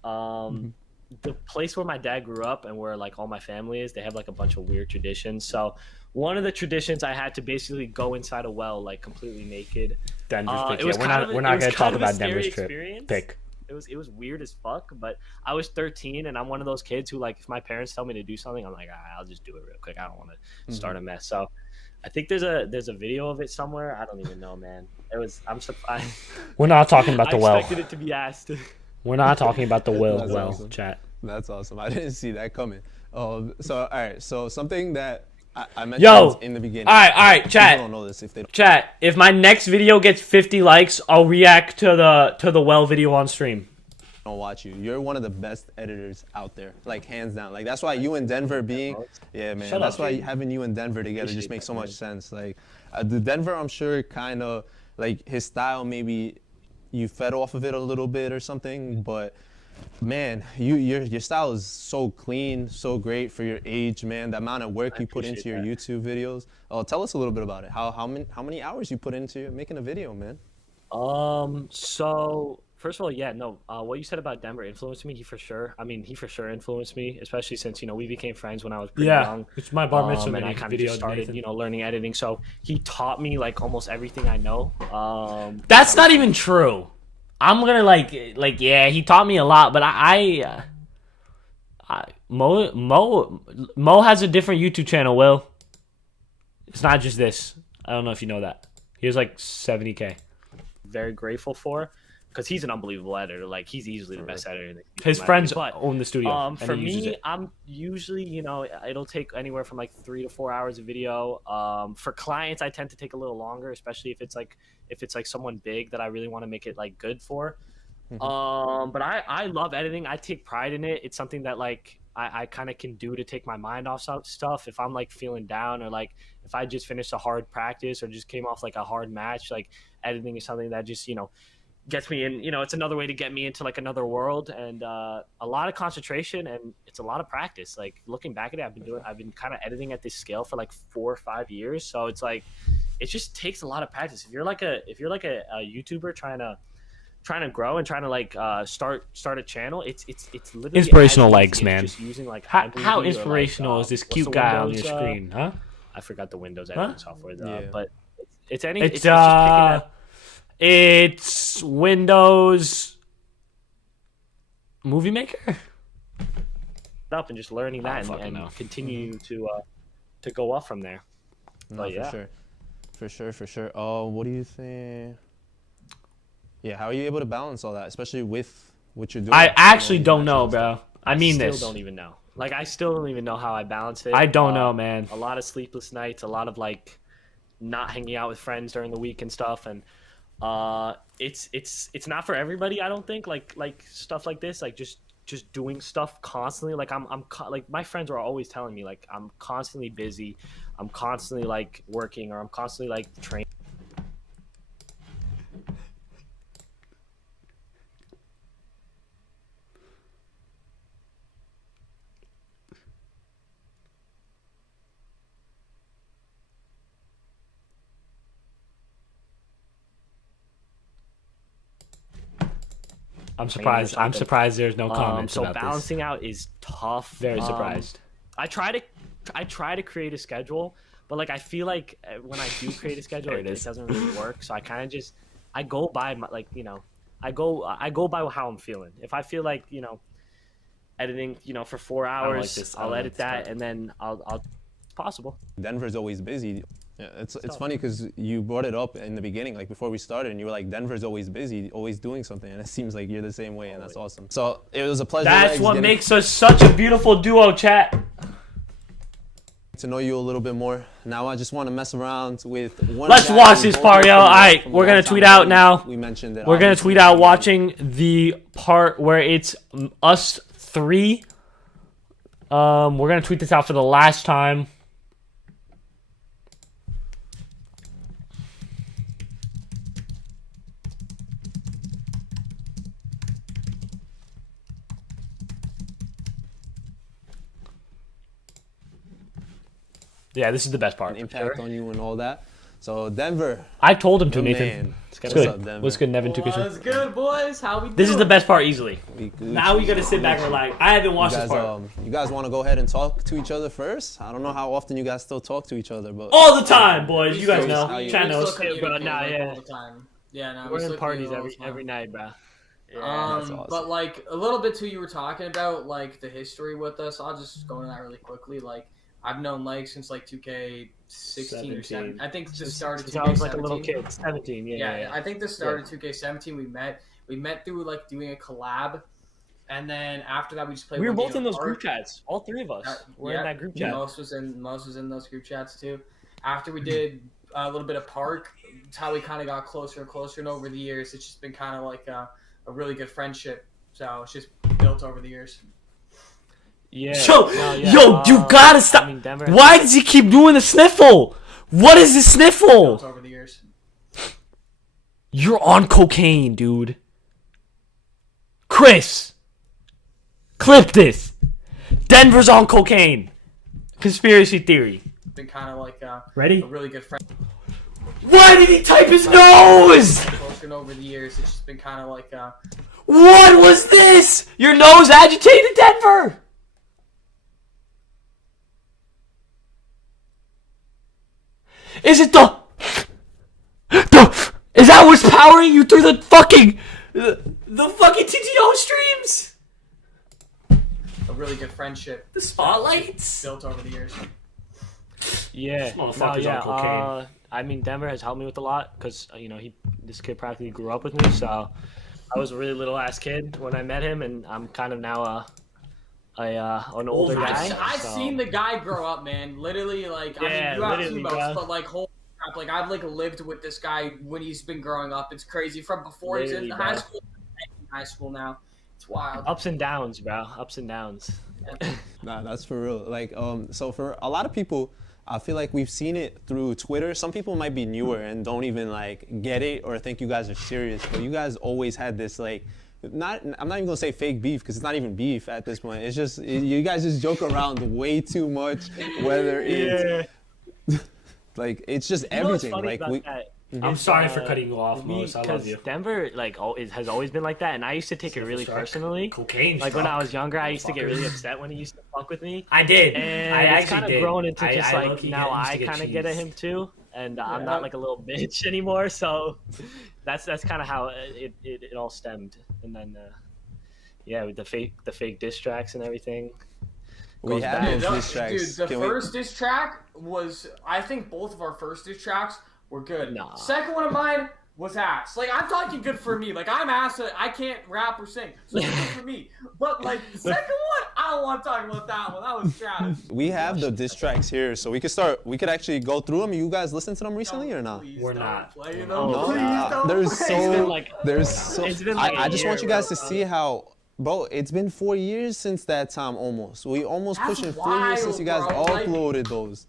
The place where my dad grew up and where like all my family is, they have like a bunch of weird traditions. So one of the traditions, I had to basically go inside a well like completely naked. Denver's pick. We're not gonna talk about Denver's trip. Pick. It was weird as fuck, but I was 13 and I'm one of those kids who like if my parents tell me to do something, I'm like, I'll just do it real quick. I don't want to start a mess. So I think there's a video of it somewhere. I don't even know, man. I'm surprised. We're not talking about the well. I expected it to be asked. We're not talking about the well. Awesome. Chat. That's awesome. I didn't see that coming. So all right. So something that I mentioned in the beginning. All right, chat. People don't know this if they don't. Chat. If my next video gets 50 likes, I'll react to the well video on stream. Don't watch you. You're one of the best editors out there, like hands down. Like that's why you and Denver being, that's why having you and Denver together just makes so much sense. Like the Denver, I'm sure, kind of like his style. Maybe you fed off of it a little bit or something, but man, your style is so clean, so great for your age, man. The amount of work you put into your YouTube videos. Tell us a little bit about it. How many hours you put into making a video, man? So first of all, what you said about Denver influenced me. He for sure influenced me, especially since we became friends when I was pretty young. It's my bar mitzvah, and I kind of just started learning editing. So he taught me like almost everything I know. That's not even true. I'm gonna he taught me a lot, but Mo has a different YouTube channel. Will, it's not just this. I don't know if you know that. He has like 70K. Very grateful for, because he's an unbelievable editor. Like he's easily the best editor. His friends own the studio. For me, I'm usually it'll take anywhere from like 3 to 4 hours of video. For clients, I tend to take a little longer, especially if it's like someone big that I really want to make it like good for. But I love editing. I take pride in it. It's something that like I kind of can do to take my mind off stuff. If I'm like feeling down, or like if I just finished a hard practice or just came off like a hard match, like editing is something that just gets me in. It's another way to get me into like another world, and a lot of concentration, and it's a lot of practice. Like looking back at it, I've been kind of editing at this scale for like 4 or 5 years, so it's like it just takes a lot of practice. If you're like a YouTuber trying to grow and trying to like start a channel, it's literally inspirational legs, man. Just using like how inspirational is this cute guy on your screen, huh? I forgot the Windows editing software though, but it's just picking up. It's Windows Movie Maker. Up and just learning that and continue to go up from there. No, for sure. Oh, what do you think? Yeah, how are you able to balance all that, especially with what you're doing? I actually don't know, bro. I still don't even know. Like, I still don't even know how I balance it. I don't know, man. A lot of sleepless nights, a lot of like not hanging out with friends during the week and stuff, and it's not for everybody. I don't think like stuff like this, like just doing stuff constantly. Like like my friends are always telling me like I'm constantly busy, I'm constantly like working, or I'm constantly like training. I'm surprised there's no comments so about this. Balancing out is tough. Very surprised. I try to create a schedule, but like I feel like when I do create a schedule, it doesn't really work. So I kind of just go by I go by how I'm feeling. If I feel like editing for 4 hours, I'll edit that, and then I'll possible. Denver's always busy. Yeah, it's funny because you brought it up in the beginning, like before we started, and you were like, Denver's always busy, always doing something, and it seems like you're the same way, and that's awesome. So it was a pleasure. That's what makes us such a beautiful duo, chat. To know you a little bit more. Now I just want to mess around with one. Let's watch this part, yo. All right, we're gonna tweet out now. We mentioned that we're gonna tweet out watching the part where it's us three. We're gonna tweet this out for the last time. Yeah, this is the best part. An impact on you and all that. So Denver. I told him to, Good Nathan. man. What's good? What's good, Nevin? What's good, boys? How we doing? This is the best part, easily. Now we gotta sit back and relax. I haven't watched this part. You guys want to go ahead and talk to each other first? I don't know how often you guys still talk to each other, but all the time, boys. You guys know. Chat knows. All the time. Yeah, no, we're in parties every night, bro. Yeah, that's awesome. But like a little bit too, you were talking about like the history with us. I'll just go into that really quickly. Like I've known Mike since like 2K16 or 17. I think this started 2K17. I was like a little kid, 17. Yeah. I think this started 2K17. We met through like doing a collab, and then after that we just played. We were both in those group chats. All three of us were in that group chat. Most was in those group chats too. After we did a little bit of Park, it's how we kind of got closer and closer. And over the years, it's just been kind of like a really good friendship. So it's just built over the years. Yeah. Yo, you gotta stop. I mean, why does he keep doing the sniffle? What is the sniffle? Over the years. You're on cocaine, dude. Chris, clip this. Denver's on cocaine. Conspiracy theory. Been kind of like ready? A really good friend. Why did he type his nose? Closer over the years, it's just been kind of like What was this? Your nose agitated, Denver. Is it the is that what's powering you through the fucking TTO streams? A really good friendship. The spotlights built over the years. Yeah. On cocaine. I mean, Denver has helped me with a lot because this kid practically grew up with me. So I was a really little ass kid when I met him, and I'm kind of now an older guy. I've seen the guy grow up, man. Literally, like, I mean, you have two votes, but like, holy crap, like, I've like lived with this guy when he's been growing up. It's crazy. From before he's in high school now. It's wild. Ups and downs, bro. Ups and downs. Nah, that's for real. Like, so for a lot of people, I feel like we've seen it through Twitter. Some people might be newer and don't even like get it or think you guys are serious, but you guys always had this like. I'm not even gonna say fake beef because it's not even beef at this point. It's just you guys just joke around way too much. Whether it's like it's just everything. Like I'm sorry for cutting you off, Mos. I love you. Denver has always been like that, and I used to take it really personally. Cocaine. Like when I was younger, I used to get really upset when he used to fuck with me. I did. And I it's kind of grown into just like now I kind of get at him too, and I'm not like a little bitch anymore. So that's kind of how it all stemmed. And then, with the fake diss tracks and everything. We had those diss tracks. Dude, the first diss track was, I think both of our first diss tracks were good. Nah. Second one of mine was ass. Like, I'm talking good for me. Like, I'm ass. I can't rap or sing. So it's good for me. But, like, the second one, I don't want to talk about that one. That was trash. We have the diss tracks here, so we could actually go through them. You guys listened to them recently or not? We're not. There's so. I just want you guys to see how. Bro, it's been 4 years since that time almost. We almost pushing 4 years since you guys uploaded those.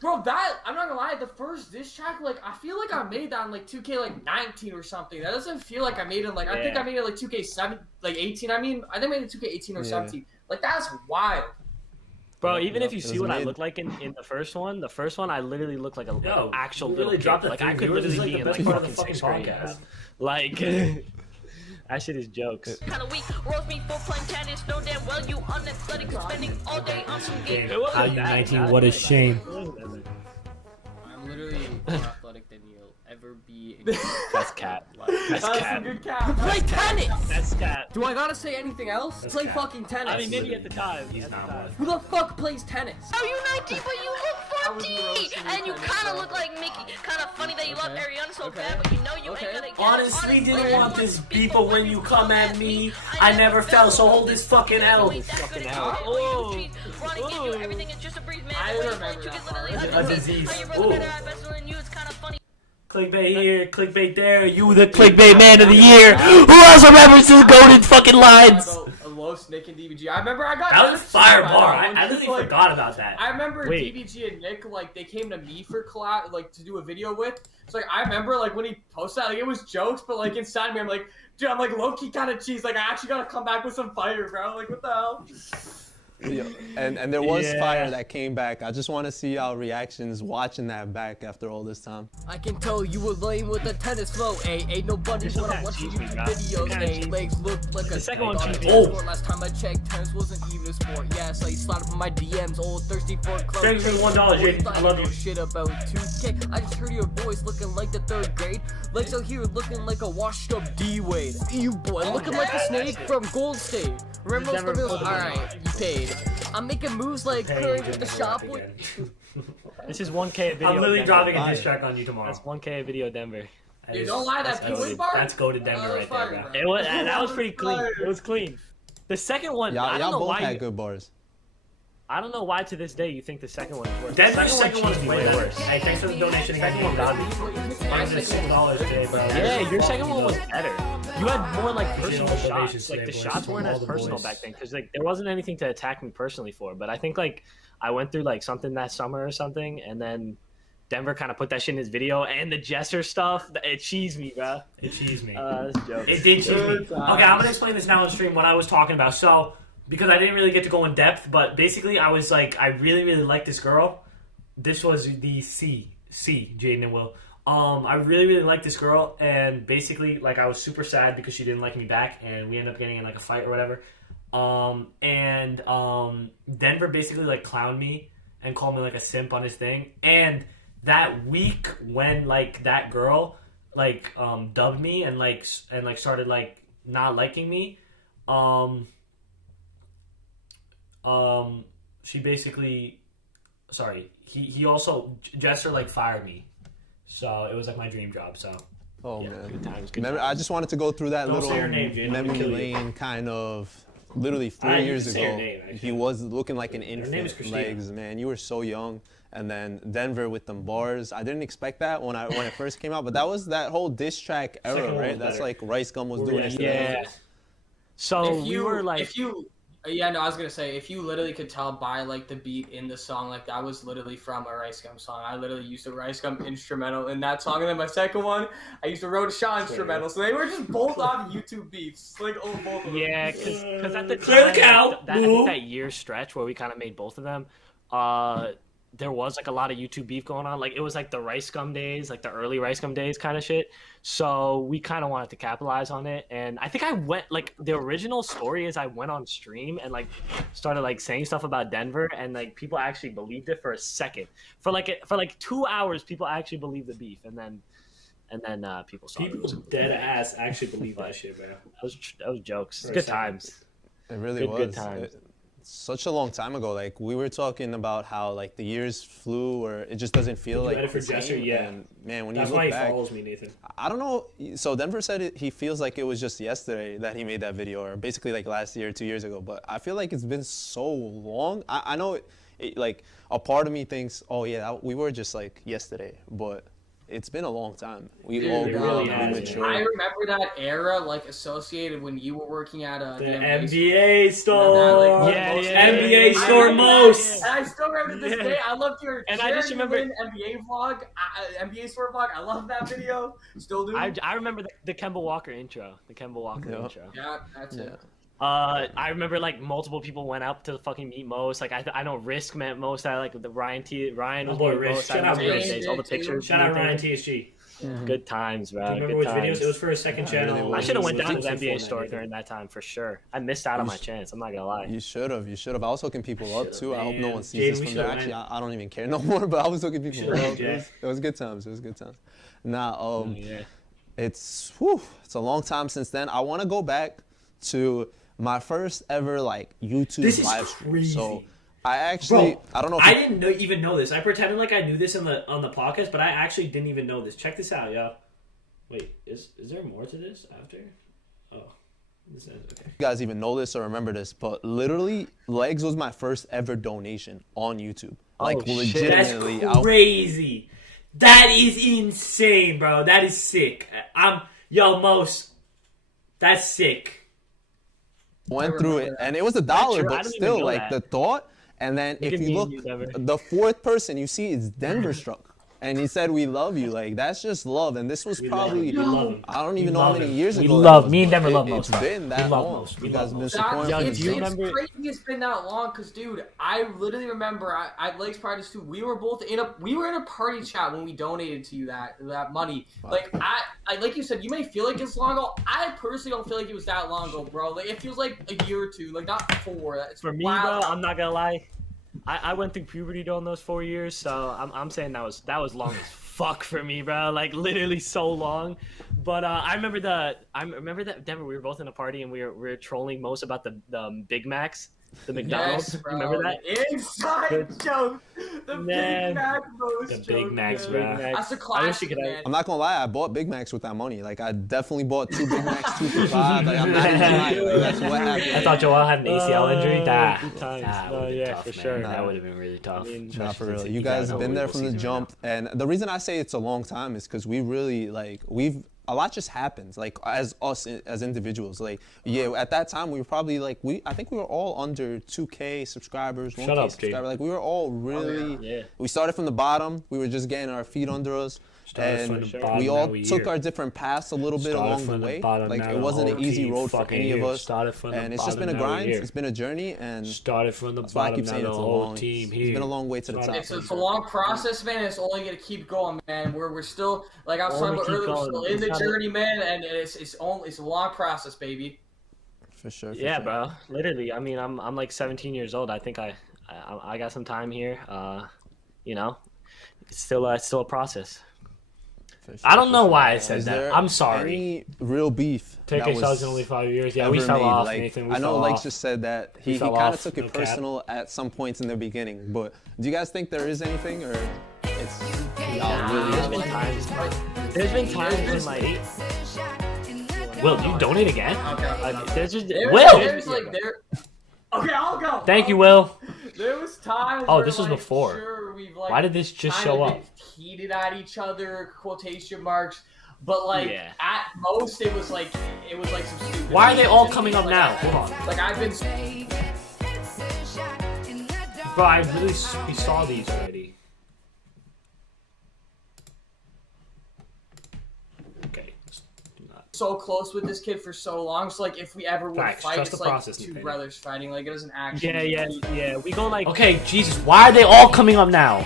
Bro, I'm not gonna lie, the first diss track, like, I feel like I made that in, like, 2K19 or something. That doesn't feel like I made it, like, I think I made it, like, 2K7, like, 18. I think I made it 2K18 or 17. Like, that's wild. Bro, even if you see what I look like in the first one I literally look like an actual little kid. Like, I could literally be in, like, fucking sixth grade. Like, that shit is jokes. Kind of weak, roast me for playing tennis. Know damn well you unathletic, spending all day on some game. How you 19? What a shame. I'm literally more athletic than you'll ever be. That's cat. That's cat. Good cat. Play tennis. That's cat. Do I gotta say anything else? Play fucking tennis. I mean, maybe at the time. He's not one. Who the fuck plays tennis? Are you 19 but you look was T! roasting And you Nintendo kind of so look like Mickey. Kind of funny that you love Ariana so Okay. bad, but you know you Okay. ain't gonna get Honestly, it. didn't want this beef, but when you come at me, I never fell, so hold this fucking L. Fucking hell. Oh. I remember that part. A disease. Ooh. Ooh. Clickbait here, clickbait there. You the clickbait man of the year. Who else remembers his golden fucking lines? I love Snake and DBG. I remember I got That was fire by bar. that one, I 'cause, literally like, forgot about that. I remember Wait. DBG and Nick, like, they came to me for collab, like, to do a video with. So, like, I remember, like, when he posted that, like, it was jokes, but, like, inside me, I'm like, dude, I'm, like, low-key kind of cheese. Like, I actually gotta come back with some fire, bro. Like, what the hell? Yeah, and there was Yeah. fire that came back. I just want to see our reactions watching that back after all this time. I can tell you were lame with the tennis flow. Ain't nobody You're wanna so watch your cheesy, YouTube bro. videos. You're kinda cheesy. Legs look like a The second one on a cheesy. dashboard. Last time I checked, tennis wasn't even a sport. Yeah, so you slide up in my DMs, old thirsty for a club. Thanks for the $1, Jaden. I love you. Shit about 2K. I just heard your voice looking like the 3rd grade. Legs out here looking like a washed up D-Wade. You boy, looking like a snake from Gold State. Remember those Never videos? put them Alright, you paid. I'm making moves like Curry with the shop. This is 1K video. I'm literally Denver. dropping a diss track on you tomorrow. That's 1K video Denver. That Dude, is- don't lie, that that's Penguin goated. bar? That's go to Denver Oh, right fire, there, bro. bro. It was that was pretty clean. Fire. It was clean. The second one, I Y'all don't know both why. had good bars. I don't know why to this day you think the second one is worse. Denver's second one is cheesed me way worse. Hey, thanks for the donation. Second one got me. Mine was $6 today, bro. Yeah, your second one was better. You had more like personal all the shots. donations Like the today, boys. shots weren't All as the personal boys. back then because like there wasn't anything to attack me personally for. But I think like I went through like something that summer or something, and then Denver kind of put that shit in his video, and the Jester stuff. It cheesed me, bro. It cheesed me. That's a joke. It did cheese me. Okay, I'm gonna explain this now on stream what I was talking about. So, because I didn't really get to go in depth, but basically I was like, I really, really like this girl. This was the C, Jaden and Will. I really, really liked this girl, and basically, like, I was super sad because she didn't like me back, and we ended up getting in like a fight or whatever. Denver basically like clowned me and called me like a simp on his thing, and that week when like that girl like dubbed me and started like not liking me, she basically, he also Jester like fired me, so it was like my dream job. So Oh yeah, man. Good times. Remember, I just wanted to go through that Don't little say her name, Jay. I'm gonna memory kill you. lane kind of. Literally Ah, 3 you years can say her ago, name, actually. he was looking like an name is infant. Christina. Legs, man, you were so young. And then Denver with them bars. I didn't expect that when it first came out, but that was that whole diss track era, Second one right? was That's better. like Rice Gum was We're doing reacting it. to Yeah. those. So If we you, were like, if you, yeah, no, I was gonna say, if you literally could tell by like the beat in the song, like that was literally from a Rice Gum song. I literally used a Rice Gum instrumental in that song, and then my second one, I used a Road Shaw instrumental. So they were just both off YouTube beats, like both of them. yeah, because at the Clear the time, cow. I think that year stretch where we kind of made both of them, there was like a lot of YouTube beef going on. Like it was like the Rice Gum days, like the early Rice Gum days kind of shit. So we kind of wanted to capitalize on it. And I think I went like the original story is I went on stream and like started like saying stuff about Denver, and like people actually believed it for a second. For like 2 hours, people actually believed the beef, and then people saw People it. dead ass actually believe that shit, bro. That was jokes. For a Good second. times. It really Good- was. good times. Such a long time ago. Like we were talking about how like the years flew, or it just doesn't feel like ready for the same. Jester? Yeah. And, man, when That's you why look he back, follows me, Nathan. I don't know. So Denver said he feels like it was just yesterday that he made that video, or basically like last year, 2 years ago. But I feel like it's been so long. I know like a part of me thinks, oh yeah, we were just like yesterday, but it's been a long time. We Dude, all it grew really up, has, we yeah. matured. I remember that era, like associated when you were working at The the NBA store. like, Yeah, most- yeah, NBA yeah. store I remember most. that, and I still remember to this Yeah. day. I loved your And I just remember- NBA vlog, NBA store vlog. I love that video. Still do. I remember the Kemba Walker intro. The Kemba Walker Yeah. intro. Yeah, that's it. I remember like multiple people went up to fucking meet Most. Like I know Risk met Most. I like the Ryan was boy, meeting Risk. Most. Shout I out remember Risk. days, all the pictures. Shout out and Ryan everything. TSG. Good times, bro. Do you remember Good which times. videos? It was for a second channel. really I was. should have went It down to was the like NBA 4.99. store during that time for sure. I missed out on my chance. I'm not gonna lie. You should have. I was hooking people up too. I hope no man. one sees Jaden, this we from should've there. Actually, went. I don't even care no more. But I was hooking people should've up. went, Jay. It was good times. Nah. Yeah. It's a long time since then. I want to go back to my first ever like YouTube This is live stream. crazy. So I actually, Bro, I don't know if I didn't even know this. I pretended like I knew this on the podcast, but I actually didn't even know this. Check this out, yo. Wait, is there more to this after? Oh, this is okay. you guys even know this or remember this, but literally, Legs was my first ever donation on YouTube. Like, legitimately. That's crazy. That is insane, bro. That is sick. Most. That's sick. Went through it, and it was $1, but still, like, the thought. And then if you look, the fourth person you see is Denverstruck. And he said, "We love you." Like, that's just love. And this was probably, I don't even know how many years ago. Me and Denver love It's most. been that long. You guys have been supporting It's crazy it's been that long because, dude, I literally remember I Legs Practice too. We were in a party chat when we donated to you that money. Wow. Like I like you said, you may feel like it's long ago. I personally don't feel like it was that long ago, bro. Like it feels like a year or two, like not 4. It's for me, bro. I'm not gonna lie. I went through puberty during those 4 years, so I'm saying that was long as fuck for me, bro. Like literally so long. But I remember that Denver. We were both in a party and we were trolling most about the Big Macs, the McDonald's. Yes, remember that? Inside joke. The Man. Big Mac most The joke, Big Macs, man. bro. That's a classic, man. I'm not gonna lie, I bought Big Macs with that money. Like, I definitely bought 2 Big Macs, 2 for $5. Like, I'm not even lying. Like, that's what happened. I thought Joel had an ACL injury. Good times. Yeah, tough, for man. sure. That would have been really tough. Not for real. You guys have been there from the jump, and the reason I say it's a long time is because we really a lot just happens, like as us as individuals. Like, yeah, at that time we were probably like I think we were all under 2K subscribers, 1K subscribers. Like, we were all really we started from the bottom. We were just getting our feet under us. And we all took our different paths a little bit along the way. Like, it wasn't an easy road for any of us. And it's just been a grind. It's been a journey. And started from the bottom. Now the whole team here. It's been a long way to the top. It's a long process, man. It's only gonna keep going, man. We're still, like I was talking about earlier, we're still in the journey, man. And it's a long process, baby. For sure. Yeah, bro. Literally. I mean, I'm like 17 years old. I think I got some time here. You know, it's still a process. Sure, I don't know why I said that. I'm sorry. Any real beef? TK Suggs in only 5 years. Yeah, we fell off, like, Nathan. We I know Legs just said that he kind of took it personal at some points in the beginning. But do you guys think there is anything, or it's y'all really? There's been times when like. Will, you donate again? Okay. Okay, I'll go. Thank you, Will. There was times. Oh, this was before. Sure, we've, why did this just show up? Heated at each other, quotation marks. But at most, it was like some stupid. Why are they all coming up now? Hold on. Like I've been. Bro, we saw these already. Okay. So close with this kid for so long. So like, if we ever would fight, it's like two brothers fighting. Like, it doesn't actually. Yeah. We go like. Okay, Jesus, why are they all coming up now?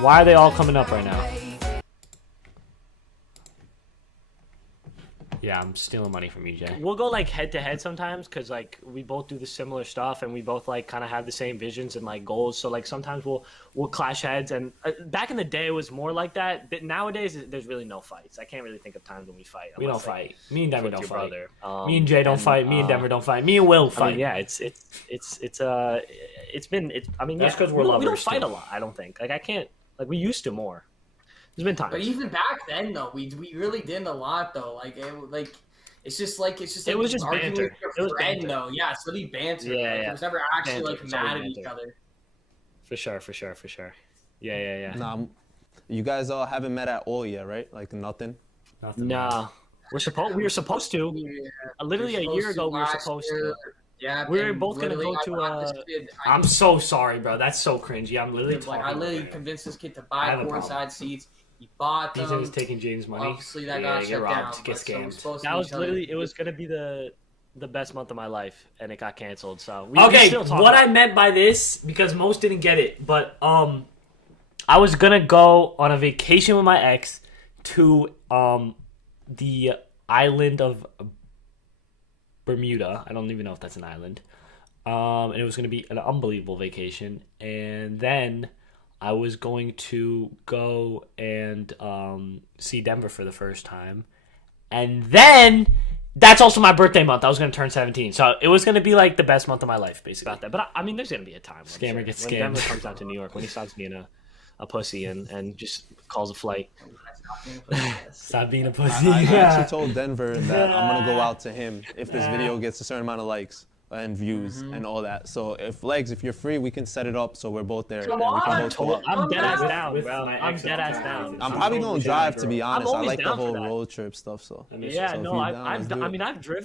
Why are they all coming up right now? Yeah, I'm stealing money from EJ. We'll go like head to head sometimes because like we both do the similar stuff and we both like kind of have the same visions and like goals. So like sometimes we'll clash heads. And back in the day it was more like that. But nowadays there's really no fights. I can't really think of times when we fight. We don't fight. Me and Denver don't fight. Brother. Me and Jay don't fight. Me and Denver don't fight. Me and Will fight. I mean, yeah, it's been. I mean, that's because we're lovers. We don't fight a lot. I don't think. Like I can't. Like we used to more. There's been times. But even back then, though, we really didn't a lot, though. Like it's just like it was just banter. It was banter, though. Yeah, it's really banter. Yeah, It was never actually banter. like mad at each other. For sure. Yeah. Nah, you guys all haven't met at all yet, right? Like nothing. Nah, we were supposed to. Yeah, literally a year ago, we were supposed to. Yeah, we were both gonna go to. I'm so sorry, bro. That's so cringy. I'm literally talking. I literally convinced this kid to buy courtside seats. He bought them. He was taking James' money. Obviously, that got shut down. Get scammed. That was literally. It was gonna be the best month of my life, and it got canceled. So what I meant by this, because most didn't get it, but I was gonna go on a vacation with my ex to the island of Bermuda. I don't even know if that's an island. And it was going to be an unbelievable vacation. And then I was going to go and see Denver for the first time. And then That's also my birthday month. I was gonna turn 17, so it was gonna be like the best month of my life, basically. About that, but I mean, there's gonna be a time. Scammer gets when scammed. Denver comes down to New York, when he stops being a pussy and just calls a flight. Stop being a pussy. I actually told Denver that I'm gonna go out to him if this video gets a certain amount of likes and views and all that. So if you're free, we can set it up so we're both there. Come and we can on. both go out. I'm dead ass down, bro. I'm dead ass down. I'm probably gonna drive, to be honest. I always like the down for whole that. road trip stuff. So Yeah, so if no, you're down, let's do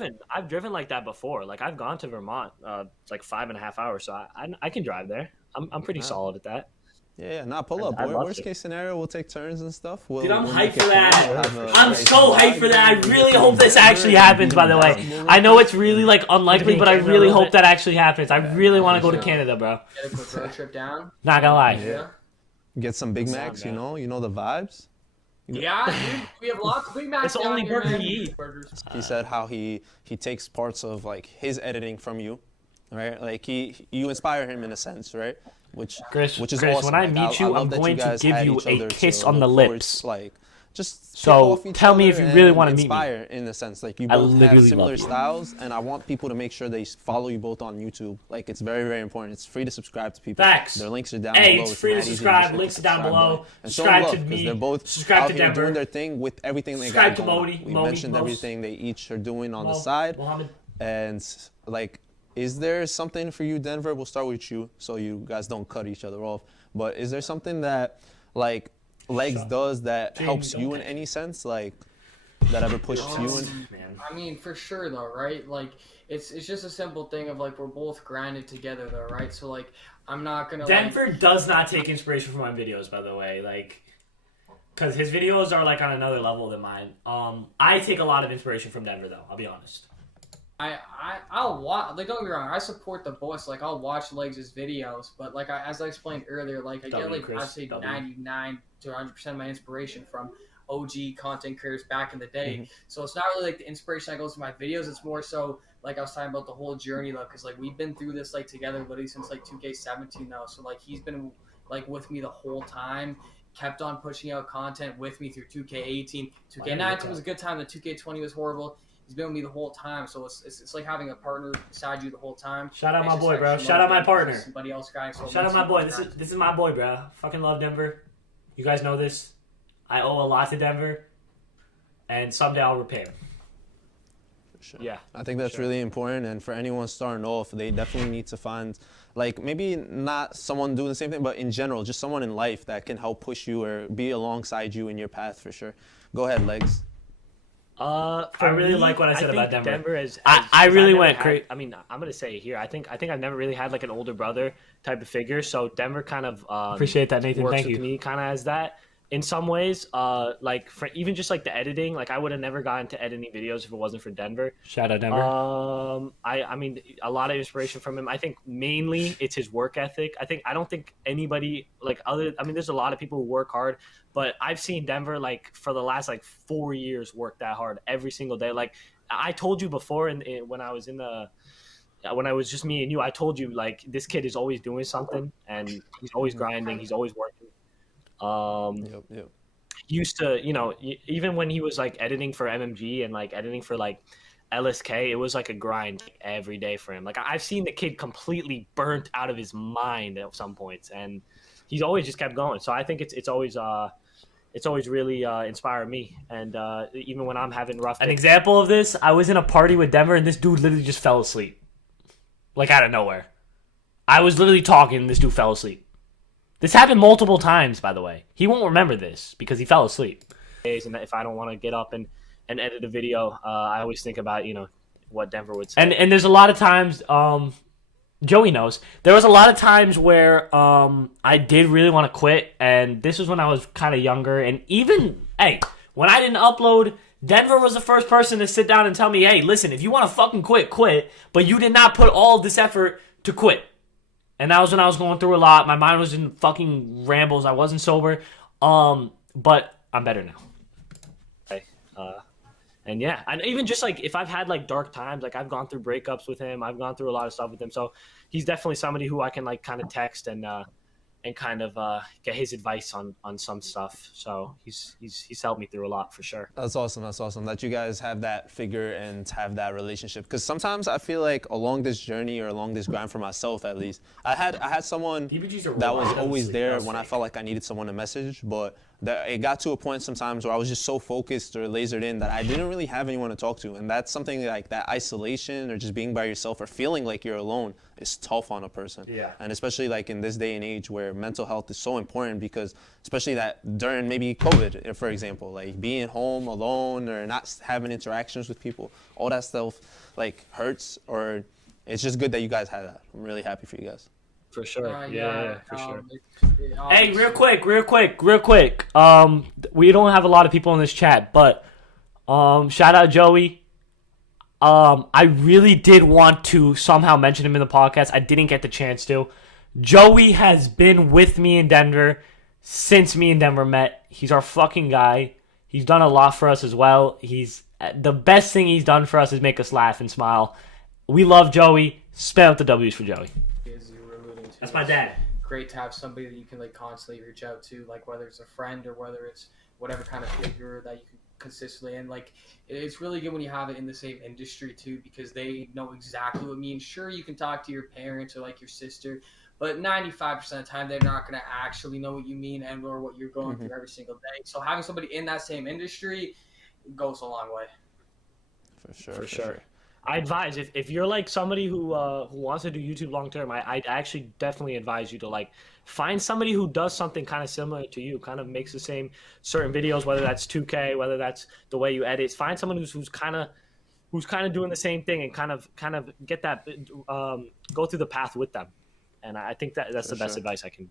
it. I've driven like that before. Like I've gone to Vermont. It's like 5.5 hours, so I can drive there. I'm pretty solid at that. Yeah, pull up. I'd love Worst to. case scenario, we'll take turns and stuff. Dude, I'm we'll hyped make for it that. fun. We'll have a I'm nice so hyped for that. I really hope this actually happens, by the way. I know it's really like unlikely, but I really hope that actually happens. I really want to go to Canada, bro. Get a quick road trip down. Not gonna lie. Yeah. Get some Big Macs, you know the vibes. Yeah, dude, we have lots of Big Macs. It's down only here, burger man. he eats. Burgers. He said how he takes parts of like his editing from you, right? Like you inspire him in a sense, right? Which Chris, is Chris, awesome. when I Like, meet you, love I'm that going to guys give had you each a other kiss to on the look forward, lips. like just So, tip off each tell me other if you really and wanna meet me. inspire in a sense. Like you I both have literally similar love you. styles, and I want people to make sure they follow you both on YouTube. Like it's very, very important. It's free to subscribe to people. Facts. Their links are down Hey, below. it's free to mad easy subscribe. just hit Links the are down subscribe below. button. And show Subscribe love, to 'cause me. They're both Subscribe out to here Denver. doing their thing with everything they Subscribe got to going on. Modi. We Modi, mentioned Mos. everything they each are doing on the Mo, side. Mohammed. And like, is there something for you, Denver? We'll start with you, so you guys don't cut each other off. But is there something that like Legs does that helps you in any sense, like that ever pushed you in? Man. I mean, for sure though, right? Like, it's just a simple thing of like we're both grinded together though, right? So like, I'm not gonna. Denver does not take inspiration from my videos, by the way. Like, because his videos are like on another level than mine. I take a lot of inspiration from Denver, though. I'll be honest. I'll watch. Like, don't get me wrong. I support the boys. Like, I'll watch Legs' videos, but like as I explained earlier, like I get like Chris, I'd say W. 99 to 100% of my inspiration from OG content creators back in the day. So it's not really like the inspiration that goes to my videos. It's more so like I was talking about the whole journey though, because like we've been through this like together literally since like 2K17 though. So like he's been like with me the whole time. Kept on pushing out content with me through 2K18. 2K19 was a good time. The 2K20 was horrible. He's been with me the whole time, so it's like having a partner beside you the whole time. Shout out It's my just boy, bro. extra Shout out my motivating partner. because somebody else grinding, so it Shout out makes my you boy. grind. This is my boy, bro. Fucking love Denver. You guys know this. I owe a lot to Denver, and someday I'll repay him. Sure. Yeah, I think that's really important, and for anyone starting off, they definitely need to find, like, maybe not someone doing the same thing, but in general, just someone in life that can help push you or be alongside you in your path for sure. Go ahead, Legs. I really like what I said about think Denver. I really never went had- crazy. I mean, I'm gonna say it here. I think I've never really had like an older brother type of figure. So Denver kind of Appreciate that, Nathan. works Thank with you. me kind of as that in some ways. Like for even just like the editing, like I would have never gotten to editing videos if it wasn't for Denver. Shout out Denver. I mean a lot of inspiration from him. I think mainly it's his work ethic. I don't think anybody like there's a lot of people who work hard, but I've seen Denver like for the last like 4 years work that hard every single day. Like I told you before when I was when I was just me and you, I told you like this kid is always doing something and he's always grinding, he's always working. Yep. He used to, even when he was like editing for MMG and like editing for like LSK, it was like a grind like, every day for him. Like I've seen the kid completely burnt out of his mind at some points, and he's always just kept going. So I think it's always really inspired me. And even when I'm having rough An days, example of this, I was in a party with Denver, and this dude literally just fell asleep. Like, out of nowhere. I was literally talking, and this dude fell asleep. This happened multiple times, by the way. He won't remember this, because he fell asleep. and if I don't want to get up and edit a video, I always think about, what Denver would say. And there's a lot of times, Joey knows, there was a lot of times where I did really want to quit, and this was when I was kind of younger, and even, hey, when I didn't upload, Denver was the first person to sit down and tell me, hey, listen, if you want to fucking quit, but you did not put all of this effort to quit. And that was when I was going through a lot. My mind was in fucking rambles. I wasn't sober. But I'm better now. And yeah, and even just like if I've had like dark times, like I've gone through breakups with him, I've gone through a lot of stuff with him. So he's definitely somebody who I can like kind of text and and kind of get his advice on some stuff. So he's helped me through a lot for sure. That's awesome. That's awesome that you guys have that figure and have that relationship. Because sometimes I feel like along this journey or along this grind for myself, at least, I had someone that was always there when I felt like I needed someone to message, but it got to a point sometimes where I was just so focused or lasered in that I didn't really have anyone to talk to. And that's something like that isolation or just being by yourself or feeling like you're alone is tough on a person. Yeah. And especially like in this day and age where mental health is so important, because especially that during maybe COVID, for example, like being home alone or not having interactions with people, all that stuff like hurts, or it's just good that you guys had that. I'm really happy for you guys. For sure. Yeah, for sure. Hey, real quick. We don't have a lot of people in this chat, but shout out Joey. I really did want to somehow mention him in the podcast. I didn't get the chance to. Joey has been with me in Denver since me and Denver met. He's our fucking guy. He's done a lot for us as well. The best thing he's done for us is make us laugh and smile. We love Joey. Spell out the W's for Joey. That's my dad. Great to have somebody that you can like constantly reach out to, like whether it's a friend or whether it's whatever kind of figure that you can consistently, and like it's really good when you have it in the same industry too, because they know exactly what it means. Sure, you can talk to your parents or like your sister, but 95% of the time they're not going to actually know what you mean and or what you're going through every single day. So having somebody in that same industry goes a long way. For sure. I advise if you're like somebody who wants to do YouTube long term, I actually definitely advise you to like find somebody who does something kind of similar to you, kind of makes the same certain videos, whether that's 2K, whether that's the way you edit. Find someone who's kind of doing the same thing and kind of get that go through the path with them. And I think that's the best advice I can.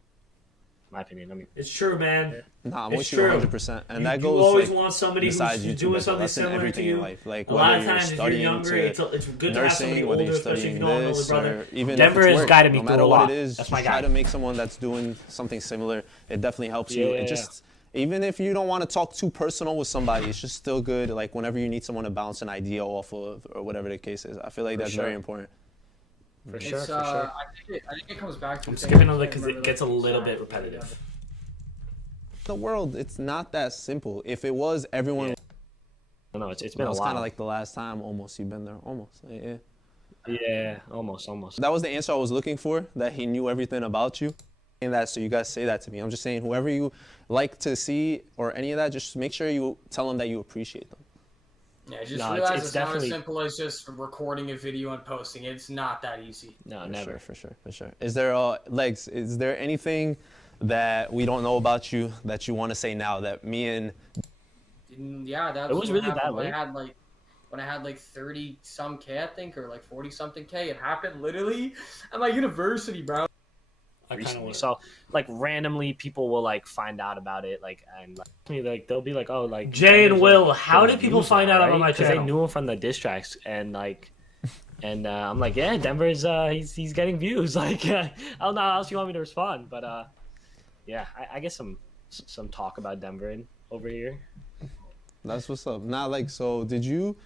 My opinion. I mean, it's true, man. Nah, I'm with you 100%, and that goes. You always like, want somebody who's doing something similar to you. In life. Like a lot of times, if you're younger, it's good to have somebody older, especially if you don't know the brother. Even Denver has guided me no through matter a lot. What it is, that's my guy. Try to make someone that's doing something similar. It definitely helps you. It just. Even if you don't want to talk too personal with somebody, it's just still good. Like whenever you need someone to bounce an idea off of, or whatever the case is, I feel like that's very important. For sure. I think it comes back to. I'm skipping over because it gets a little bit repetitive. The world, it's not that simple. If it was, everyone. No, it's been a while. It's kind of like the last time almost you've been there, almost. Yeah. Yeah, almost. That was the answer I was looking for. That he knew everything about you, and that so you guys say that to me. I'm just saying, whoever you like to see or any of that, just make sure you tell them that you appreciate them. Yeah, just realize it's not as simple as just recording a video and posting it. It's not that easy. No, never. For sure. Is there Legs? Is there anything that we don't know about you that you want to say now that me and it was really that late. When I had like 30 some K, I think, or like 40 something K, it happened literally at my university, bro. Recently, so like randomly people will like find out about it, like and like they'll be like, oh, like Jay and Will, how did people find out about my channel? Because they knew him from the diss tracks, and like. And I'm like, yeah, Denver's he's getting views. Like, I don't know how else you want me to respond, but yeah, I get some talk about Denver over here. That's what's up. Not like, so did you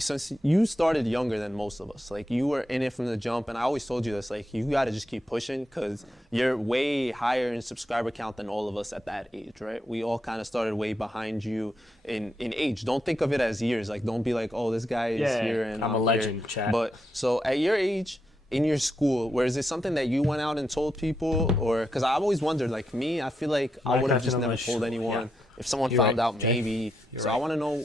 since you started younger than most of us, like you were in it from the jump, and I always told you this, like you got to just keep pushing because you're way higher in subscriber count than all of us at that age, right? We all kind of started way behind you in age. Don't think of it as years. Like, don't be like, oh, this guy is here and I'm a legend, chat. But so at your age, in your school, where is it something that you went out and told people, or because I've always wondered, like me, I feel like I would have just never told anyone. If someone found out, maybe. So I want to know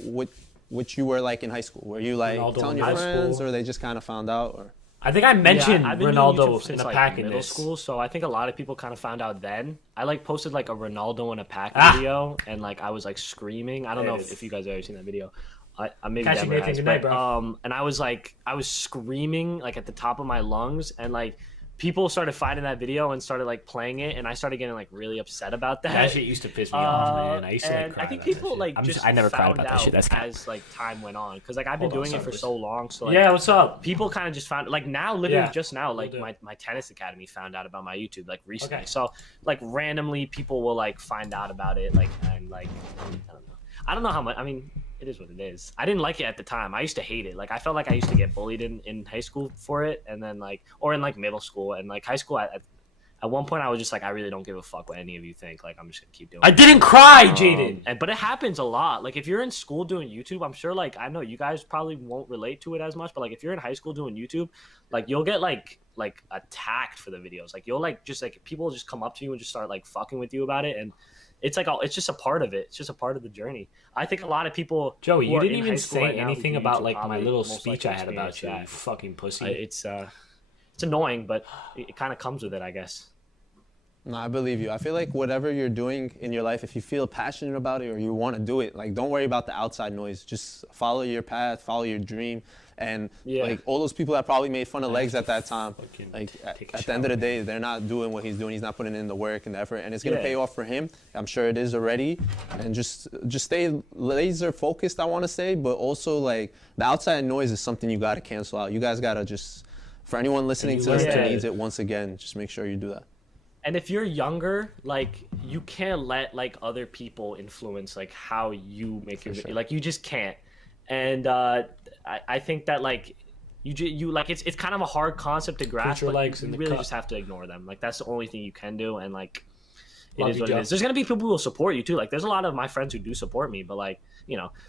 what you were like in high school. Were you like telling your friends, or they just kind of found out? Or I think I mentioned Ronaldo in a pack in middle school, so I think a lot of people kind of found out then. I like posted like a Ronaldo in a pack video, and like I was like screaming. I don't know if you guys have ever seen that video. I maybe never has, but, and I was screaming like at the top of my lungs, and like people started finding that video and started like playing it, and I started getting like really upset about that. That shit used to piss me off, man. I used to like cry. I think people like I never cried about that shit. That's as like time went on, because like I've been doing it for so long. So like, yeah, what's up? People kind of just found like now, literally just now, like my tennis academy found out about my YouTube like recently. So like randomly people will like find out about it, like, and like I don't know how much. I mean, it is what it is. I didn't like it at the time. I used to hate it. Like I felt like I used to get bullied in high school for it, and then like, or in like middle school, and like high school. At one point, I was just like, I really don't give a fuck what any of you think. Like, I'm just gonna keep doing I it. didn't cry, Jaden. But it happens a lot. Like, if you're in school doing YouTube, I'm sure, like, I know you guys probably won't relate to it as much, but like, if you're in high school doing YouTube, like, you'll get like attacked for the videos. Like, you'll like just like people will just come up to you and just start like fucking with you about it, and it's like it's just a part of it. It's just a part of the journey. I think a lot of people. Joey, who you are didn't in even high school say right now who anything do about YouTube like my probably little most speech likely I had about you, experience you fucking pussy. It's annoying, but it kind of comes with it, I guess. No, I believe you. I feel like whatever you're doing in your life, if you feel passionate about it or you want to do it, like don't worry about the outside noise. Just follow your path, follow your dream. And like all those people that probably made fun of Legs at that time, like at the end of the day, they're not doing what he's doing. He's not putting in the work and the effort, and it's gonna pay off for him. I'm sure it is already. And just stay laser focused, I want to say, but also like the outside noise is something you gotta cancel out. You guys gotta just, for anyone listening to this that needs it, once again, just make sure you do that. And if you're younger, like you can't let like other people influence like how you make your video. Like you just can't. And I think that like you like it's kind of a hard concept to grasp. Your but legs you in the really cup. just have to ignore them. Like that's the only thing you can do. And like Love it is you, what Joe. it is. There's gonna be people who will support you too. Like there's a lot of my friends who do support me, but like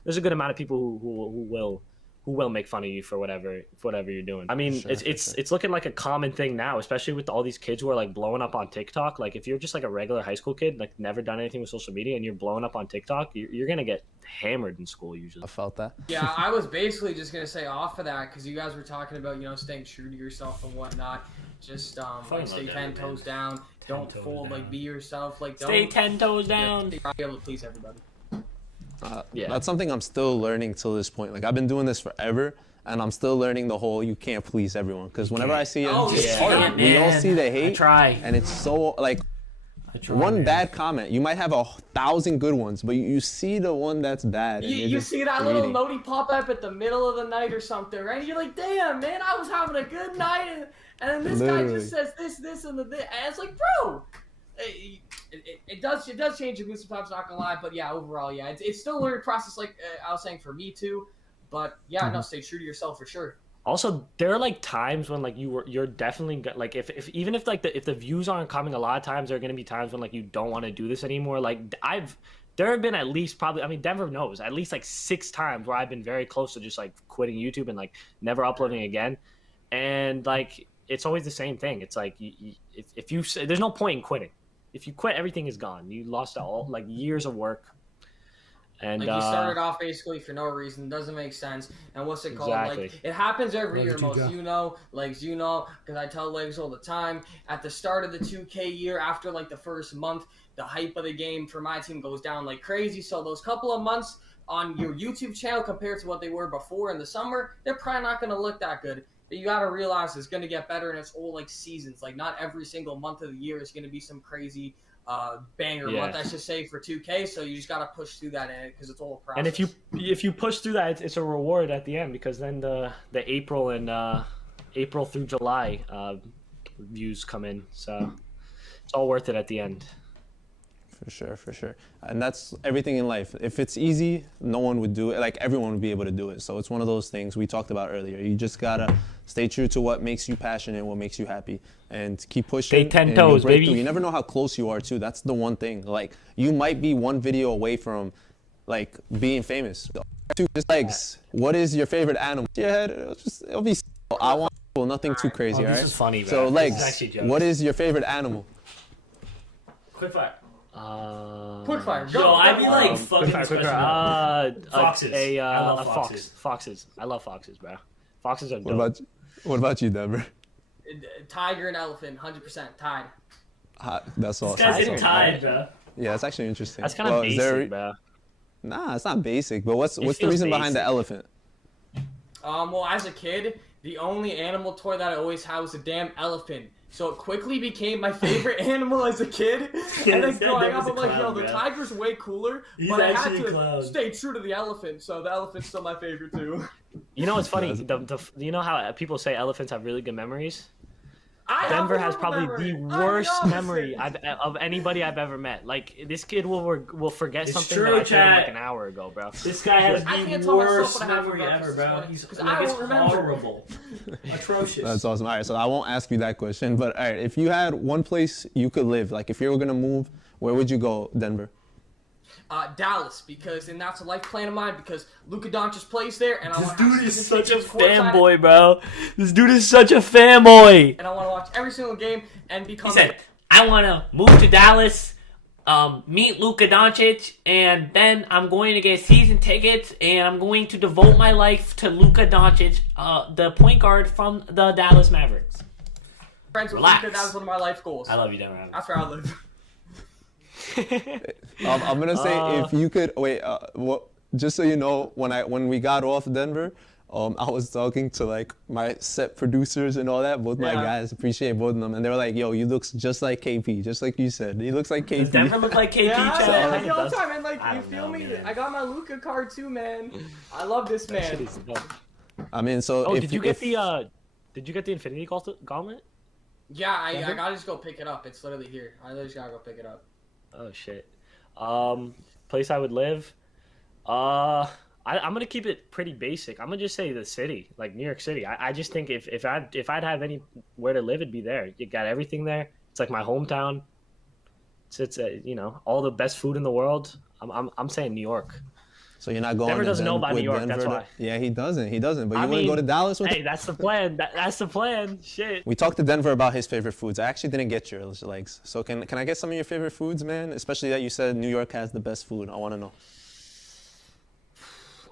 there's a good amount of people who will make fun of you for whatever you're doing. I mean, it's looking like a common thing now, especially with all these kids who are like blowing up on TikTok. Like if you're just like a regular high school kid, like never done anything with social media, and you're blowing up on TikTok, you're gonna get hammered in school usually. I felt that. Yeah, I was basically just gonna say off of that because you guys were talking about staying true to yourself and whatnot. Just like stay 10 toes down. Don't fold. Like be yourself. Like don't Stay 10 toes down. be able to please everybody. That's something I'm still learning till this point. Like I've been doing this forever, and I'm still learning the whole you can't please everyone. Because whenever I see it, we all see the hate, and it's so like one bad comment. You might have 1,000 good ones, but you see the one that's bad. And You see that little noti pop up at the middle of the night or something, right? And you're like, damn, man, I was having a good night, and then this guy just says this, and this, and it's like, bro. It does change your mood sometimes, not gonna lie, but yeah, overall, yeah, it's still a learning process, like I was saying for me too, but yeah, no, stay true to yourself for sure. Also, there are like times when like you're definitely like if even if like if the views aren't coming, a lot of times there are gonna be times when like you don't want to do this anymore. Like there have been at least probably, I mean, Denver knows, at least like 6 times where I've been very close to just like quitting YouTube and like never uploading again, and like it's always the same thing. It's like if you say, there's no point in quitting. If you quit, everything is gone. You lost all like years of work. And like you started off basically for no reason. Doesn't make sense. And what's it called? Like it happens every year. Most Legs, because I tell Legs all the time. At the start of the 2K year, after like the first month, the hype of the game for my team goes down like crazy. So those couple of months on your YouTube channel compared to what they were before in the summer, they're probably not going to look that good. But you got to realize it's going to get better, and it's all like seasons. Like not every single month of the year is going to be some crazy banger month, I should say, for 2K. So you just got to push through that in it because it's all a process. And if you push through that, it's a reward at the end, because then the April and April through July views come in. So it's all worth it at the end. For sure. And that's everything in life. If it's easy, no one would do it. Like everyone would be able to do it. So it's one of those things we talked about earlier. You just gotta stay true to what makes you passionate, what makes you happy, and keep pushing. Stay 10 toes, baby. You never know how close you are too. That's the one thing. Like you might be one video away from like being famous. Just Legs, what is your favorite animal? Your head, it'll be. I want nothing too crazy, all right? This is funny, bro. So Legs, what is your favorite animal? Quick fire. Quick fire. Go. Yo, I'd be like fucking Foxes. I love foxes. Foxes. I love foxes, bro. Foxes are dope. What about you, Denver? Tiger and elephant, 100% tied. That's all. This guy's getting tied, bro. Yeah, that's actually interesting. That's kind of basic, bro. Nah, it's not basic. But what's the reason behind the elephant? Well, as a kid, the only animal toy that I always had was a damn elephant. So it quickly became my favorite animal as a kid. And then growing up, I'm like, yo, the tiger's way cooler. But I had to stay true to the elephant. So the elephant's still my favorite, too. You know what's funny? You know how people say elephants have really good memories? Denver has probably the worst opposite. memory of anybody I've ever met. Like, this kid will forget It's something true, that I told him chat. like an hour ago, bro. This guy has I can't the tell myself worst what I had for memory breakfast ever, this bro. morning, He's 'cause like, I it's don't remember. horrible. Atrocious. That's awesome. All right, so I won't ask you that question, but all right, if you had one place you could live, like if you were gonna move, where would you go, Denver? Dallas, and that's a life plan of mine because Luka Doncic plays there, and I This want dude is such a courtside, fanboy, bro. This dude is such a fanboy. and I want to watch every single game and become. He said, I want to move to Dallas, meet Luka Doncic, and then I'm going to get season tickets, and I'm going to devote my life to Luka Doncic, the point guard from the Dallas Mavericks. friends with Relax. Luka. That was one of my life goals. I love you, Denver. That's where I live. I'm gonna say if you could wait. Just so you know, when we got off Denver, I was talking to like my set producers and all that. Both my Yeah. guys, appreciate both of them, and they were like, "Yo, you looks just like KP, just like you said. He looks like KP." Does Denver look like KP? Yeah, Chat? I Kinda do all the does. time, and like I you don't feel know, me. man. I got my Luka card too, man. I love this man. I mean, so Oh, if did you get the Infinity Gauntlet? Yeah, I gotta just go pick it up. It's literally here. I literally just gotta go pick it up. Oh shit. Place I would live. I'm gonna keep it pretty basic. I'm gonna just say the city, like New York City. I just think if I'd have anywhere to live, it'd be there. You got everything there. It's like my hometown. It's all the best food in the world. I'm saying New York. So you're not going. Denver to doesn't know about with New York, that's why. Yeah, he doesn't. He doesn't. But I you wouldn't go mean, to Dallas with Hey, him? that's the plan. That's the plan. Shit. We talked to Denver about his favorite foods. I actually didn't get your legs. So can I get some of your favorite foods, man? Especially that you said New York has the best food. I want to know.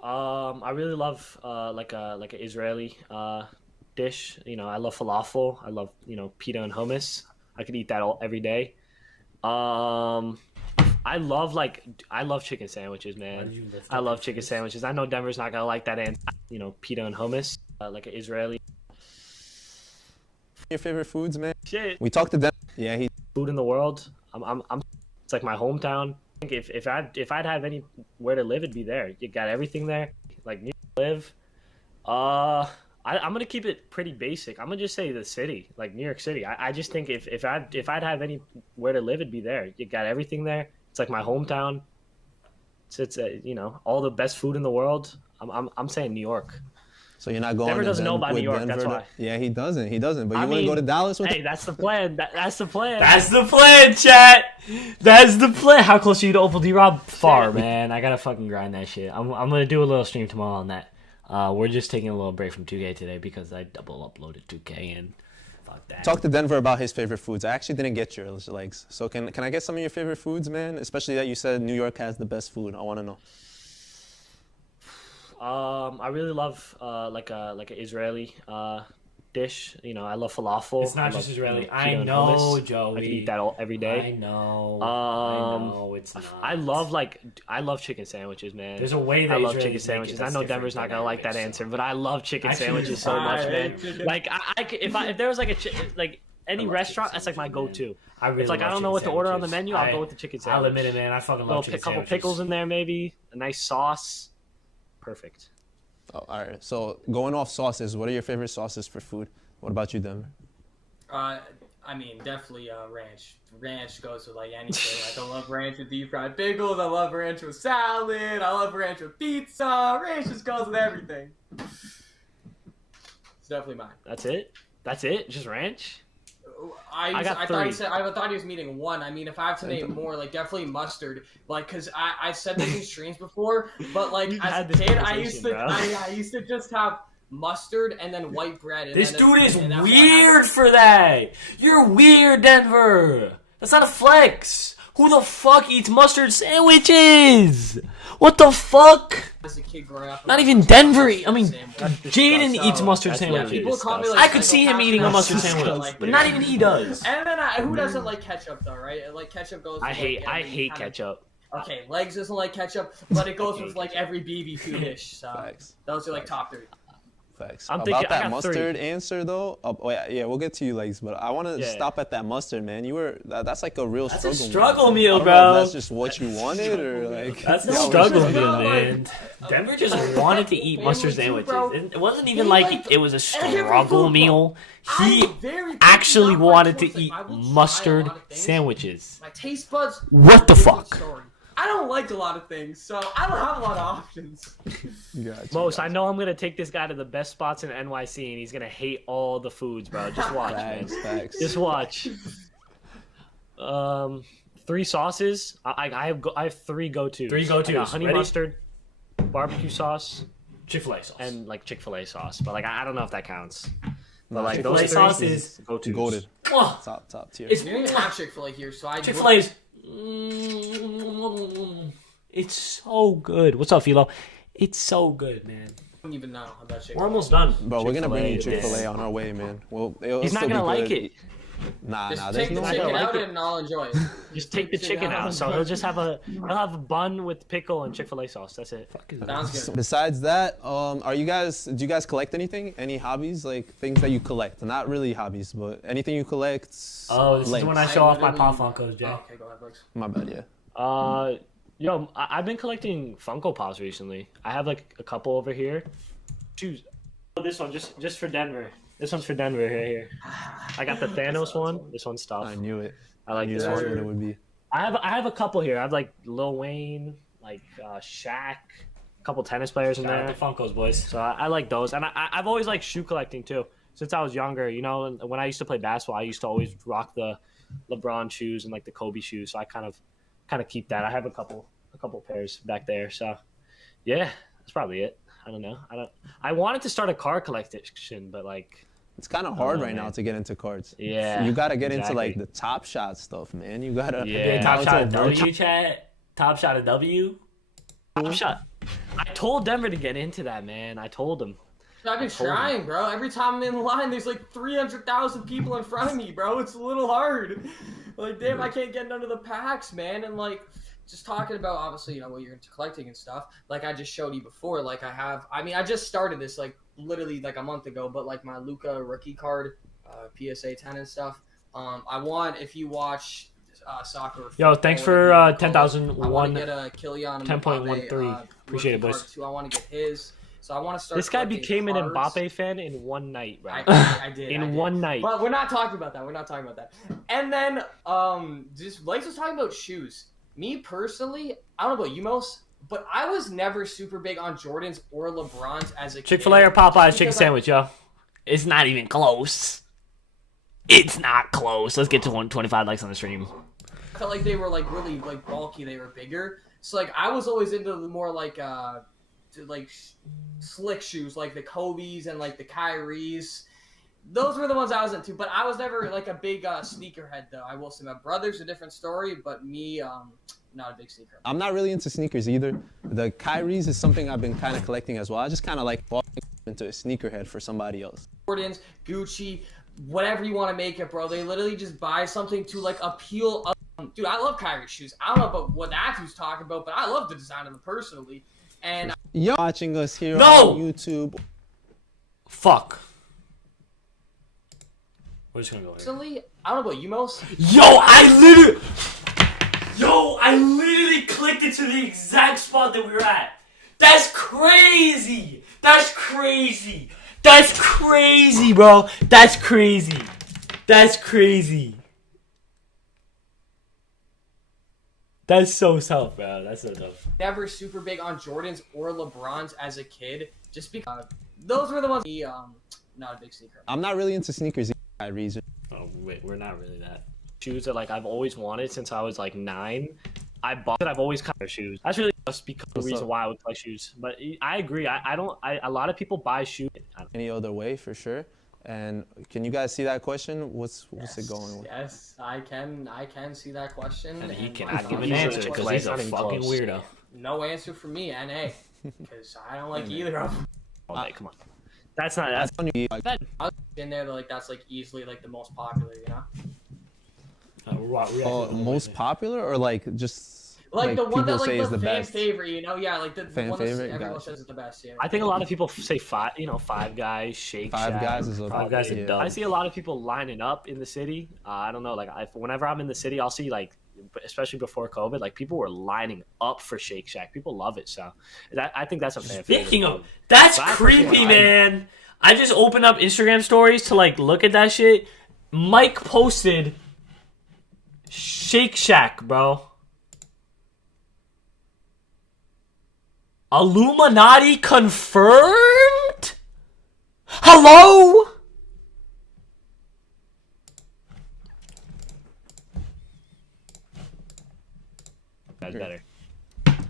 I really love like an Israeli dish. I love falafel. I love pita and hummus. I could eat that every day. I love chicken sandwiches, man. I love chicken sandwiches. I know Denver's not gonna like that, and pita and hummus, like an Israeli. Your favorite foods, man? Shit. We talked to Denver. Yeah, he. Food in the world. It's like my hometown. I think if I'd have anywhere to live, it'd be there. You got everything there. Like New York live. I'm gonna keep it pretty basic. I'm gonna just say the city, like New York City. I just think if I'd have anywhere to live, it'd be there. You got everything there. It's like my hometown. It's all the best food in the world. I'm saying New York. So you're not going. Denver to doesn't know about with New York, Denver that's why. Yeah, he doesn't. He doesn't. But you I wouldn't go mean, to Dallas with Hey, him? that's the plan. That's the plan. That's the plan, chat. That's the plan. How close are you to Opal D-Rob? Far, man. I gotta fucking grind that shit. I'm gonna do a little stream tomorrow on that. We're just taking a little break from 2K today because I double uploaded 2K and fuck that. Talk to Denver about his favorite foods. I actually didn't get your legs. So can I get some of your favorite foods, man? Especially that you said New York has the best food. I want to know. I really love like an Israeli dish. I love falafel. It's not I just love, Israeli. pita I and know, hummus. Joey. I can eat that every day. I know it's not. I love chicken sandwiches, man. There's a way that I love Israelis chicken make it sandwiches. I that's know different Denver's not than gonna like that Arabic, answer, so. but I love chicken Actually, sandwiches so much, man. Like if there was like any love restaurant, chicken that's like my sandwiches, go-to. I really It's like I love don't know chicken what to order on the sandwiches. menu. I'll go with the chicken sandwich. I'll admit it, man. I fucking love chicken Couple sandwiches. pickles in there, maybe a nice sauce. Perfect. Oh, all right. So going off sauces, what are your favorite sauces for food? What about you, Denver? I mean, definitely ranch. Ranch goes with like anything. Like I love ranch with deep fried pickles. I love ranch with salad. I love ranch with pizza. Ranch just goes with everything. It's definitely mine. That's it. Just ranch. I got thought he three. said I thought he was meaning one. I mean, if I have to name more, like definitely mustard. Like, cause I said this in streams before, but like We've as had a this kid, I used to conversation, I used to just have mustard and then white bread. And This then dude is and that's what I had. weird for that. You're weird, Denver. That's not a flex. Who the fuck eats mustard sandwiches? What the fuck? As a kid growing up, Not even Denver. I mean, sandwich. Jaden eats mustard That's sandwiches. literally people call me like I could see him eating a mustard psychopath, sandwich, like- but not even he does. And then who doesn't like ketchup though, right? Like ketchup goes. I with, hate like, every hate kind of- ketchup. Okay, Legs doesn't like ketchup, but it goes with like every BB food dish. So Facts. those are like top three. Facts. I'm About thinking- I that got three. mustard answer though. Oh, yeah, we'll get to you, Legs, but I want to Yeah. stop at that mustard, man. That's like a real That's a struggle. struggle meal, I don't know if bro. that's just what you wanted or like. That's a No, struggle it's meal, not man. Denver just wanted to eat mustard Family too, sandwiches. bro. It wasn't even They like liked it was a every struggle food, meal. bro. He I'm very picky, actually not my wanted to choice. Like, eat I will try a mustard lot of things. sandwiches. My taste buds. What the different fuck? story. I don't like a lot of things, so I don't have a lot of options. Most, I know I'm gonna take this guy to the best spots in NYC, and he's gonna hate all the foods, bro. Just watch, man. Facts. Just watch. 3 sauces. I have 3 go-tos. 3 go-tos. I got honey Ready? mustard, barbecue sauce, Chick-fil-A sauce. and like Chick-fil-A sauce. But like I don't know if that counts. But like Chick-fil-A those sauce three is go-tos. Goated. Mwah! Top tier. It's We don't even have Chick-fil-A here, so I Chick-fil-A's. It's so good. What's up, Philo? It's so good, man. don't even know about Chick-fil-A. We're almost done. Bro, we're gonna bring you Chick-fil-A, Chick-fil-A man. on our way, man. Well, it'll He's not still be gonna like good. it. Nah, Just there's take the no. chicken like out it. and I'll enjoy it. Just take the chicken out. So he'll just have a bun with pickle and Chick-fil-A sauce. That's it. Sounds good. Besides that, do you guys collect anything? Any hobbies? Like things that you collect? Not really hobbies, but anything you collect? Oh, this is when I show off my Pop literally- Funkos, Jay. Oh, okay, go ahead, Lex. My bad, yeah. Yo, I've been collecting Funko Pops recently. I have like a couple over here. Choose. Oh, this one just for Denver. This one's for Denver right here. I got the Thanos one. This one's stuff. I knew it. I like Knew this that's one. what it would be. I have a couple here. I have like Lil Wayne, like Shaq, a couple tennis players in Shout out there. the Funkos, boys. So I like those, and I've always liked shoe collecting too. Since I was younger, you know, when I used to play basketball, I used to always rock the LeBron shoes and like the Kobe shoes. So I kind of keep that. I have a couple pairs back there. So yeah, that's probably it. I don't know. I wanted to start a card collection, but like It's kind of hard know, right now man. to get into cards. Yeah, You gotta get into like exactly. the Top Shot stuff, man. You gotta. Yeah. Top shot of Top W, chat. Top shot of W. Top Shot. I told Denver to get into that, man. I told him. I've been trying, bro. Every time I'm in line, there's like 300,000 people in front of me, bro. It's a little hard. Like, damn, I can't get none of the packs, man. And like, just talking about obviously, you know, what you're into collecting and stuff. Like I just showed you before. Like I just started this like literally like a month ago. But like my Luka rookie card, PSA 10 and stuff. I want if you watch soccer. Yo, thanks for 10,00001 I want to get a Kylian 10.13. Appreciate it, boys. Too. I want to get his. So I want to start. This guy collecting became an cards. Mbappe fan in one night, bro. I did. In I did. one night. But we're not talking about that. We're not talking about that. And then, just Lex was talking about shoes. Me personally, I don't know about you, Mos, but I was never super big on Jordans or LeBrons as a Chick-fil-A kid. or Popeye's Just chicken because sandwich, yo. It's not even close. It's not close. Let's get to 125 likes on the stream. I felt like they were like really like bulky. They were bigger. So like I was always into the more like slick shoes, like the Kobe's and like the Kyries. Those were the ones I was into, but I was never like a big sneakerhead though. I will say my brother's a different story, but me, not a big sneaker. I'm not really into sneakers either. The Kyries is something I've been kind of collecting as well. I just kind of like falling into a sneakerhead for somebody else. Jordans, Gucci, whatever you want to make it, bro. They literally just buy something to like appeal. Dude, I love Kyrie shoes. I don't know about what that dude's talking about, but I love the design of them personally. And You're watching us here No! on YouTube. Fuck. We're just gonna go here. personally, I don't know about you, Mos. Yo, I literally clicked it to the exact spot that we were at. That's crazy. That's crazy. That's crazy, bro. That's crazy. That's crazy. That's so tough, bro. That's so tough. Never super big on Jordans or LeBrons as a kid, just because those were the ones. Me, not a big sneaker. I'm not really into sneakers either. Kyries. Oh, wait, we're not really that. Shoes that like I've always wanted since I was like 9. I bought it. I've always kind of shoes. That's really just because the reason why I would collect shoes. But I agree. A lot of people buy shoes. Any other way for sure. And can you guys see that question? What's it going with? Yes, I can see that question. And he my cannot give thoughts an on answer that because question. he's a Not even fucking close. weirdo. No answer for me, NA, because I don't like either of them. All day, come on. That's not. That's On you, like, I was in there, like that's like easily like the most popular, you know. most popular or like just Like the one that people like say is the the fan best. favorite, you know? Yeah, like the Fan one that favorite? everyone Gotcha. says is the best. Yeah. I think a lot of people say Five Guys, Shake Five Shack. Guys is a Five Guys are yeah. dumb. I see a lot of people lining up in the city. I don't know, like whenever I'm in the city, I'll see like, especially before COVID, like people were lining up for Shake Shack. People love it, so I think that's a fan favorite. Speaking of, that's But I creepy, personally- man. I just opened up Instagram stories to like look at that shit. Mike posted Shake Shack, bro. Illuminati confirmed? Hello? That's better.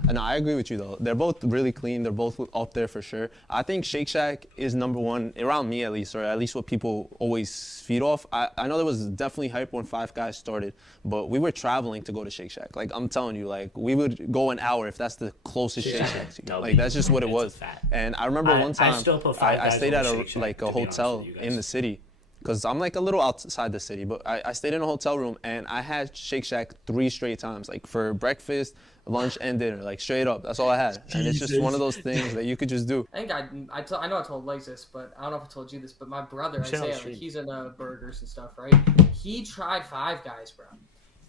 No, I agree with you though. They're both really clean. They're both up there for sure. I think Shake Shack is number one around me at least, or at least what people always feed off. I know there was definitely hype when Five Guys started, but we were traveling to go to Shake Shack. Like I'm telling you, like we would go an hour if that's the closest Shake Shack to you. Like that's just what it was. And I remember one time I stayed at a hotel in the city. Because I'm like a little outside the city, but I stayed in a hotel room and I had Shake Shack 3 straight times, like for breakfast, lunch, and dinner, like straight up. That's all I had. And it's just one of those things that you could just do. I think I know I told Lex this, but I don't know if I told you this, but my brother, Isaiah, like, he's in burgers and stuff, right? He tried Five Guys, bro.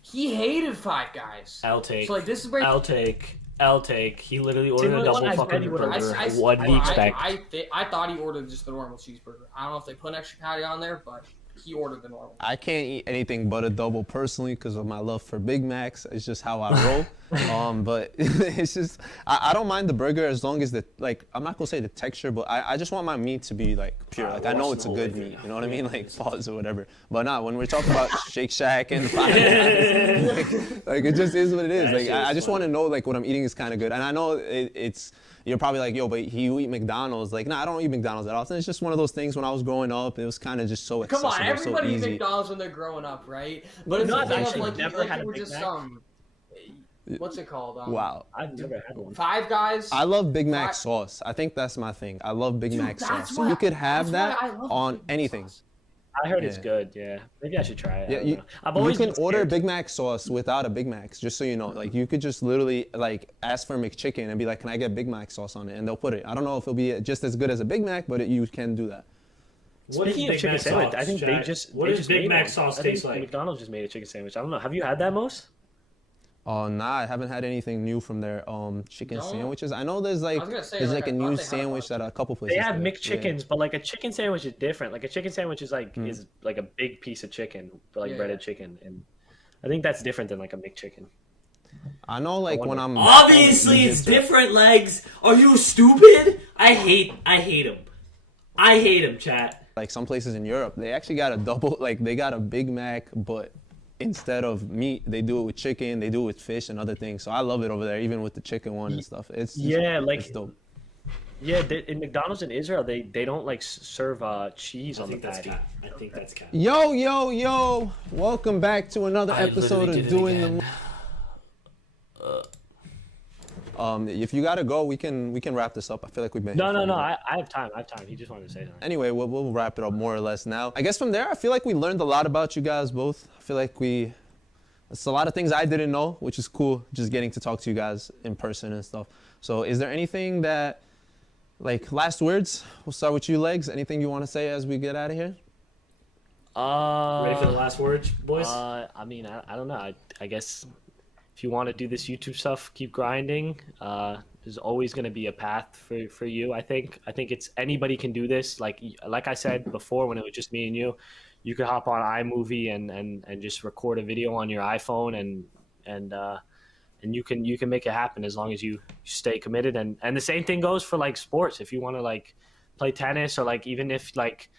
He hated Five Guys. I'll take. So like this is where I'll take. He literally ordered a double fucking burger. What do you expect? I thought he ordered just the normal cheeseburger. I don't know if they put an extra patty on there, but he ordered the normal. I can't eat anything but a double personally because of my love for Big Macs. It's just how I roll. But it's just I don't mind the burger as long as I'm not gonna say the texture, but I just want my meat to be like pure. Like I know it's a good meat. You know what I mean? Like pause or whatever. But nah, when we're talking about Shake Shack and Five Guys, like it just is what it is. Like I just want to know like what I'm eating is kind of good. And I know it's. You're probably like, yo, but you eat McDonald's. Like, nah, I don't eat McDonald's that often. It's just one of those things when I was growing up, it was kind of just so accessible, Come on, everybody so eats easy. McDonald's when they're growing up, right? But it's I've the thing of actually like, never had a we're Big just Mac. what's it called? Wow. I've never had one. Five Guys. I love Big Mac sauce. I think that's my thing. I love Big Mac sauce. So you could have that on anything. I heard it's good. Yeah, maybe I should try it. Yeah, you can order Big Mac sauce without a Big Mac, just so you know. Like you could just literally like ask for McChicken and be like, "Can I get Big Mac sauce on it?" And they'll put it. I don't know if it'll be just as good as a Big Mac, but you can do that. Speaking of chicken sandwich, I think they just What does Big Mac sauce taste like? McDonald's just made a chicken sandwich. I don't know. Have you had that, Mos? Oh, nah, I haven't had anything new from their chicken sandwiches. I know there's like say, there's like, like a I thought new they had sandwich one. at a couple places. They have there. McChickens, but like a chicken sandwich is different. Like a chicken sandwich is like is like a big piece of chicken, like breaded chicken, and I think that's different than like a McChicken. I know, like when I'm Obviously, it's different. Legs. Are you stupid? I hate him. I hate him, chat. Like some places in Europe, they actually got a double, like they got a Big Mac, but instead of meat, they do it with chicken, they do it with fish and other things. So I love it over there, even with the chicken one and stuff. It's it's dope. Yeah, in McDonald's in Israel, they don't like serve cheese on the patty. I think that's cap. Yo! Welcome back to another episode of Doing the. If you gotta go, we can wrap this up. I feel like we've been. No. I have time. He just wanted to say something. Anyway, we'll wrap it up more or less now. I guess from there, I feel like we learned a lot about you guys both. I feel like it's a lot of things I didn't know, which is cool, just getting to talk to you guys in person and stuff. So is there anything that, like, last words? We'll start with you, Legs. Anything you want to say as we get out of here? Ready for the last words, boys? I mean, I don't know. I guess if you want to do this YouTube stuff, keep grinding. There's always going to be a path for you. I think it's anybody can do this. Like I said before, when it was just me and you could hop on iMovie and just record a video on your iPhone and you can make it happen as long as you stay committed. And the same thing goes for like sports. If you want to like play tennis, or like even if like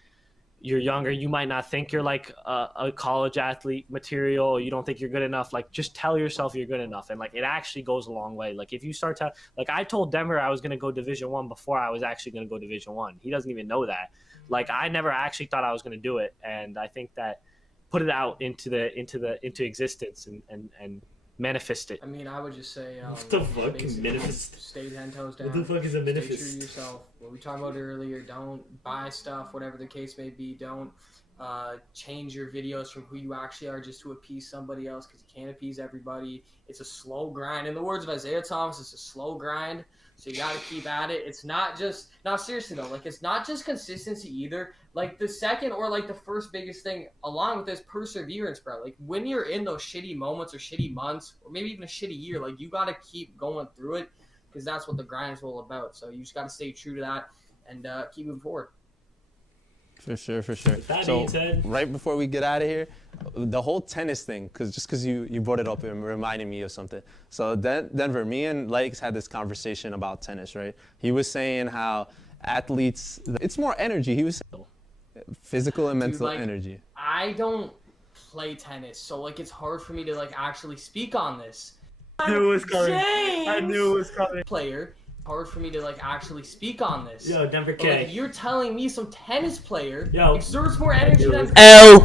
you're younger, you might not think you're like a college athlete material, or you don't think you're good enough. Like just tell yourself you're good enough, and like it actually goes a long way. Like if you start to, like I told Denver I was going to go Division 1 before I was actually going to go Division 1. He doesn't even know that. Like I never actually thought I was going to do it, and I think that put it out into existence and manifest it. I mean, I would just say, what the fuck is manifest? Stay 10 toes down. What the fuck is a manifest? Stay true to yourself. What we talked about earlier, don't buy stuff, whatever the case may be. Don't change your videos from who you actually are just to appease somebody else, because you can't appease everybody. It's a slow grind. In the words of Isaiah Thomas, it's a slow grind. So you got to keep at it. It's not just, no, seriously though, like it's not just consistency either. Like the second or like the first biggest thing along with this perseverance, bro. Like when you're in those shitty moments or shitty months or maybe even a shitty year, like you got to keep going through it, because that's what the grind is all about. So you just got to stay true to that and keep moving forward. For sure. So right before we get out of here, the whole tennis thing, because you brought it up and reminded me of something. So Denver, me and Legs had this conversation about tennis, right? He was saying how athletes, it's more energy. He was saying physical and mental energy. I don't play tennis, so like it's hard for me to like actually speak on this. I knew it was coming. Player. Hard for me to like actually speak on this. Yo, Denver But, K. like, you're telling me some tennis player Yo. exerts more energy than I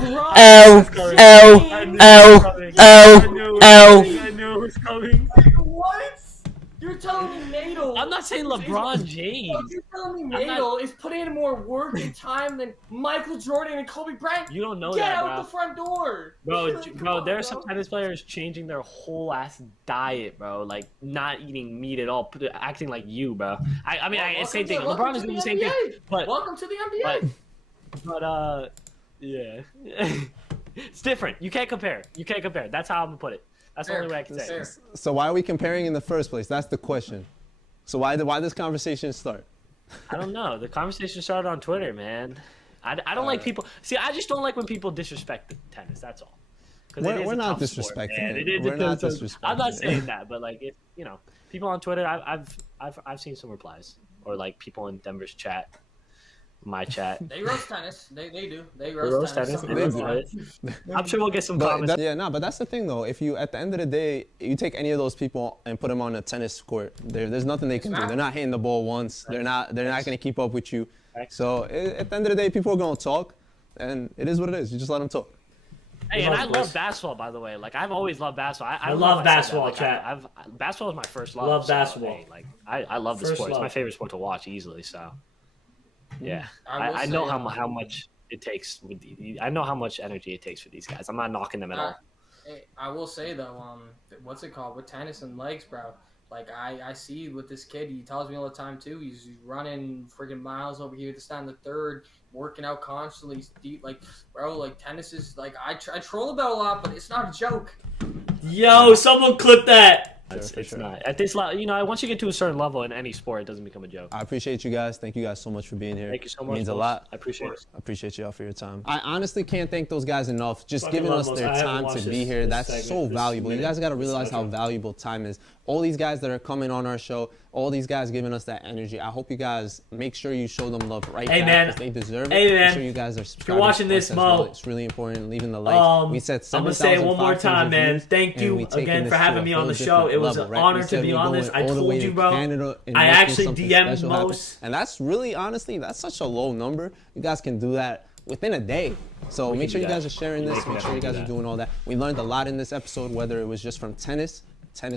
knew it was coming. What? You're telling me Nadal? I'm not saying LeBron James. You're telling me Nadal is putting in more work and time than Michael Jordan and Kobe Bryant? You don't know Get that, out bro. the front door, Bro, there are some tennis players changing their whole ass diet, bro. Like not eating meat at all, acting like you, bro. I mean, it's the same thing. LeBron is doing the same thing. But welcome to the NBA. But yeah, it's different. You can't compare. That's how I'm gonna put it. That's the only way I can say it. So why are we comparing in the first place? That's the question. So why this conversation start? I don't know. The conversation started on Twitter, man. I don't like people. See, I just don't like when people disrespect the tennis. That's all. We're not disrespecting it. We're not disrespecting. I'm not saying that, but like, people on Twitter, I've seen some replies, or like people in Denver's chat, my chat. They roast tennis. They do. They roast tennis. I'm sure we'll get some comments. But that's the thing though. If you, at the end of the day, you take any of those people and put them on a tennis court, there's nothing they can do. They're not hitting the ball once. They're not going to keep up with you. So at the end of the day, people are going to talk, and it is what it is. You just let them talk. Hey, and I love basketball, by the way. Like I've always loved basketball. I love basketball, chat. Basketball is my first love. Love basketball. Hey, like I love the sport. It's my favorite sport to watch easily. So yeah, I know how much it takes. I know how much energy it takes for these guys. I'm not knocking them at all. Hey, I will say though, what's it called with tennis and legs, bro? Like I see with this kid, he tells me all the time too. He's running freaking miles over here to stand the third, working out constantly. He's deep, like bro, like tennis is like I troll about a lot, but it's not a joke. Yo, someone clip that. It's not at this level. Once you get to a certain level in any sport, it doesn't become a joke. I appreciate you guys. Thank you guys so much for being here. Thank you so much. It means a lot. I appreciate it. I appreciate y'all for your time. I honestly can't thank those guys enough. Just giving us their time to be here. That's so valuable. You guys got to realize how valuable time is. All these guys that are coming on our show, all these guys giving us that energy. I hope you guys make sure you show them love right back because they deserve it. Hey, man. Make sure you guys are subscribing. If you're watching this, Mo, it's really important. Leaving the like. We said 7,000. I'm gonna say it one more time, man. Thank you again for having me on the show. It was an honor to be on this. I told you, bro. I actually DM'd most. And that's really, honestly, that's such a low number. You guys can do that within a day. So make sure you guys are sharing this. Make sure you guys are doing all that. We learned a lot in this episode, whether it was just from tennis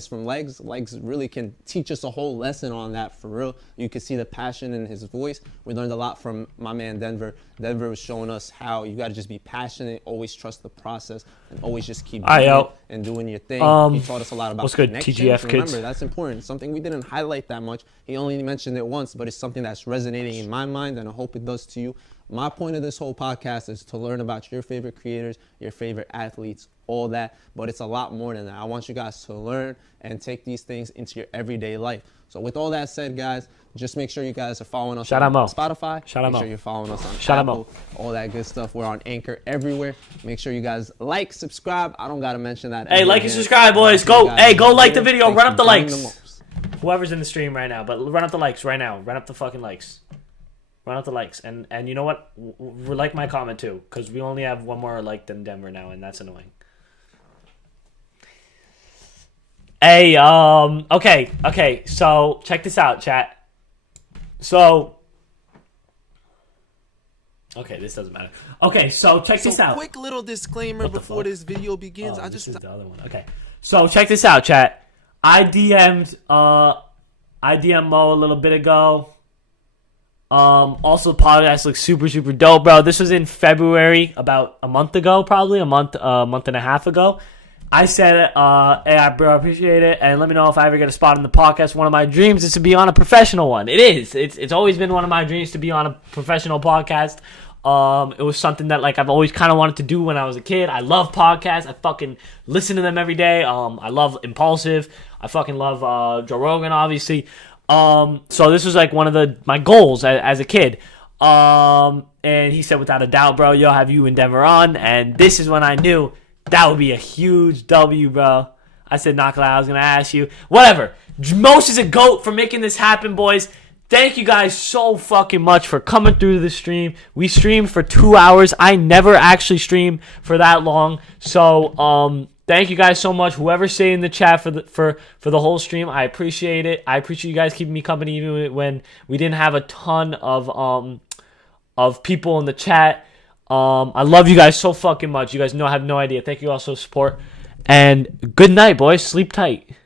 from Legs. Legs really can teach us a whole lesson on that for real. You can see the passion in his voice. We learned a lot from my man Denver. Denver was showing us how you got to just be passionate, always trust the process, and always just keep and doing your thing. He taught us a lot about what's good, connections. TGF Remember, kids? that's important. Something we didn't highlight that much. He only mentioned it once, but it's something that's resonating in my mind, and I hope it does to you. My point of this whole podcast is to learn about your favorite creators, your favorite athletes, all that, but it's a lot more than that. I want you guys to learn and take these things into your everyday life. So with all that said, guys, just make sure you guys are following us on Spotify. Make sure you're following us on Apple, all that good stuff. We're on Anchor everywhere. Make sure you guys like, subscribe. I don't got to mention that. Hey, like and subscribe, boys. Go like the video. Run up the likes. Whoever's in the stream right now, but run up the likes right now. Run up the fucking likes. Run up the likes. And you know what? Like my comment too, because we only have one more like than Denver now, and that's annoying. Hey, okay, so check this out, chat. So, okay, this doesn't matter. Okay, so check this out. Quick little disclaimer before this video begins. This is the other one. Okay, so check this out, chat. I DM'd Mo a little bit ago. Also, the podcast looks super, super dope, bro. This was in February, about a month ago, probably a month and a half ago. I said, hey, bro, I appreciate it, and let me know if I ever get a spot in the podcast. One of my dreams is to be on a professional one. It is. It's always been one of my dreams to be on a professional podcast. It was something that like I've always kind of wanted to do when I was a kid. I love podcasts. I fucking listen to them every day. I love Impulsive. I fucking love Joe Rogan, obviously. So this was like one of my goals as a kid. And he said, without a doubt, bro, you'll have you and Denver on. And this is when I knew that would be a huge W, bro. I said, knock it out. I was going to ask you. Whatever. Most is a GOAT for making this happen, boys. Thank you guys so fucking much for coming through the stream. We streamed for 2 hours. I never actually streamed for that long. So, thank you guys so much. Whoever stayed in the chat for the whole stream, I appreciate it. I appreciate you guys keeping me company even when we didn't have a ton of people in the chat. I love you guys so fucking much. You guys have no idea. Thank you all so support. And good night, boys. Sleep tight.